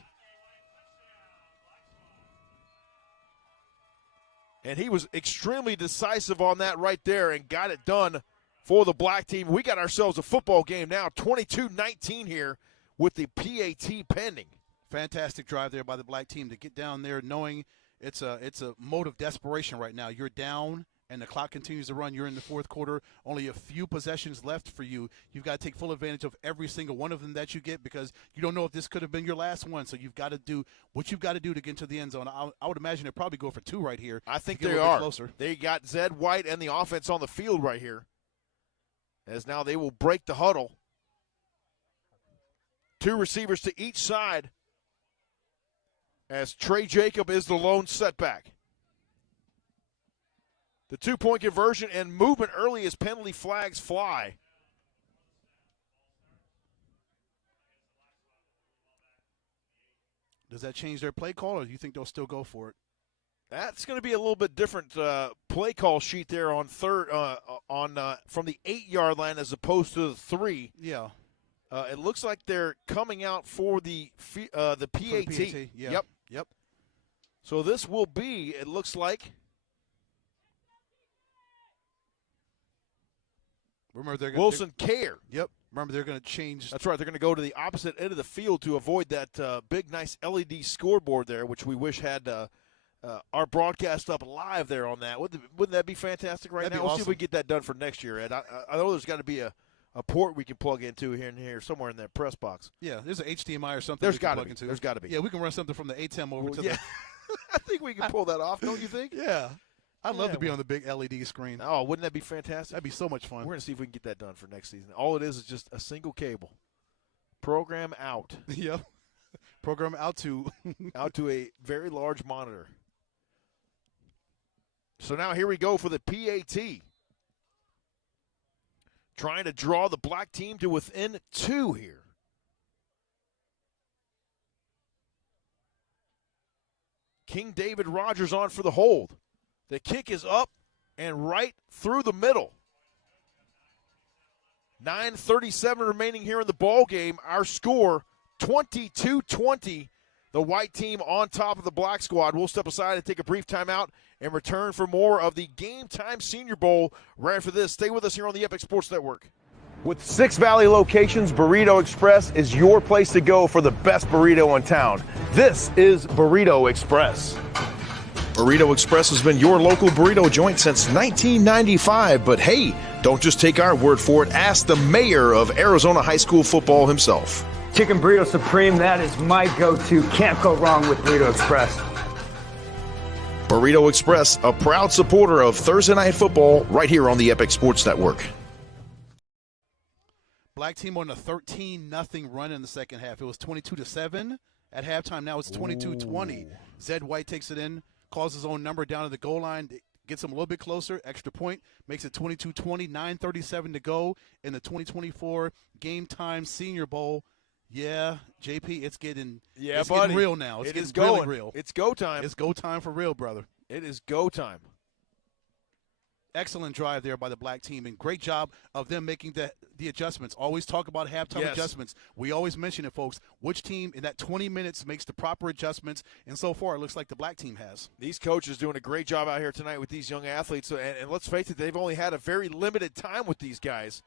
And he was extremely decisive on that right there and got it done for the black team. We got ourselves a football game now, 22-19 here with the PAT pending. Fantastic drive there by the black team to get down there knowing it's a mode of desperation right now. You're down and the clock continues to run. You're in the 4th quarter. Only a few possessions left for you. You've got to take full advantage of every single one of them that you get because you don't know if this could have been your last one. So you've got to do what you've got to do to get into the end zone. I would imagine they'll probably go for 2 right here. I think they are. Closer. They got Zed White and the offense on the field right here. As now they will break the huddle. 2 receivers to each side. As Trey Jacob is the lone setback. The 2-point conversion and movement early as penalty flags fly. Does that change their play call, or do you think they'll still go for it? That's going to be a little bit different play call sheet there on from the 8-yard line as opposed to the 3. Yeah. It looks like they're coming out for the PAT. Yeah. Yep. So this will be, it looks like. Remember, Wilson Care. Yep. Remember, they're going to change. That's right. They're going to go to the opposite end of the field to avoid that big, nice LED scoreboard there, which we wish had our broadcast up live there on that. Wouldn't that be fantastic right That'd now? be We'll awesome. see if we get that done for next year, Ed. I know there's got to be a port we can plug into here and here, somewhere in that press box. Yeah, there's an HDMI or something. There's we can got to plug be. into. There's got to be. Yeah, we can run something from the ATEM over to yeah. the. I think we can pull that off, don't you think? Yeah. I'd love Yeah, to be well. on the big LED screen. Oh, wouldn't that be fantastic? That'd be so much fun. We're going to see if we can get that done for next season. All it is just a single cable. Program out. Yep. Program out to out to a very large monitor. So now here we go for the PAT. Trying to draw the black team to within 2 here. King David Rogers on for the hold. The kick is up and right through the middle. 9:37 remaining here in the ball game. Our score 22-20. The white team on top of the black squad. We'll step aside and take a brief timeout and return for more of the Game Time Senior Bowl right after this. Stay with us here on the Epic Sports Network. With 6 Valley locations, Burrito Express is your place to go for the best burrito in town. This is Burrito Express. Burrito Express has been your local burrito joint since 1995, but hey, don't just take our word for it. Ask the mayor of Arizona High School football himself. Chicken Burrito Supreme, that is my go-to. Can't go wrong with Burrito Express. Burrito Express, a proud supporter of Thursday Night Football right here on the Epic Sports Network. Black team on a 13-0 run in the second half. It was 22-7 at halftime. Now it's 22-20. Zed White takes it in, calls his own number down to the goal line, gets him a little bit closer, extra point, makes it 22-20, 9:37 to go in the 2024 Game Time Senior Bowl. Yeah, JP, it's getting getting real now. It's getting really real. It's go time. It's go time for real, brother. It is go time. Excellent drive there by the black team, and great job of them making the adjustments. Always talk about halftime adjustments. We always mention it, folks. Which team in that 20 minutes makes the proper adjustments? And so far, it looks like the black team has. These coaches doing a great job out here tonight with these young athletes. And let's face it, they've only had a very limited time with these guys.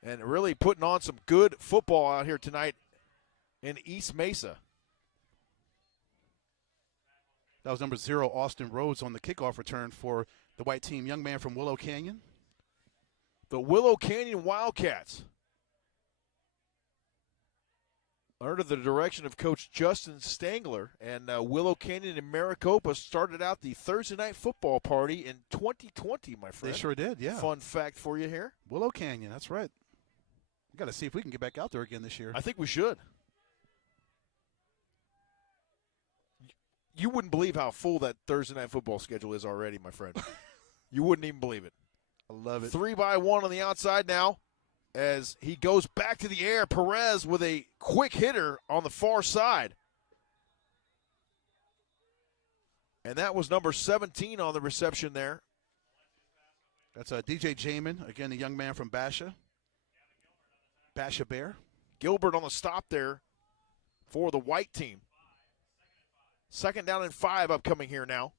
And really putting on some good football out here tonight in East Mesa. That was number 0, Austin Rhodes, on the kickoff return for the white team, young man from Willow Canyon. The Willow Canyon Wildcats, under the direction of Coach Justin Stangler, and Willow Canyon and Maricopa started out the Thursday Night Football Party in 2020, my friend. They sure did, yeah. Fun fact for you here. Willow Canyon, that's right. We got to see if we can get back out there again this year. I think we should. You wouldn't believe how full that Thursday Night Football schedule is already, my friend. You wouldn't even believe it. I love it. 3-by-1 on the outside now as he goes back to the air. Perez with a quick hitter on the far side. And that was number 17 on the reception there. That's DJ Jamin, again, the young man from Basha Bear. Gilbert on the stop there for the white team. 2nd down and 5 upcoming here now.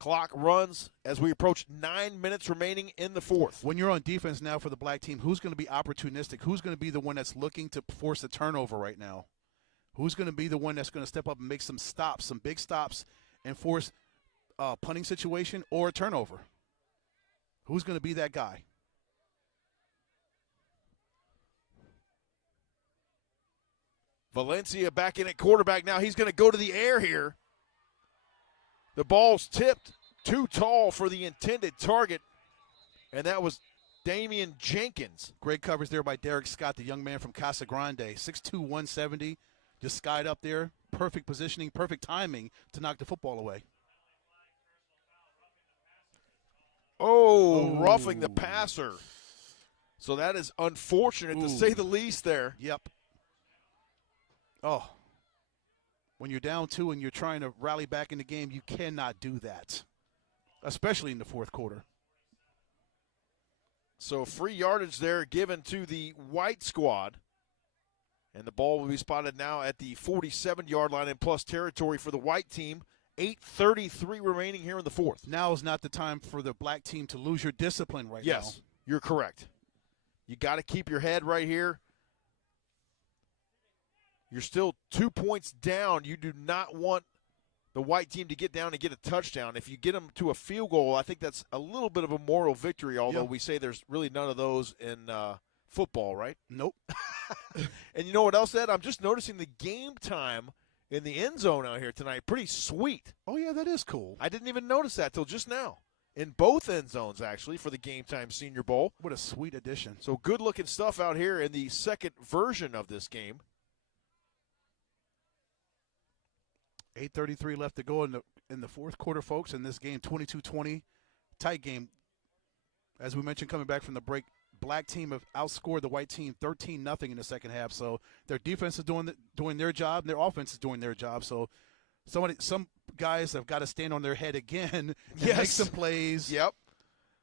Clock runs as we approach 9 minutes remaining in the 4th. When you're on defense now for the black team, who's going to be opportunistic? Who's going to be the one that's looking to force a turnover right now? Who's going to be the one that's going to step up and make some stops, some big stops, and force a punting situation or a turnover? Who's going to be that guy? Valencia back in at quarterback now. He's going to go to the air here. The ball's tipped too tall for the intended target, and that was Damian Jenkins. Great coverage there by Derek Scott, the young man from Casa Grande. 6'2", 170, just skied up there. Perfect positioning, perfect timing to knock the football away. Oh, roughing the passer. So that is unfortunate to say the least there. Yep. Oh, when you're down 2 and you're trying to rally back in the game, you cannot do that, especially in the 4th quarter. So free yardage there given to the white squad. And the ball will be spotted now at the 47-yard line in plus territory for the white team. 8:33 remaining here in the 4th. Now is not the time for the black team to lose your discipline right now. Yes, you're correct. You got to keep your head right here. You're still 2 points down. You do not want the white team to get down and get a touchdown. If you get them to a field goal, I think that's a little bit of a moral victory, although we say there's really none of those in football, right? Nope. And you know what else, Ed? I'm just noticing the game time in the end zone out here tonight. Pretty sweet. Oh, yeah, that is cool. I didn't even notice that till just now. In both end zones, actually, for the GameTime Senior Bowl. What a sweet addition. So good-looking stuff out here in the second version of this game. 8:33 left to go in the fourth quarter, folks, in this game, 22-20. Tight game. As we mentioned, coming back from the break, black team have outscored the white team 13-0 in the second half. So their defense is doing their job, and their offense is doing their job. So some guys have got to stand on their head again and make some plays. Yep.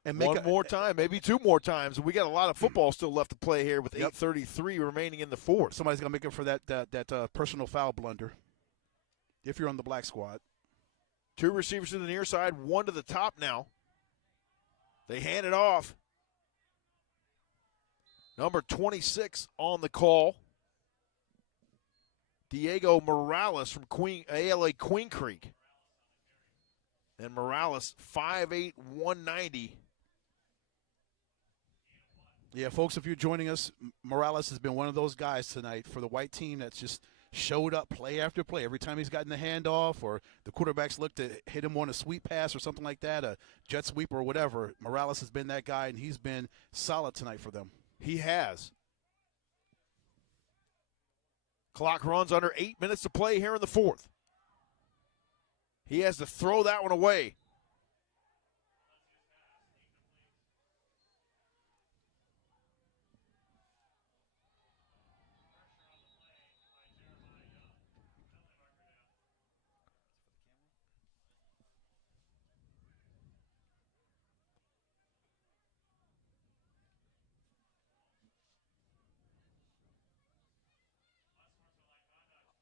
And make one more time, maybe two more times. We got a lot of football still left to play here with 8:33 remaining in the fourth. Somebody's going to make it for that personal foul blunder if you're on the black squad. Two receivers to the near side, one to the top now. They hand it off. Number 26 on the call. Diego Morales from ALA Queen Creek. And Morales, 5'8", 190. Yeah, folks, if you're joining us, Morales has been one of those guys tonight for the white team that's just showed up play after play. Every time he's gotten the handoff or the quarterbacks look to hit him on a sweep pass or something like that, a jet sweep or whatever, Morales has been that guy, and he's been solid tonight for them. He has. Clock runs under 8 minutes to play here in the fourth. He has to throw that one away.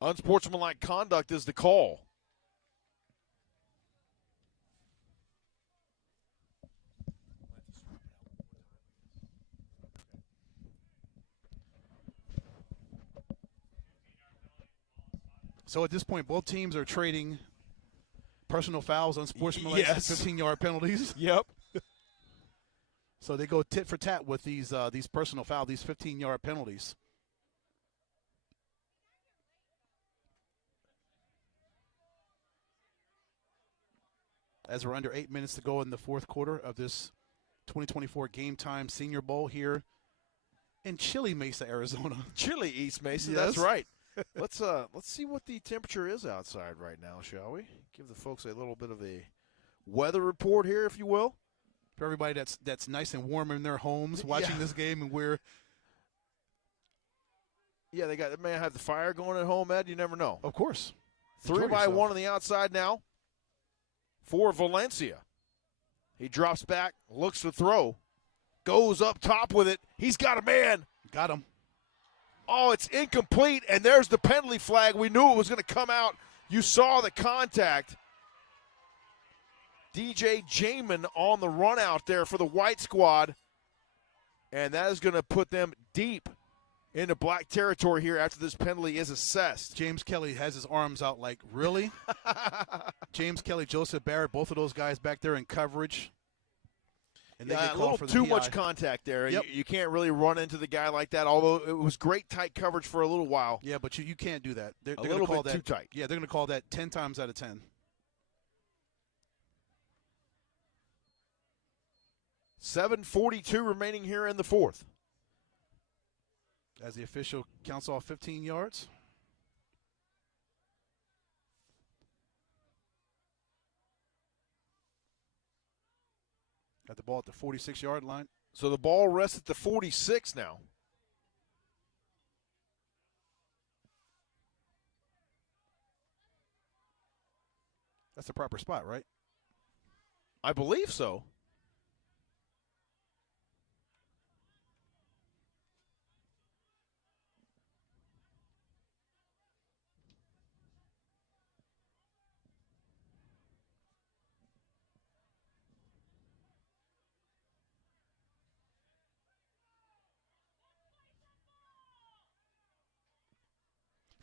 Unsportsmanlike conduct is the call. So at this point, both teams are trading personal fouls, unsportsmanlike, 15-yard penalties. Yep. So they go tit for tat with these personal fouls, these 15-yard penalties. As we're under 8 minutes to go in the fourth quarter of this 2024 GameTime Senior Bowl here in chilly Mesa, Arizona. Chilly East Mesa, Yes. that's right. Let's see what the temperature is outside right now, shall we? Give the folks a little bit of a weather report here, if you will. For everybody that's nice and warm in their homes watching this game, and we're they may have the fire going at home, Ed. You never know. Of course. 3-by-1 on the outside now for Valencia. He drops back, looks to throw, goes up top with it. He's got a man. Got him. Oh, it's incomplete, and there's the penalty flag. We knew it was going to come out. You saw the contact. DJ Jamin on the run out there for the white squad, and that is going to put them deep into black territory here after this penalty is assessed. James Kelly has his arms out like, really? James Kelly, Joseph Barrett, both of those guys back there in coverage. And they get a called little for the too PI. much contact there. Yep. You can't really run into the guy like that, although it was great tight coverage for a little while. Yeah, but you can't do that. They're a little gonna call bit that, too tight. Yeah, they're going to call that 10 times out of 10. $7:42 remaining here in the fourth. As the official counts off 15 yards. Got the ball at the 46-yard line. So the ball rests at the 46 now. That's the proper spot, right? I believe so.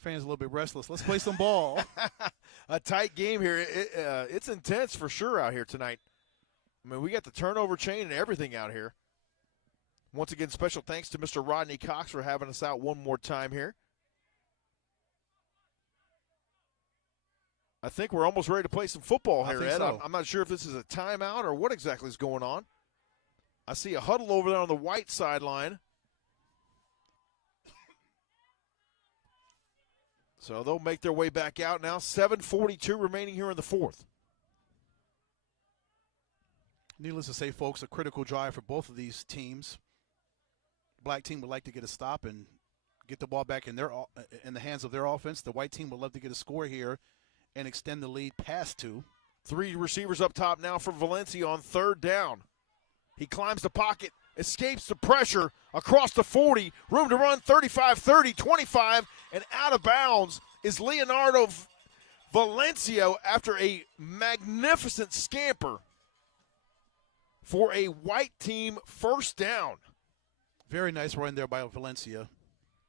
fans a little bit restless. Let's play some ball. A tight game here. It's intense for sure out here tonight. I mean, we got the turnover chain and everything out here. Once again, special thanks to Mr. Rodney Cox for having us out one more time here. I think we're almost ready to play some football here, Ed. So. I'm not sure if this is a timeout or what exactly is going on. I see a huddle over there on the white sideline. So they'll make their way back out now. 7:42 remaining here in the fourth. Needless to say, folks, a critical drive for both of these teams. Black team would like to get a stop and get the ball back in the hands of their offense. The white team would love to get a score here and extend the lead past 2. 3 receivers up top now for Valencia on third down. He climbs the pocket, escapes the pressure across the 40, room to run 35, 30, 25, and out of bounds is Leonardo Valencia after a magnificent scamper for a white team first down. Very nice run there by Valencia.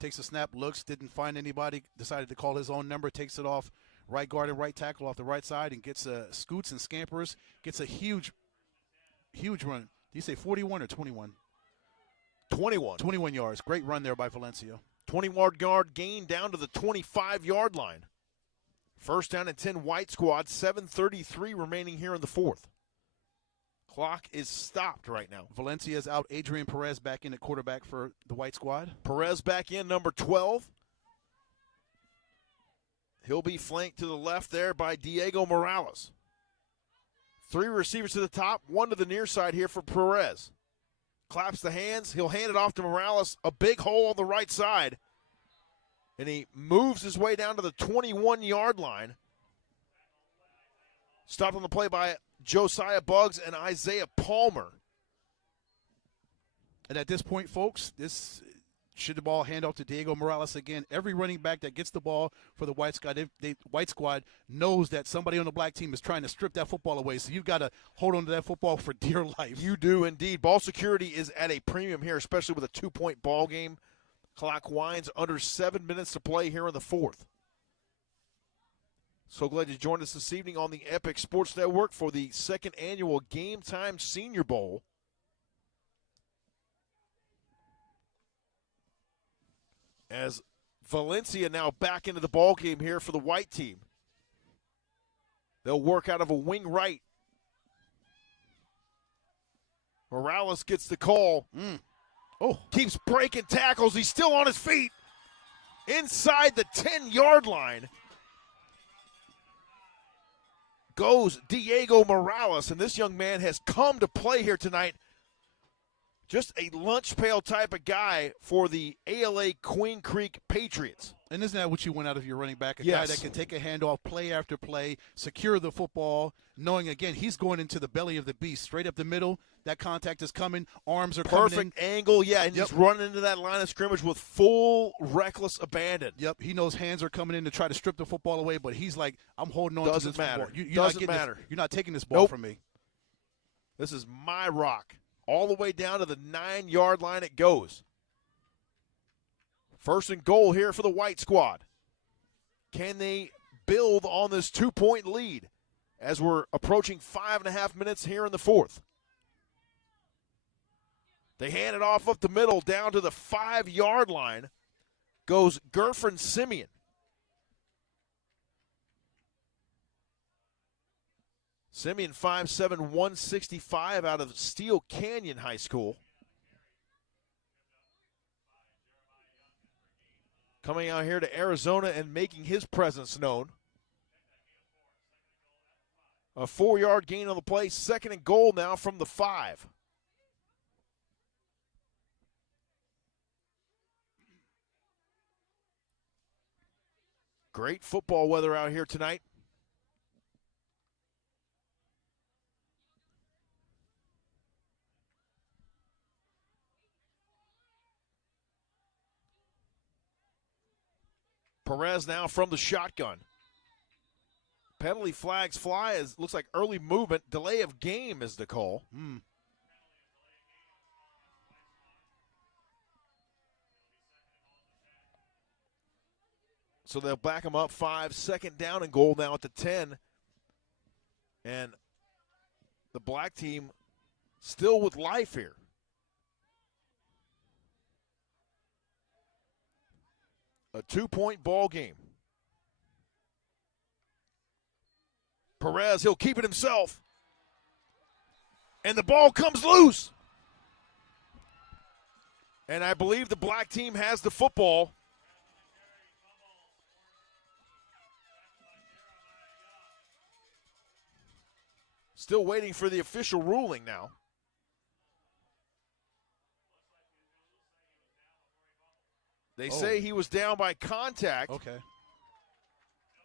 Takes a snap, looks, didn't find anybody, decided to call his own number, takes it off right guard and right tackle off the right side and gets scoots and scampers, gets a huge run. Did you say 41 or 21? 21. 21 yards. Great run there by Valencia. 21-yard gain down to the 25-yard line. First down and 10 white squad, 7:33 remaining here in the fourth. Clock is stopped right now. Valencia's out. Adrian Perez back in at quarterback for the white squad. Perez back in, number 12. He'll be flanked to the left there by Diego Morales. 3 receivers to the top, 1 to the near side here for Perez. Claps the hands. He'll hand it off to Morales. A big hole on the right side. And he moves his way down to the 21-yard line. Stopped on the play by Josiah Buggs and Isaiah Palmer. And at this point, folks, should the ball hand off to Diego Morales again. Every running back that gets the ball for the white squad knows that somebody on the black team is trying to strip that football away. So you've got to hold on to that football for dear life. You do indeed. Ball security is at a premium here, especially with a 2-point ball game. Clock winds under 7 minutes to play here in the fourth. So glad you joined us this evening on the Epic Sports Network for the second annual GameTime Senior Bowl. As Valencia now back into the ball game here for the white team. They'll work out of a wing right. Morales gets the call. Keeps breaking tackles. He's still on his feet. Inside the 10-yard line goes Diego Morales, and this young man has come to play here tonight. Just a lunch pail type of guy for the ALA Queen Creek Patriots. And isn't that what you want out of your running back? A Yes. guy that can take a handoff play after play, secure the football, knowing, again, he's going into the belly of the beast. Straight up the middle, that contact is coming, arms are coming in. Perfect angle, yeah, and he's running into that line of scrimmage with full reckless abandon. Yep, he knows hands are coming in to try to strip the football away, but he's like, I'm holding on Doesn't to this matter. football. You're Doesn't not matter. You're not taking this ball from me. This is my rock. All the way down to the 9-yard line it goes. First and goal here for the white squad. Can they build on this 2-point lead as we're approaching 5.5 minutes here in the fourth? They hand it off up the middle down to the 5-yard line. Goes Gerfrin Simeon. Simeon 5'7", 165 out of Steel Canyon High School. Coming out here to Arizona and making his presence known. A 4-yard gain on the play. Second and goal now from the 5. Great football weather out here tonight. Perez now from the shotgun. Penalty flags fly as looks like early movement. Delay of game is the call. So they'll back them up 5, second down and goal now at the 10. And the black team still with life here. A 2-point ball game. Perez, he'll keep it himself. And the ball comes loose. And I believe the black team has the football. Still waiting for the official ruling now. They say he was down by contact. Okay.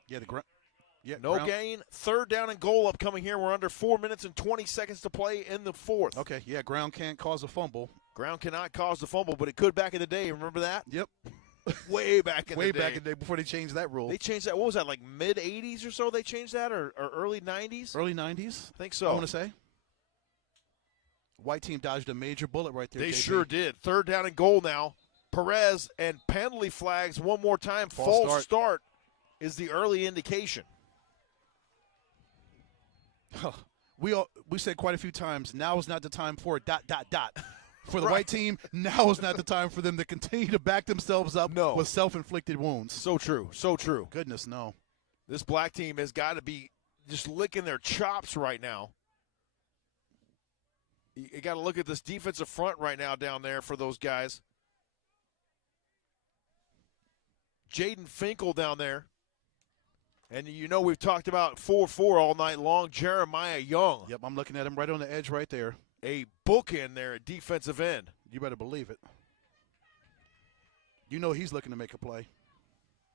Yeah, no gain. Third down and goal upcoming here. We're under 4 minutes and 20 seconds to play in the fourth. Okay, yeah, ground can't cause a fumble. Ground cannot cause the fumble, but it could back in the day. Remember that? Yep. Way back in the day. Way back in the day before they changed that rule. They changed that. What was that, like mid-'80s or so they changed that, or early 90s? Early 90s? I think so. I want to say. White team dodged a major bullet right there. They JP. sure did. Third down and goal now. Perez and penalty flags one more time. False start is the early indication. We said quite a few times, now is not the time for a ... For the white team, now is not the time for them to continue to back themselves up with self-inflicted wounds. So true. So true. Goodness, no. This black team has got to be just licking their chops right now. You got to look at this defensive front right now down there for those guys. Jaden Finkel down there. And you know we've talked about 4-4 all night long. Jeremiah Young. Yep, I'm looking at him right on the edge right there. A bookend there at defensive end. You better believe it. You know he's looking to make a play.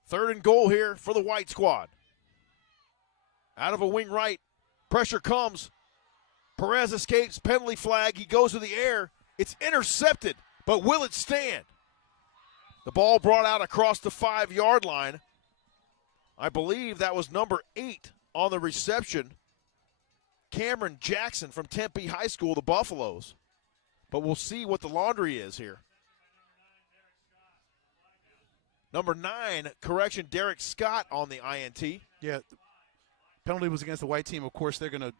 Third and goal here for the white squad. Out of a wing right. Pressure comes. Perez escapes. Penalty flag. He goes to the air. It's intercepted, but will it stand? The ball brought out across the 5-yard line. I believe that was number 8 on the reception. Cameron Jackson from Tempe High School, the Buffaloes. But we'll see what the laundry is here. Number 9, correction, Derek Scott on the INT. Yeah, the penalty was against the white team. Of course, they're gonna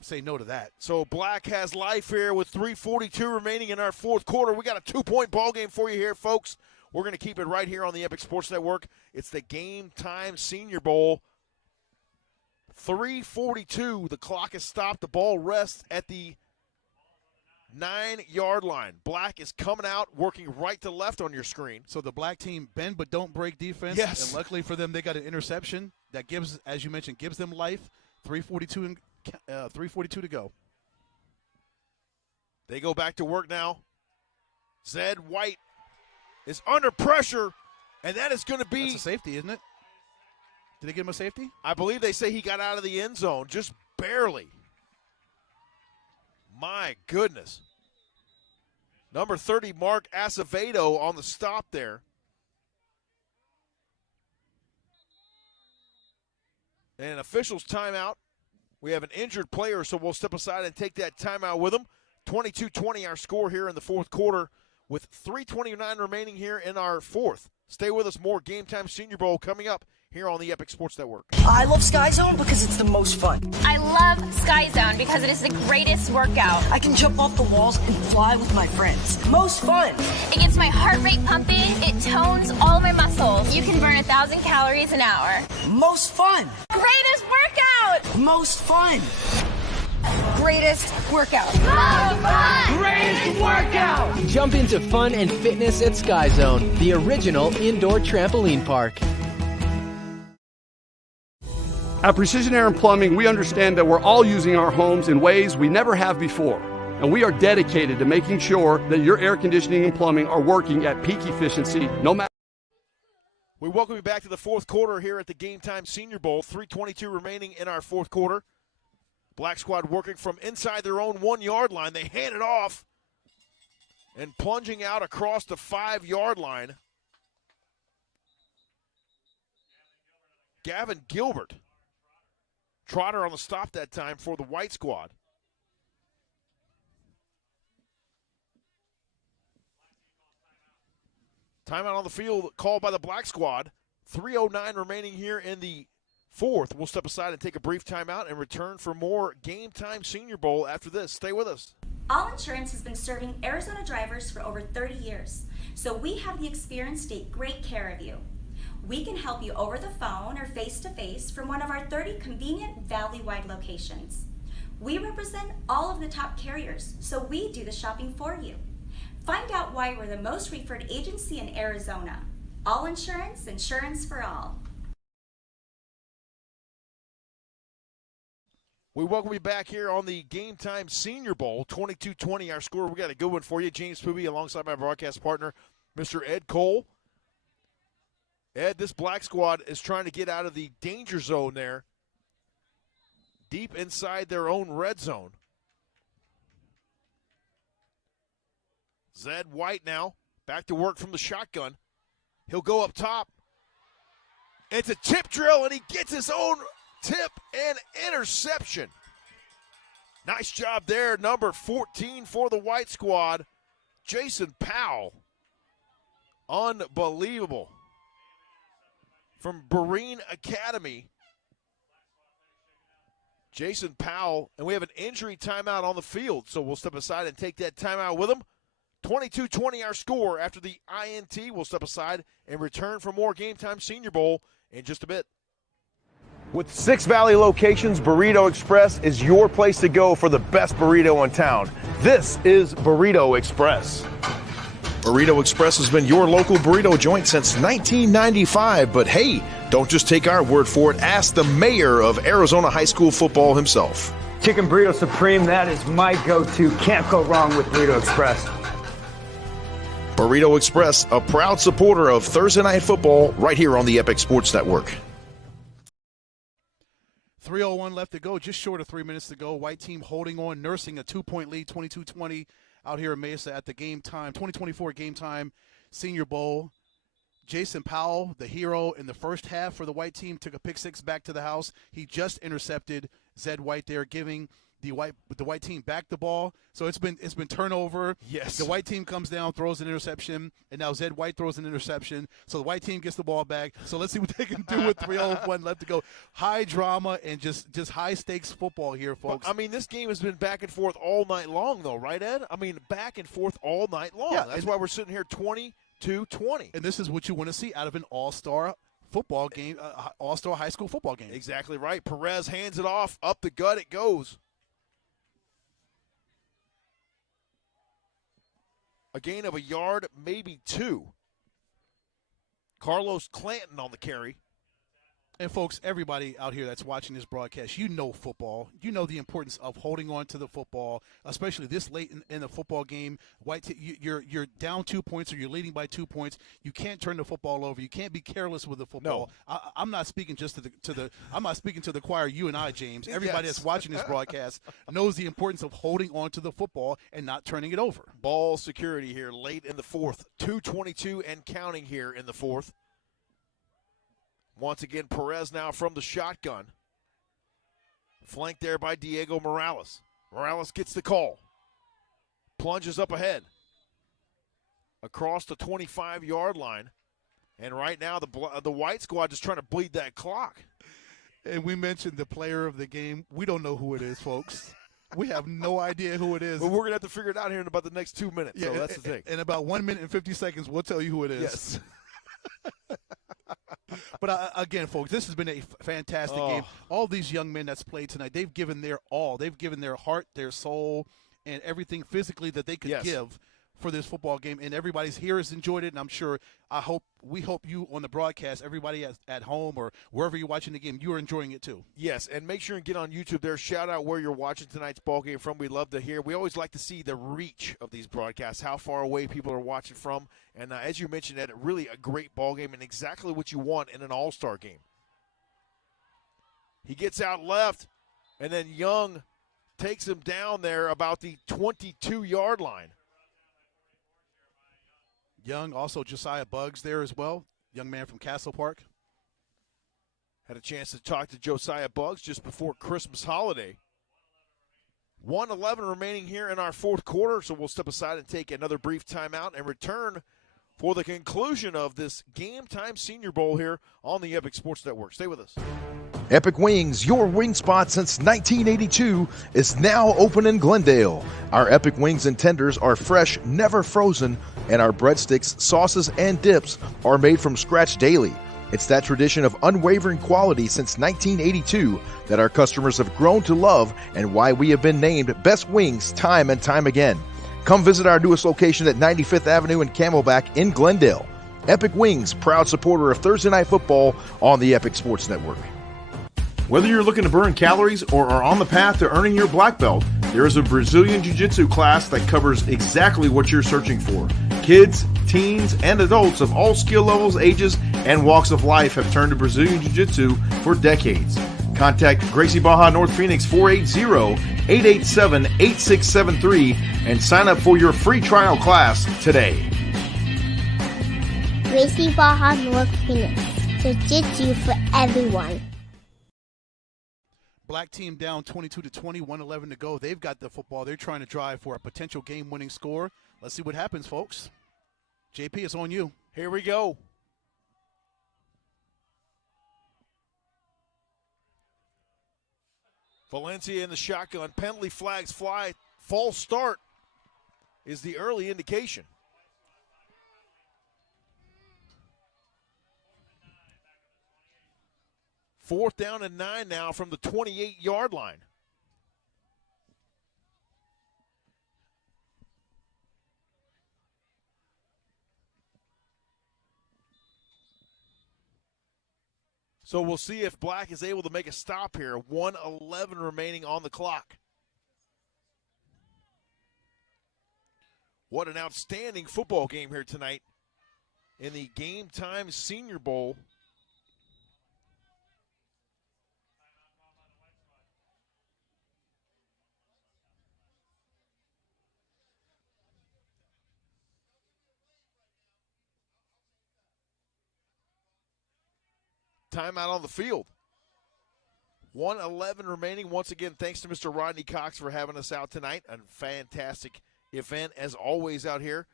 say no to that. So black has life here with 3:42 remaining in our fourth quarter. We got a 2-point ball game for you here, folks. We're going to keep it right here on the Epic Sports Network. It's the GameTime Senior Bowl. 3:42. The clock is stopped. The ball rests at the 9-yard line. Black is coming out, working right to left on your screen. So the black team bend but don't break defense. Yes. And luckily for them, they got an interception that gives, as you mentioned, gives them life. 3:42 to go. They go back to work now. Zed White is under pressure, and that is going to be... That's a safety, isn't it? Did they give him a safety? I believe they say he got out of the end zone, just barely. My goodness. Number 30, Mark Acevedo on the stop there. And officials timeout. We have an injured player, so we'll step aside and take that timeout with him. 22-20 our score here in the fourth quarter with 3:29 remaining here in our fourth. Stay with us. More Game Time Senior Bowl coming up here on the Epic Sports Network. I love Sky Zone because it's the most fun. I love Sky Zone because it is the greatest workout. I can jump off the walls and fly with my friends. Most fun. It gets my heart rate pumping. It tones all my muscles. You can burn 1,000 calories an hour. Most fun. Greatest workout. Most fun. Greatest workout. Most fun. Greatest workout. Jump into fun and fitness at Sky Zone, the original indoor trampoline park. At Precision Air and Plumbing, we understand that we're all using our homes in ways we never have before. And we are dedicated to making sure that your air conditioning and plumbing are working at peak efficiency, no matter. We welcome you back to the fourth quarter here at the Game Time Senior Bowl. 3:22 remaining in our fourth quarter. Black squad working from inside their own 1-yard line. They hand it off and plunging out across the 5-yard line. Gavin Gilbert. Trotter on the stop that time for the white squad. Timeout on the field called by the black squad. 3:09 remaining here in the fourth. We'll step aside and take a brief timeout and return for more Game Time Senior Bowl after this. Stay with us. All Insurance has been serving Arizona drivers for over 30 years, so we have the experience to take great care of you. We can help you over the phone or face-to-face from one of our 30 convenient valley-wide locations. We represent all of the top carriers, so we do the shopping for you. Find out why we're the most referred agency in Arizona. All Insurance, insurance for all. We welcome you back here on the Game Time Senior Bowl, 22-20 our score. We got a good one for you. James Poobie alongside my broadcast partner, Mr. Ed Cole. Ed, this black squad is trying to get out of the danger zone there, deep inside their own red zone. Zed White now, back to work from the shotgun. He'll go up top. It's a tip drill, and he gets his own tip and interception. Nice job there, number 14 for the white squad, Jason Powell. Unbelievable. From Berrien Academy, Jason Powell, and we have an injury timeout on the field, so we'll step aside and take that timeout with him. 22-20 our score after the INT. We'll step aside and return for more Game Time Senior Bowl in just a bit. With 6 Valley locations, Burrito Express is your place to go for the best burrito in town. This is Burrito Express. Burrito Express has been your local burrito joint since 1995, but hey, don't just take our word for it. Ask the mayor of Arizona High School football himself. Chicken Burrito Supreme, that is my go-to. Can't go wrong with Burrito Express. Burrito Express, a proud supporter of Thursday Night Football right here on the Epic Sports Network. 3:01 left to go, just short of 3 minutes to go. White team holding on, nursing a 2-point lead, 22-20 out here in Mesa at the 2024 Game Time Senior Bowl. Jason Powell, the hero in the first half for the white team, took a pick six back to the house. He just intercepted Zed White there, giving the white team back the ball. So it's been turnover. Yes. The white team comes down, throws an interception, and now Zed White throws an interception. So the white team gets the ball back. So let's see what they can do with 3:01 left to go. High drama and just high stakes football here, folks. Well, I mean, this game has been back and forth all night long, though, right, Ed? I mean, back and forth all night long. Yeah, that's why we're sitting here 22-20. And this is what you want to see out of an all-star football game, all-star high school football game. Exactly right. Perez hands it off. Up the gut it goes. A gain of a yard, maybe 2. Carlos Clanton on the carry. And, folks, everybody out here that's watching this broadcast, you know football. You know the importance of holding on to the football, especially this late in the football game. You're down 2 points or you're leading by 2 points. You can't turn the football over. You can't be careless with the football. No. I'm not speaking just I'm not speaking to the choir, you and I, James. Everybody Yes. that's watching this broadcast knows the importance of holding on to the football and not turning it over. Ball security here late in the fourth. 2:22 and counting here in the fourth. Once again, Perez now from the shotgun. Flanked there by Diego Morales. Morales gets the call. Plunges up ahead. Across the 25-yard line. And right now, the white squad is trying to bleed that clock. And we mentioned the player of the game. We don't know who it is, folks. We have no idea who it is. But we're going to have to figure it out here in about the next 2 minutes. Yeah, so that's the thing. In about 1 minute and 50 seconds, we'll tell you who it is. Yes. But again, folks, this has been a fantastic game. All these young men that's played tonight, they've given their all. They've given their heart, their soul, and everything physically that they could give for this football game. And everybody's here has enjoyed it, and I'm sure, we hope you on the broadcast, everybody at home or wherever you're watching the game, you're enjoying it too. Yes, and make sure and get on YouTube there. Shout out where you're watching tonight's ball game from. We love to hear. We always like to see the reach of these broadcasts, how far away people are watching from. And as you mentioned, Ed, really a great ball game and exactly what you want in an all-star game. He gets out left, and then Young takes him down there about the 22-yard line. Young, also Josiah Buggs there as well, young man from Castle Park. Had a chance to talk to Josiah Buggs just before Christmas holiday. 1:11 remaining here in our fourth quarter, so we'll step aside and take another brief timeout and return for the conclusion of this Game Time Senior Bowl here on the Epic Sports Network. Stay with us. Epic Wings, your wing spot since 1982, is now open in Glendale. Our Epic Wings and tenders are fresh, never frozen, and our breadsticks, sauces, and dips are made from scratch daily. It's that tradition of unwavering quality since 1982 that our customers have grown to love and why we have been named Best Wings time and time again. Come visit our newest location at 95th Avenue and Camelback in Glendale. Epic Wings, proud supporter of Thursday Night Football on the Epic Sports Network. Whether you're looking to burn calories or are on the path to earning your black belt, there is a Brazilian Jiu-Jitsu class that covers exactly what you're searching for. Kids, teens, and adults of all skill levels, ages, and walks of life have turned to Brazilian Jiu-Jitsu for decades. Contact Gracie Baja North Phoenix 480-887-8673 and sign up for your free trial class today. Gracie Baja North Phoenix. Jiu-Jitsu for everyone. Black team down 22-20, 1:11 to go. They've got the football. They're trying to drive for a potential game-winning score. Let's see what happens, folks. JP, it's on you. Here we go. Valencia in the shotgun. Penalty flags fly. False start is the early indication. Fourth down and 9 now from the 28-yard line. So we'll see if Black is able to make a stop here. 1:11 remaining on the clock. What an outstanding football game here tonight in the Game Time Senior Bowl. Timeout on the field. 1:11 remaining. Once again, thanks to Mr. Rodney Cox for having us out tonight. A fantastic event as always out here.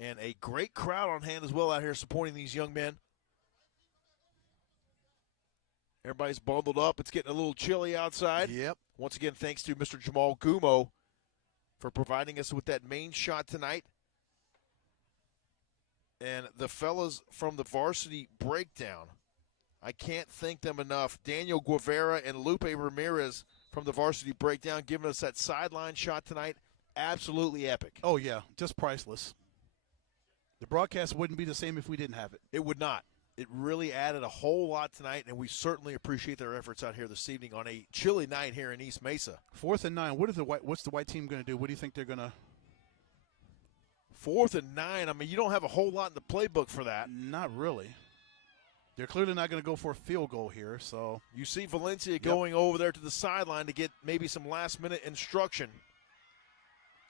And a great crowd on hand as well out here supporting these young men. Everybody's bundled up. It's getting a little chilly outside. Yep. Once again, thanks to Mr. Jamal Gumo for providing us with that main shot tonight. And the fellas from the varsity breakdown, I can't thank them enough. Daniel Guevara and Lupe Ramirez from the varsity breakdown giving us that sideline shot tonight. Absolutely epic. Oh, yeah, just priceless. The broadcast wouldn't be the same if we didn't have it. It would not. It really added a whole lot tonight, and we certainly appreciate their efforts out here this evening on a chilly night here in East Mesa. 4th and 9. What's the white team going to do? What do you think they're going to? 4th and 9. I mean, you don't have a whole lot in the playbook for that. Not really. They're clearly not going to go for a field goal here. So you see Valencia going over there to the sideline to get maybe some last-minute instruction.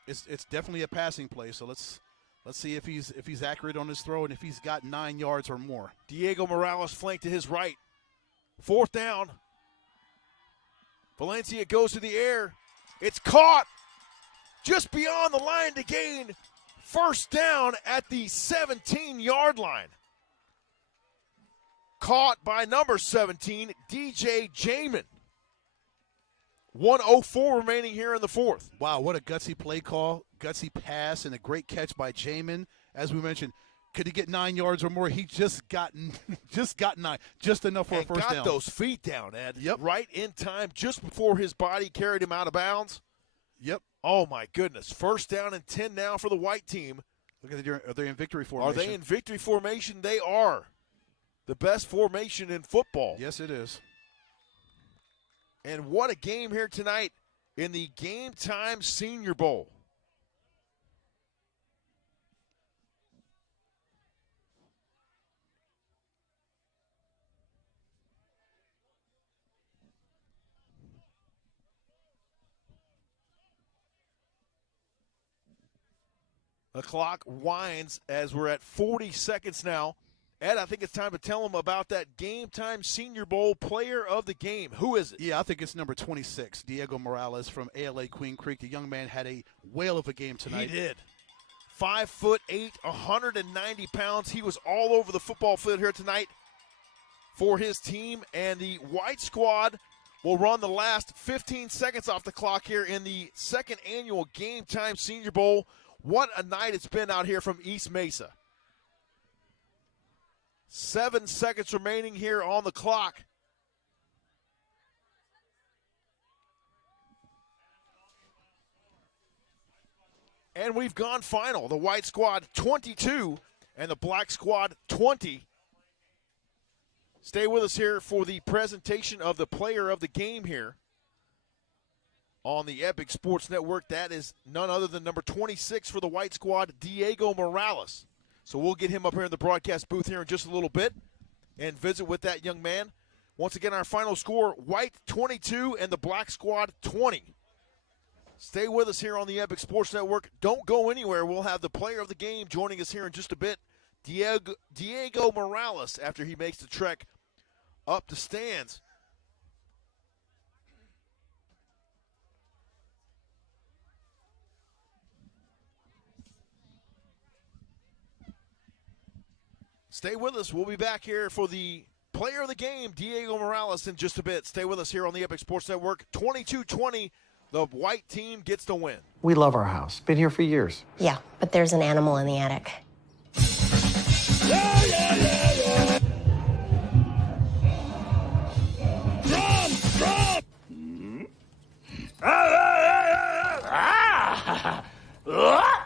It's definitely a passing play. So let's see if he's accurate on his throw and if he's got 9 yards or more. Diego Morales flanked to his right. 4th down. Valencia goes to the air. It's caught just beyond the line to gain. First down at the 17-yard line. Caught by number 17, DJ Jamin. 1:04 remaining here in the fourth. Wow, what a gutsy play call, gutsy pass, and a great catch by Jamin. As we mentioned, could he get 9 yards or more? He just got 9, just enough for a first down. Got those feet down, Ed. Yep. Right in time, just before his body carried him out of bounds. Yep. Oh, my goodness. First down and 10 now for the white team. Look at are they in victory formation? Are they in victory formation? They are. The best formation in football. Yes, it is. And what a game here tonight in the Game Time Senior Bowl. The clock winds as we're at 40 seconds now. Ed, I think it's time to tell them about that Game Time Senior Bowl player of the game. Who is it? Yeah, I think it's number 26, Diego Morales from ALA Queen Creek. The young man had a whale of a game tonight. He did. 5'8", 190 pounds. He was all over the football field here tonight for his team, and the white squad will run the last 15 seconds off the clock here in the second annual Game Time Senior Bowl. What a night it's been out here from East Mesa. 7 seconds remaining here on the clock. And we've gone final. The white squad 22 and the black squad 20. Stay with us here for the presentation of the player of the game here on the Epic Sports Network. That is none other than number 26 for the white squad, Diego Morales. So we'll get him up here in the broadcast booth here in just a little bit and visit with that young man. Once again, our final score, white 22 and the black squad 20. Stay with us here on the Epic Sports Network. Don't go anywhere. We'll have the player of the game joining us here in just a bit, Diego Morales, after he makes the trek up the stands. Stay with us. We'll be back here for the player of the game, Diego Morales, in just a bit. Stay with us here on the Epic Sports Network. 22-20, the white team gets the win. We love our house. Been here for years. Yeah, but there's an animal in the attic.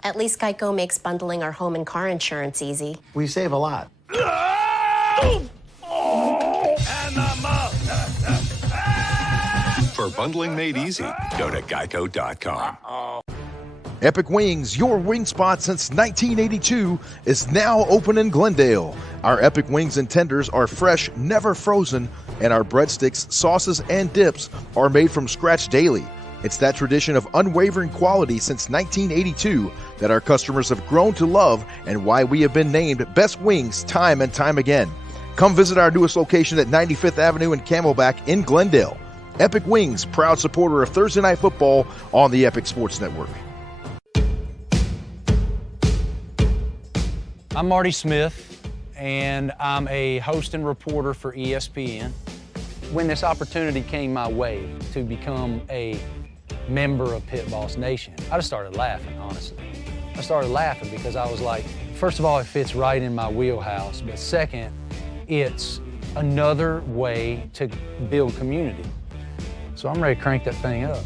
At least Geico makes bundling our home and car insurance easy. We save a lot. For bundling made easy, go to geico.com. Epic Wings, your wing spot since 1982, is now open in Glendale. Our Epic Wings and tenders are fresh, never frozen, and our breadsticks, sauces, and dips are made from scratch daily. It's that tradition of unwavering quality since 1982 that our customers have grown to love and why we have been named Best Wings time and time again. Come visit our newest location at 95th Avenue and Camelback in Glendale. Epic Wings, proud supporter of Thursday Night Football on the Epic Sports Network. I'm Marty Smith, and I'm a host and reporter for ESPN. When this opportunity came my way to become a member of Pit Boss Nation, I just started laughing, honestly. I started laughing because I was like, first of all, it fits right in my wheelhouse, but second, it's another way to build community. So I'm ready to crank that thing up.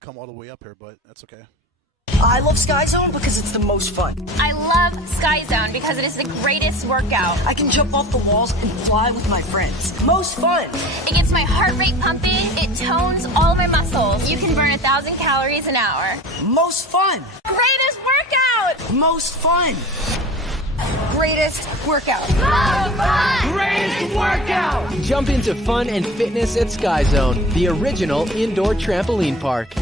Come all the way up here, but that's okay. I love Sky Zone because it's the most fun. I love Sky Zone because it is the greatest workout. I can jump off the walls and fly with my friends. Most fun. It gets my heart rate pumping. It tones all my muscles. You can burn 1,000 calories an hour. Most fun. Greatest workout. Most fun. Greatest workout. Most fun. Greatest workout. Jump into fun and fitness at Sky Zone, the original indoor trampoline park.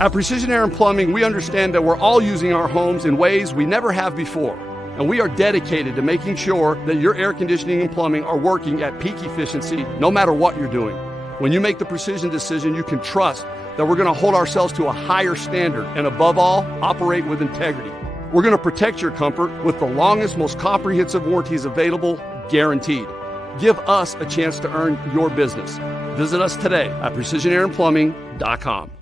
At Precision Air and Plumbing, we understand that we're all using our homes in ways we never have before. And we are dedicated to making sure that your air conditioning and plumbing are working at peak efficiency no matter what you're doing. When you make the precision decision, you can trust that we're going to hold ourselves to a higher standard and above all, operate with integrity. We're going to protect your comfort with the longest, most comprehensive warranties available, guaranteed. Give us a chance to earn your business. Visit us today at precisionairandplumbing.com.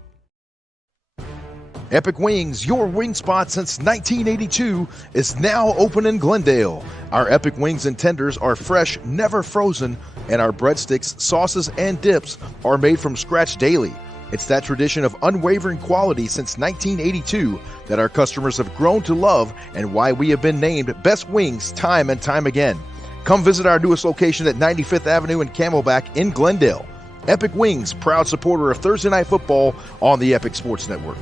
Epic Wings, your wing spot since 1982, is now open in Glendale. Our Epic Wings and tenders are fresh, never frozen, and our breadsticks, sauces, and dips are made from scratch daily. It's that tradition of unwavering quality since 1982 that our customers have grown to love and why we have been named Best Wings time and time again. Come visit our newest location at 95th Avenue and Camelback in Glendale. Epic Wings, proud supporter of Thursday Night Football on the Epic Sports Network.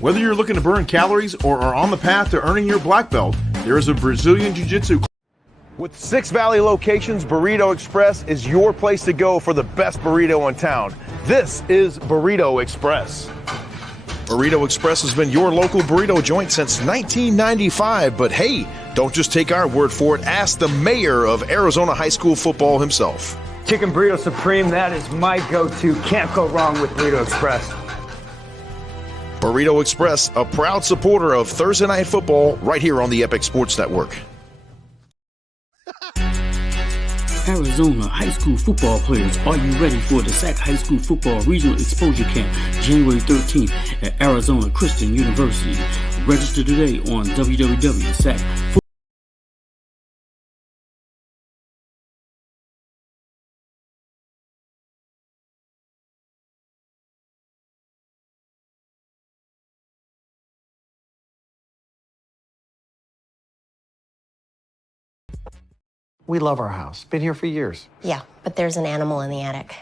Whether you're looking to burn calories or are on the path to earning your black belt, there is a Brazilian Jiu-Jitsu. With 6 Valley locations, Burrito Express is your place to go for the best burrito in town. This is Burrito Express. Burrito Express has been your local burrito joint since 1995, but hey, don't just take our word for it. Ask the mayor of Arizona high school football himself. Chicken Burrito Supreme, that is my go-to. Can't go wrong with Burrito Express. Burrito Express, a proud supporter of Thursday Night Football right here on the Epic Sports Network. Arizona high school football players, are you ready for the SAC High School Football Regional Exposure Camp, January 13th at Arizona Christian University? Register today on www.sac. We love our house. Been here for years. Yeah, but there's an animal in the attic.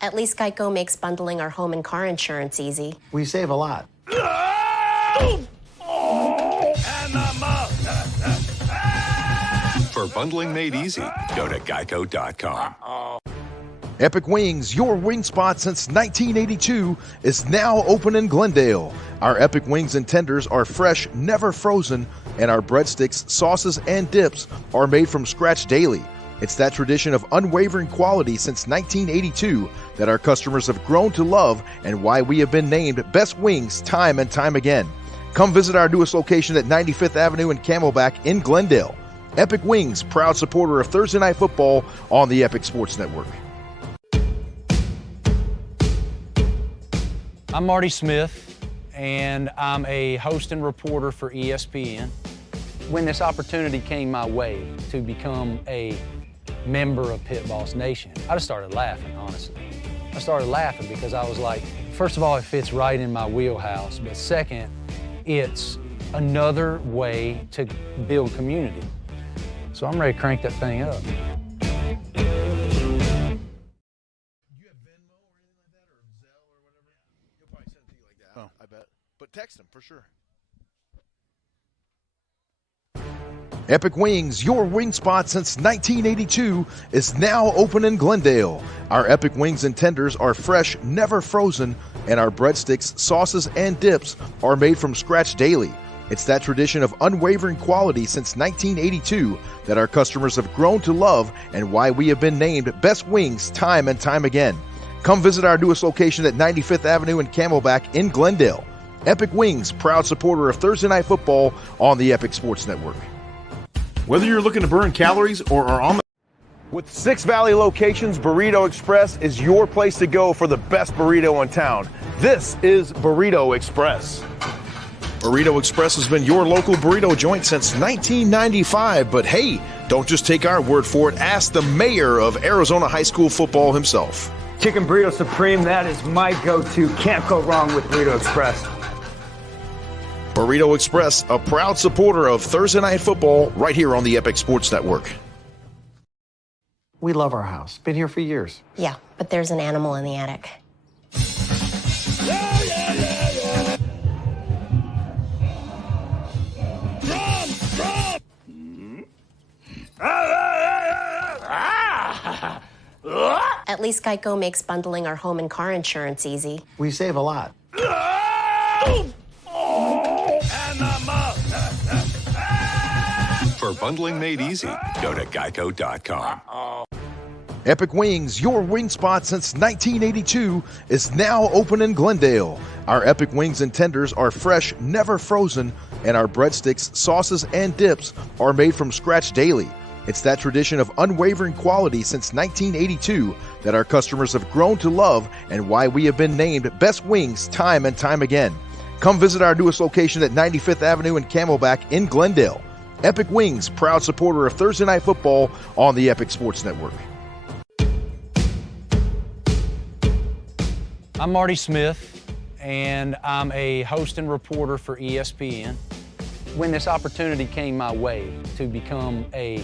At least Geico makes bundling our home and car insurance easy. We save a lot. For bundling made easy, go to geico.com. Epic Wings, your wing spot since 1982, is now open in Glendale. Our Epic Wings and tenders are fresh, never frozen, and our breadsticks, sauces, and dips are made from scratch daily. It's that tradition of unwavering quality since 1982 that our customers have grown to love and why we have been named Best Wings time and time again. Come visit our newest location at 95th Avenue and Camelback in Glendale. Epic Wings, proud supporter of Thursday Night Football on the Epic Sports Network. I'm Marty Smith, and I'm a host and reporter for ESPN. When this opportunity came my way to become a member of Pit Boss Nation, I just started laughing, honestly. I started laughing because I was like, first of all, it fits right in my wheelhouse, but second, it's another way to build community. So I'm ready to crank that thing up. I bet. But text him for sure. Epic Wings, your wing spot since 1982, is now open in Glendale. Our Epic Wings and tenders are fresh, never frozen, and our breadsticks, sauces, and dips are made from scratch daily. It's that tradition of unwavering quality since 1982 that our customers have grown to love and why we have been named Best Wings time and time again. Come visit our newest location at 95th Avenue and Camelback in Glendale. Epic Wings, proud supporter of Thursday Night Football on the Epic Sports Network. Whether you're looking to burn calories or are on the... With 6 Valley locations, Burrito Express is your place to go for the best burrito in town. This is Burrito Express. Burrito Express has been your local burrito joint since 1995, but hey, don't just take our word for it. Ask the mayor of Arizona high school football himself. Chicken Burrito Supreme, that is my go-to. Can't go wrong with Burrito Express. Burrito Express, a proud supporter of Thursday Night Football right here on the Epic Sports Network. We love our house. Been here for years. Yeah, but there's an animal in the attic. At least Geico makes bundling our home and car insurance easy. We save a lot. For bundling made easy, go to geico.com. Epic Wings, your wing spot since 1982, is now open in Glendale. Our Epic Wings and tenders are fresh, never frozen, and our breadsticks, sauces, and dips are made from scratch daily. It's that tradition of unwavering quality since 1982 that our customers have grown to love and why we have been named Best Wings time and time again. Come visit our newest location at 95th Avenue and Camelback in Glendale. Epic Wings, proud supporter of Thursday Night Football on the Epic Sports Network. I'm Marty Smith, and I'm a host and reporter for ESPN. When this opportunity came my way to become a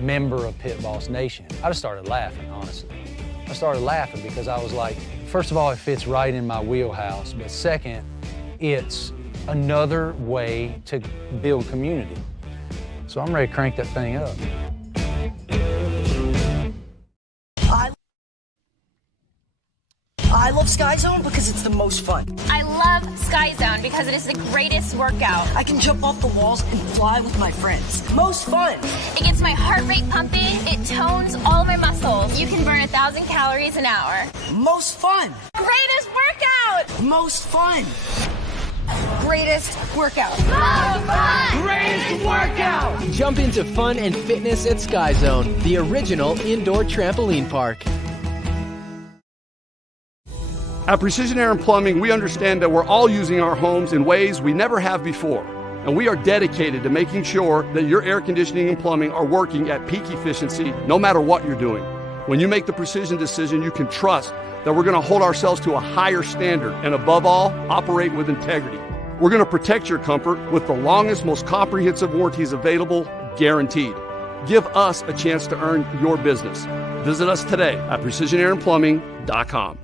member of Pit Boss Nation, I just started laughing, honestly. I started laughing because I was like, first of all, it fits right in my wheelhouse, but second, it's another way to build community. So I'm ready to crank that thing up. I love Sky Zone because it's the most fun. I love Sky Zone because it is the greatest workout. I can jump off the walls and fly with my friends. Most fun. It gets my heart rate pumping. It tones all my muscles. You can burn 1,000 calories an hour. Most fun. Greatest workout. Most fun. Greatest workout. Most fun. Greatest workout! Jump into fun and fitness at Sky Zone, the original indoor trampoline park. At Precision Air and Plumbing, we understand that we're all using our homes in ways we never have before. And we are dedicated to making sure that your air conditioning and plumbing are working at peak efficiency no matter what you're doing. When you make the precision decision, you can trust that we're going to hold ourselves to a higher standard and above all, operate with integrity. We're going to protect your comfort with the longest, most comprehensive warranties available, guaranteed. Give us a chance to earn your business. Visit us today at precisionairandplumbing.com.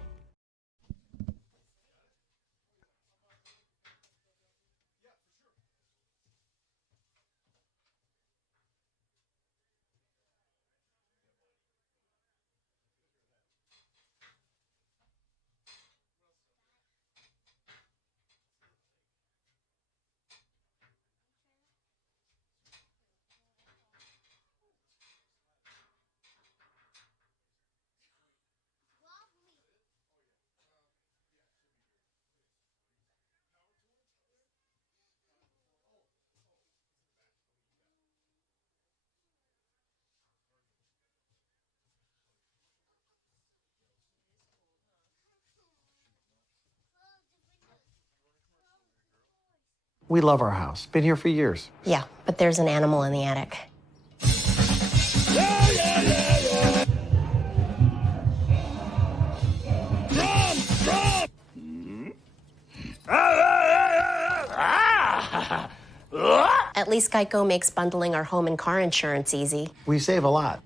We love our house. Been here for years. Yeah, but there's an animal in the attic. At least Geico makes bundling our home and car insurance easy. We save a lot.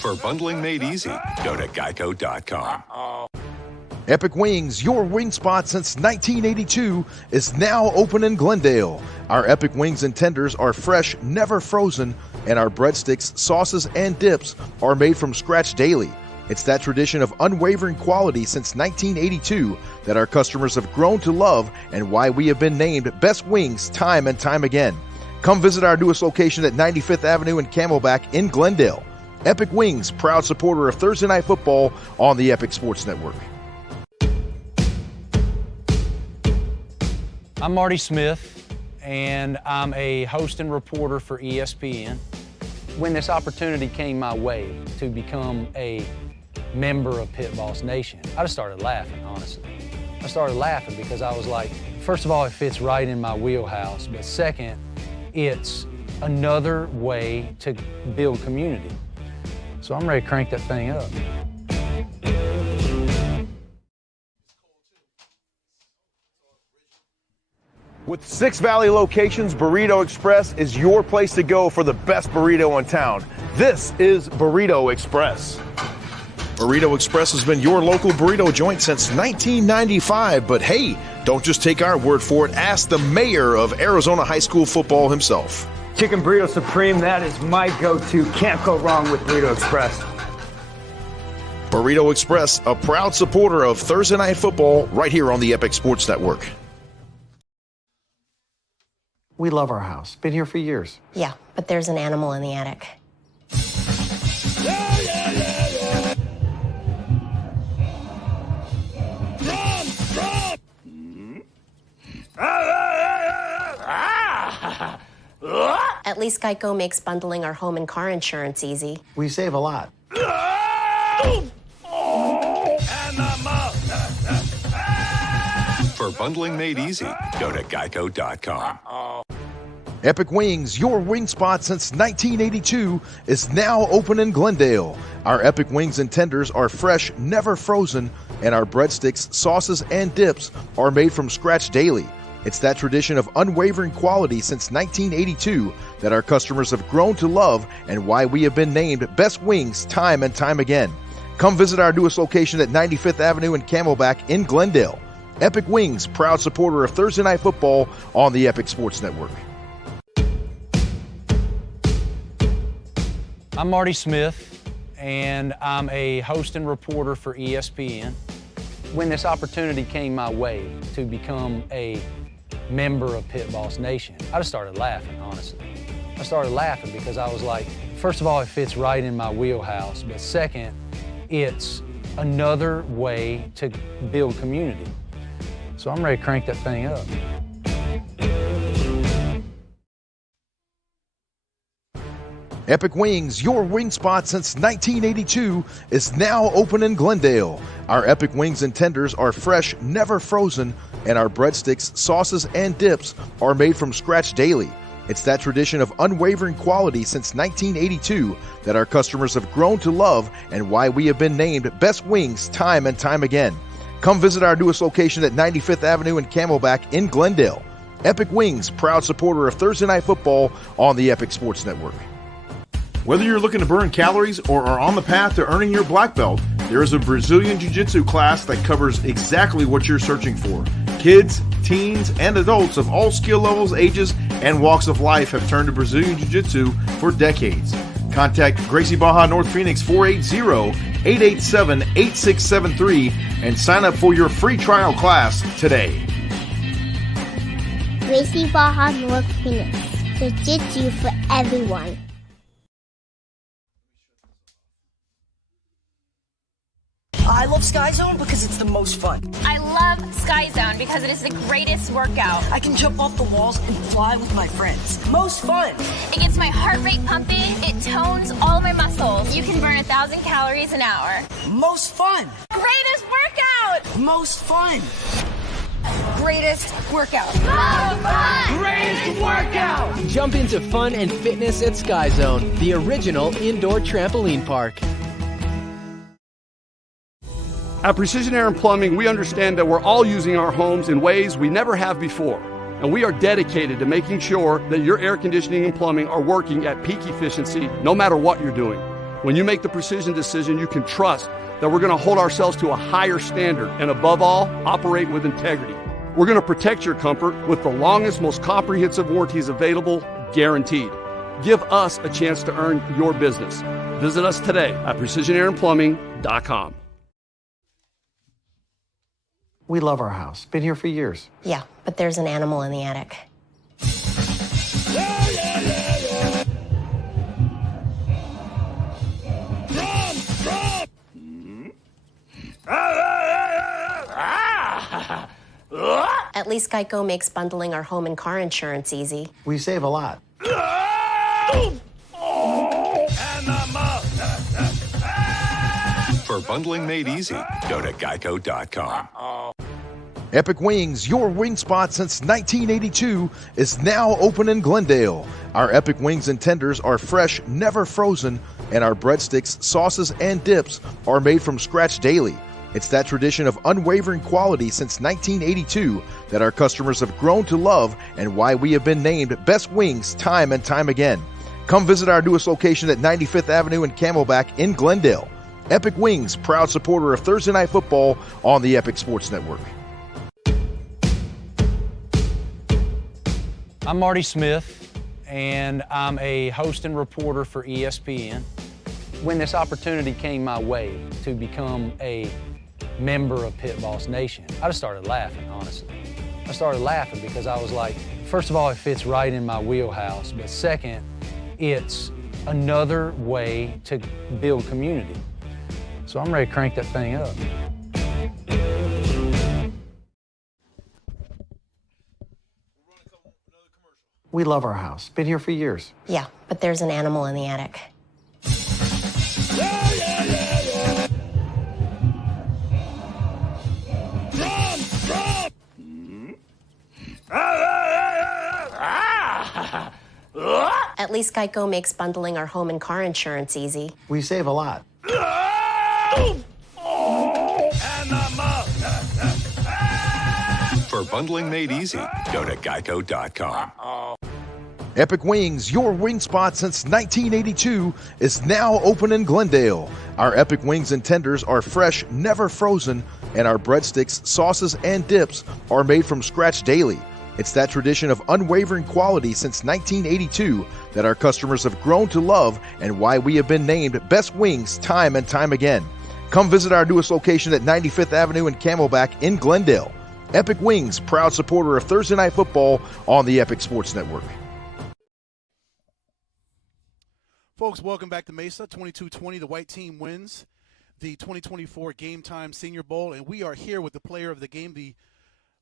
For bundling made easy, go to geico.com. Epic Wings, your wing spot since 1982, is now open in Glendale. Our Epic Wings and tenders are fresh, never frozen, and our breadsticks, sauces, and dips are made from scratch daily. It's that tradition of unwavering quality since 1982 that our customers have grown to love and why we have been named Best Wings time and time again. Come visit our newest location at 95th Avenue and Camelback in Glendale. Epic Wings, proud supporter of Thursday Night Football on the Epic Sports Network. I'm Marty Smith, and I'm a host and reporter for ESPN. When this opportunity came my way to become a member of Pit Boss Nation, I just started laughing, honestly. I started laughing because I was like, first of all, it fits right in my wheelhouse, but second, it's another way to build community. So I'm ready to crank that thing up. With 6 Valley locations, Burrito Express is your place to go for the best burrito in town. This is Burrito Express. Burrito Express has been your local burrito joint since 1995, but hey, don't just take our word for it. Ask the mayor of Arizona High School football himself. Chicken Burrito Supreme, that is my go-to. Can't go wrong with Burrito Express. Burrito Express, a proud supporter of Thursday Night Football right here on the Epic Sports Network. We love our house. Been here for years. Yeah, but there's an animal in the attic. At least Geico makes bundling our home and car insurance easy. We save a lot. For bundling made easy, go to geico.com. Epic Wings, your wing spot since 1982, is now open in Glendale. Our Epic Wings and tenders are fresh, never frozen, and our breadsticks, sauces, and dips are made from scratch daily. It's that tradition of unwavering quality since 1982 that our customers have grown to love and why we have been named Best Wings time and time again. Come visit our newest location at 95th Avenue and Camelback in Glendale. Epic Wings, proud supporter of Thursday Night Football on the Epic Sports Network. I'm Marty Smith, and I'm a host and reporter for ESPN. When this opportunity came my way to become a member of Pit Boss Nation, I just started laughing, honestly. I started laughing because I was like, first of all, it fits right in my wheelhouse, but second, it's another way to build community. So I'm ready to crank that thing up. Epic Wings, your wing spot since 1982, is now open in Glendale. Our Epic Wings and tenders are fresh, never frozen, and our breadsticks, sauces, and dips are made from scratch daily. It's that tradition of unwavering quality since 1982 that our customers have grown to love and why we have been named Best Wings time and time again. Come visit our newest location at 95th Avenue and Camelback in Glendale. Epic Wings, proud supporter of Thursday Night Football on the Epic Sports Network. Whether you're looking to burn calories or are on the path to earning your black belt, there is a Brazilian Jiu-Jitsu class that covers exactly what you're searching for. Kids, teens, and adults of all skill levels, ages, and walks of life have turned to Brazilian Jiu-Jitsu for decades. Contact Gracie Baja North Phoenix 480-887-8673 and sign up for your free trial class today. Gracie Baja North Phoenix. Jiu-Jitsu for everyone. I love Sky Zone because it's the most fun. I love Sky Zone because it is the greatest workout. I can jump off the walls and fly with my friends. Most fun. It gets my heart rate pumping. It tones all my muscles. You can burn 1,000 calories an hour. Most fun. Greatest workout. Most fun. Greatest workout. Most fun. Greatest workout. Jump into fun and fitness at Sky Zone, the original indoor trampoline park. At Precision Air and Plumbing, we understand that we're all using our homes in ways we never have before. And we are dedicated to making sure that your air conditioning and plumbing are working at peak efficiency no matter what you're doing. When you make the precision decision, you can trust that we're going to hold ourselves to a higher standard and above all, operate with integrity. We're going to protect your comfort with the longest, most comprehensive warranties available, guaranteed. Give us a chance to earn your business. Visit us today at precisionairandplumbing.com. We love our house. Been here for years. Yeah, but there's an animal in the attic. At least Geico makes bundling our home and car insurance easy. We save a lot. For bundling made easy, go to geico.com. Epic Wings, your wing spot since 1982, is now open in Glendale. Our Epic Wings and tenders are fresh, never frozen, and our breadsticks, sauces, and dips are made from scratch daily. It's that tradition of unwavering quality since 1982 that our customers have grown to love and why we have been named Best Wings time and time again. Come visit our newest location at 95th Avenue and Camelback in Glendale. Epic Wings, proud supporter of Thursday Night Football on the Epic Sports Network. I'm Marty Smith, and I'm a host and reporter for ESPN. When this opportunity came my way to become a member of Pit Boss Nation, I just started laughing, honestly. I started laughing because I was like, first of all, it fits right in my wheelhouse, but second, it's another way to build community. So I'm ready to crank that thing up. We love our house. Been here for years. Yeah, but there's an animal in the attic. At least Geico makes bundling our home and car insurance easy. We save a lot. For bundling made easy, go to geico.com. Epic Wings, your wing spot since 1982, is now open in Glendale. Our Epic Wings and tenders are fresh, never frozen, and our breadsticks, sauces, and dips are made from scratch daily. It's that tradition of unwavering quality since 1982 that our customers have grown to love and why we have been named Best Wings time and time again. Come visit our newest location at 95th Avenue and Camelback in Glendale. Epic Wings, proud supporter of Thursday Night Football on the Epic Sports Network. Folks, welcome back to Mesa. 22-20, the white team wins the 2024 GameTime Senior Bowl, and we are here with the player of the game, the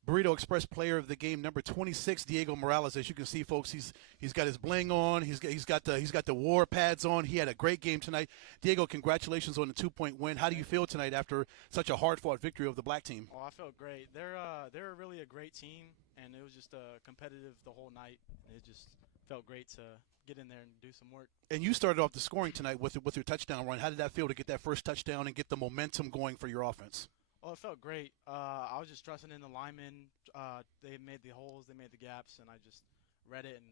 Burrito Express player of the game, number 26, Diego Morales. As you can see, folks, he's got his bling on. He's got the war pads on. He had a great game tonight. Diego, congratulations on the 2-point win. How do you feel tonight after such a hard-fought victory of the black team? Oh, I felt great. They're really a great team, and it was just competitive the whole night. It just felt great to get in there and do some work. And you started off the scoring tonight with your touchdown run. How did that feel to get that first touchdown and get the momentum going for your offense? Well, it felt great. I was just trusting in the linemen. They made the holes, they made the gaps, and I just read it and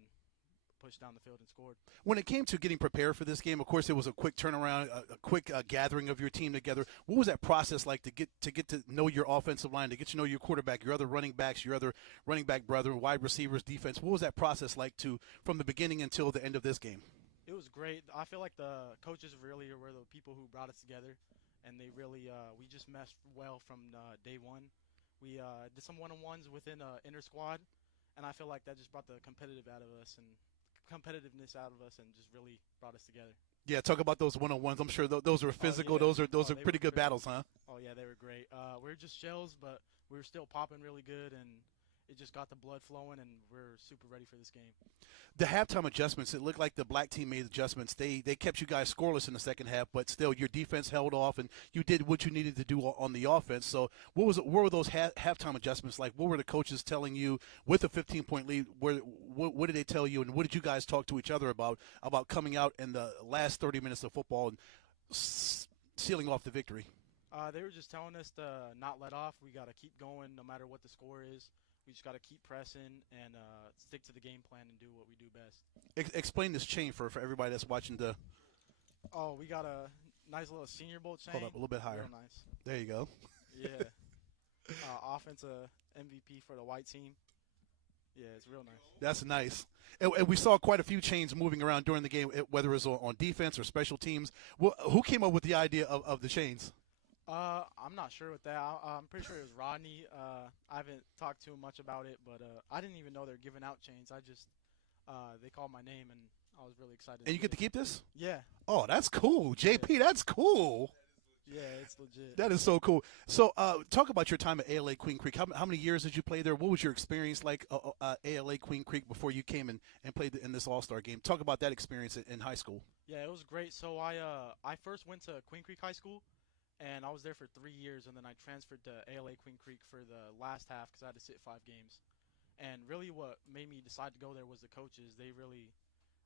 pushed down the field and scored. When it came to getting prepared for this game, of course, it was a quick turnaround, a quick gathering of your team together. What was that process like to get to know your offensive line, to get to know your quarterback, your other running backs, your other running back brother, wide receivers, defense? What was that process like from the beginning until the end of this game? It was great. I feel like the coaches really were the people who brought us together. And they really, we just meshed well from day one. We did some one-on-ones within inner squad, and I feel like that just brought the competitiveness out of us and just really brought us together. Yeah, talk about those one-on-ones. I'm sure those are physical. Oh, yeah. Those are pretty good battles, huh? Oh, yeah, they were great. We were just shells, but we were still popping really good, and it just got the blood flowing, and we're super ready for this game. The halftime adjustments, it looked like the black team made adjustments. They kept you guys scoreless in the second half, but still your defense held off, and you did what you needed to do on the offense. So what were those halftime adjustments like? What were the coaches telling you with a 15-point lead? What did they tell you, and what did you guys talk to each other about coming out in the last 30 minutes of football and sealing off the victory? They were just telling us to not let off. We got to keep going no matter what the score is. We just got to keep pressing and stick to the game plan and do what we do best. Explain this chain for everybody that's watching the. Oh, we got a nice little Senior Bowl chain. Hold up, a little bit higher. Real nice. There you go. Yeah. Offensive MVP for the white team. Yeah, it's real nice. That's nice. And we saw quite a few chains moving around during the game, whether it was on defense or special teams. Who came up with the idea of the chains? I'm not sure with that. I'm pretty sure it was Rodney. I haven't talked to him much about it, but I didn't even know they're giving out chains. They called my name, and I was really excited. And you get to keep this? Yeah. Oh, that's cool. JP, that's cool. Yeah, it's legit. That is so cool. So talk about your time at ALA Queen Creek. How many years did you play there? What was your experience like ALA Queen Creek before you came and played in this All-Star game? Talk about that experience in high school. Yeah, it was great. So I first went to Queen Creek High School. And I was there for 3 years, and then I transferred to ALA Queen Creek for the last half because I had to sit 5 games. And really what made me decide to go there was the coaches. They really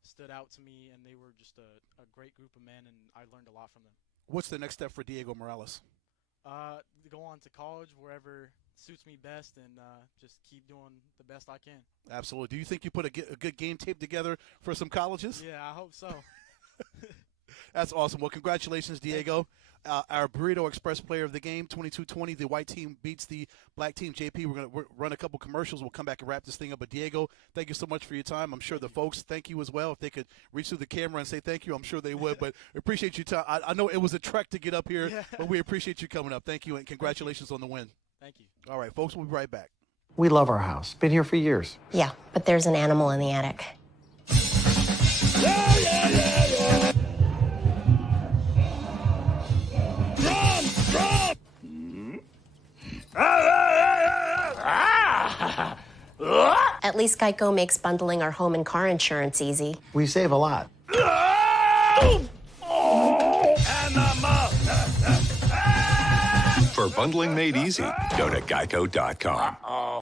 stood out to me, and they were just a great group of men, and I learned a lot from them. What's the next step for Diego Morales? Go on to college, wherever suits me best, and just keep doing the best I can. Absolutely. Do you think you put a good game tape together for some colleges? Yeah, I hope so. That's awesome. Well, congratulations, Diego. Our Burrito Express player of the game, 22-20. The white team beats the black team. JP, we're going to run a couple commercials. We'll come back and wrap this thing up. But, Diego, thank you so much for your time. I'm sure the folks thank you as well. If they could reach through the camera and say thank you, I'm sure they would. But appreciate your time. I know it was a trek to get up here, but we appreciate you coming up. Thank you, and congratulations on the win. Thank you. All right, folks, we'll be right back. We love our house. Been here for years. Yeah, but there's an animal in the attic. At least Geico makes bundling our home and car insurance easy. We save a lot. For bundling made easy, go to geico.com.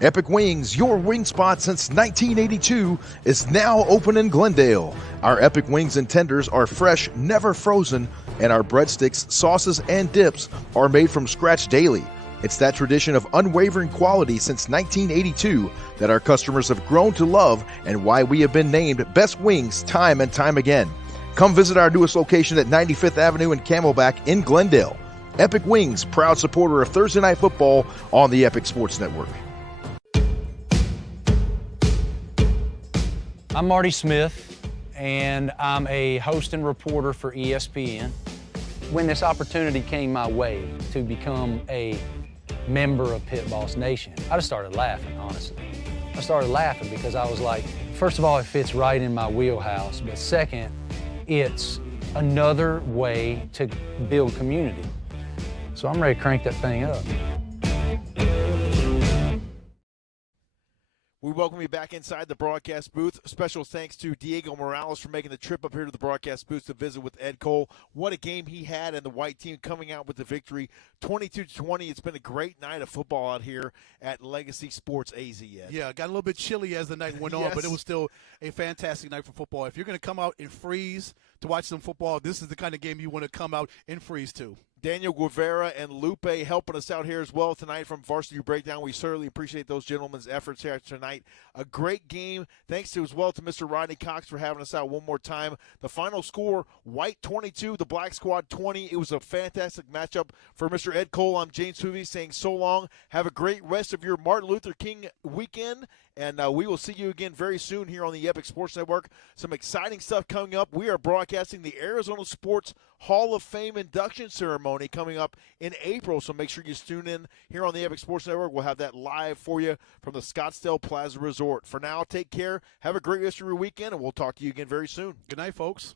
Epic Wings, your wing spot since 1982, is now open in Glendale. Our Epic Wings and tenders are fresh, never frozen, and our breadsticks, sauces, and dips are made from scratch daily. It's that tradition of unwavering quality since 1982 that our customers have grown to love and why we have been named Best Wings time and time again. Come visit our newest location at 95th Avenue and Camelback in Glendale. Epic Wings, proud supporter of Thursday Night Football on the Epic Sports Network. I'm Marty Smith, and I'm a host and reporter for ESPN. When this opportunity came my way to become a member of Pit Boss Nation, I just started laughing, honestly. I started laughing because I was like, first of all, it fits right in my wheelhouse, but second, it's another way to build community. So I'm ready to crank that thing up. We welcome you back inside the broadcast booth. Special thanks to Diego Morales for making the trip up here to the broadcast booth to visit with Ed Cole. What a game he had, and the white team coming out with the victory, 22-20. It's been a great night of football out here at Legacy Sports AZ. Ed. Yeah, got a little bit chilly as the night went on, Yes. but it was still a fantastic night for football. If you're going to come out and freeze to watch some football, this is the kind of game you want to come out and freeze to. Daniel Guevara and Lupe helping us out here as well tonight from Varsity Breakdown. We certainly appreciate those gentlemen's efforts here tonight. A great game. Thanks to as well to Mr. Rodney Cox for having us out one more time. The final score, White 22, the Black Squad 20. It was a fantastic matchup for Mr. Ed Cole. I'm James Hoovey saying so long. Have a great rest of your Martin Luther King weekend. And we will see you again very soon here on the Epic Sports Network. Some exciting stuff coming up. We are broadcasting the Arizona Sports Hall of Fame induction ceremony coming up in April. So make sure you tune in here on the Epic Sports Network. We'll have that live for you from the Scottsdale Plaza Resort. For now, take care. Have a great rest of your weekend, and we'll talk to you again very soon. Good night, folks.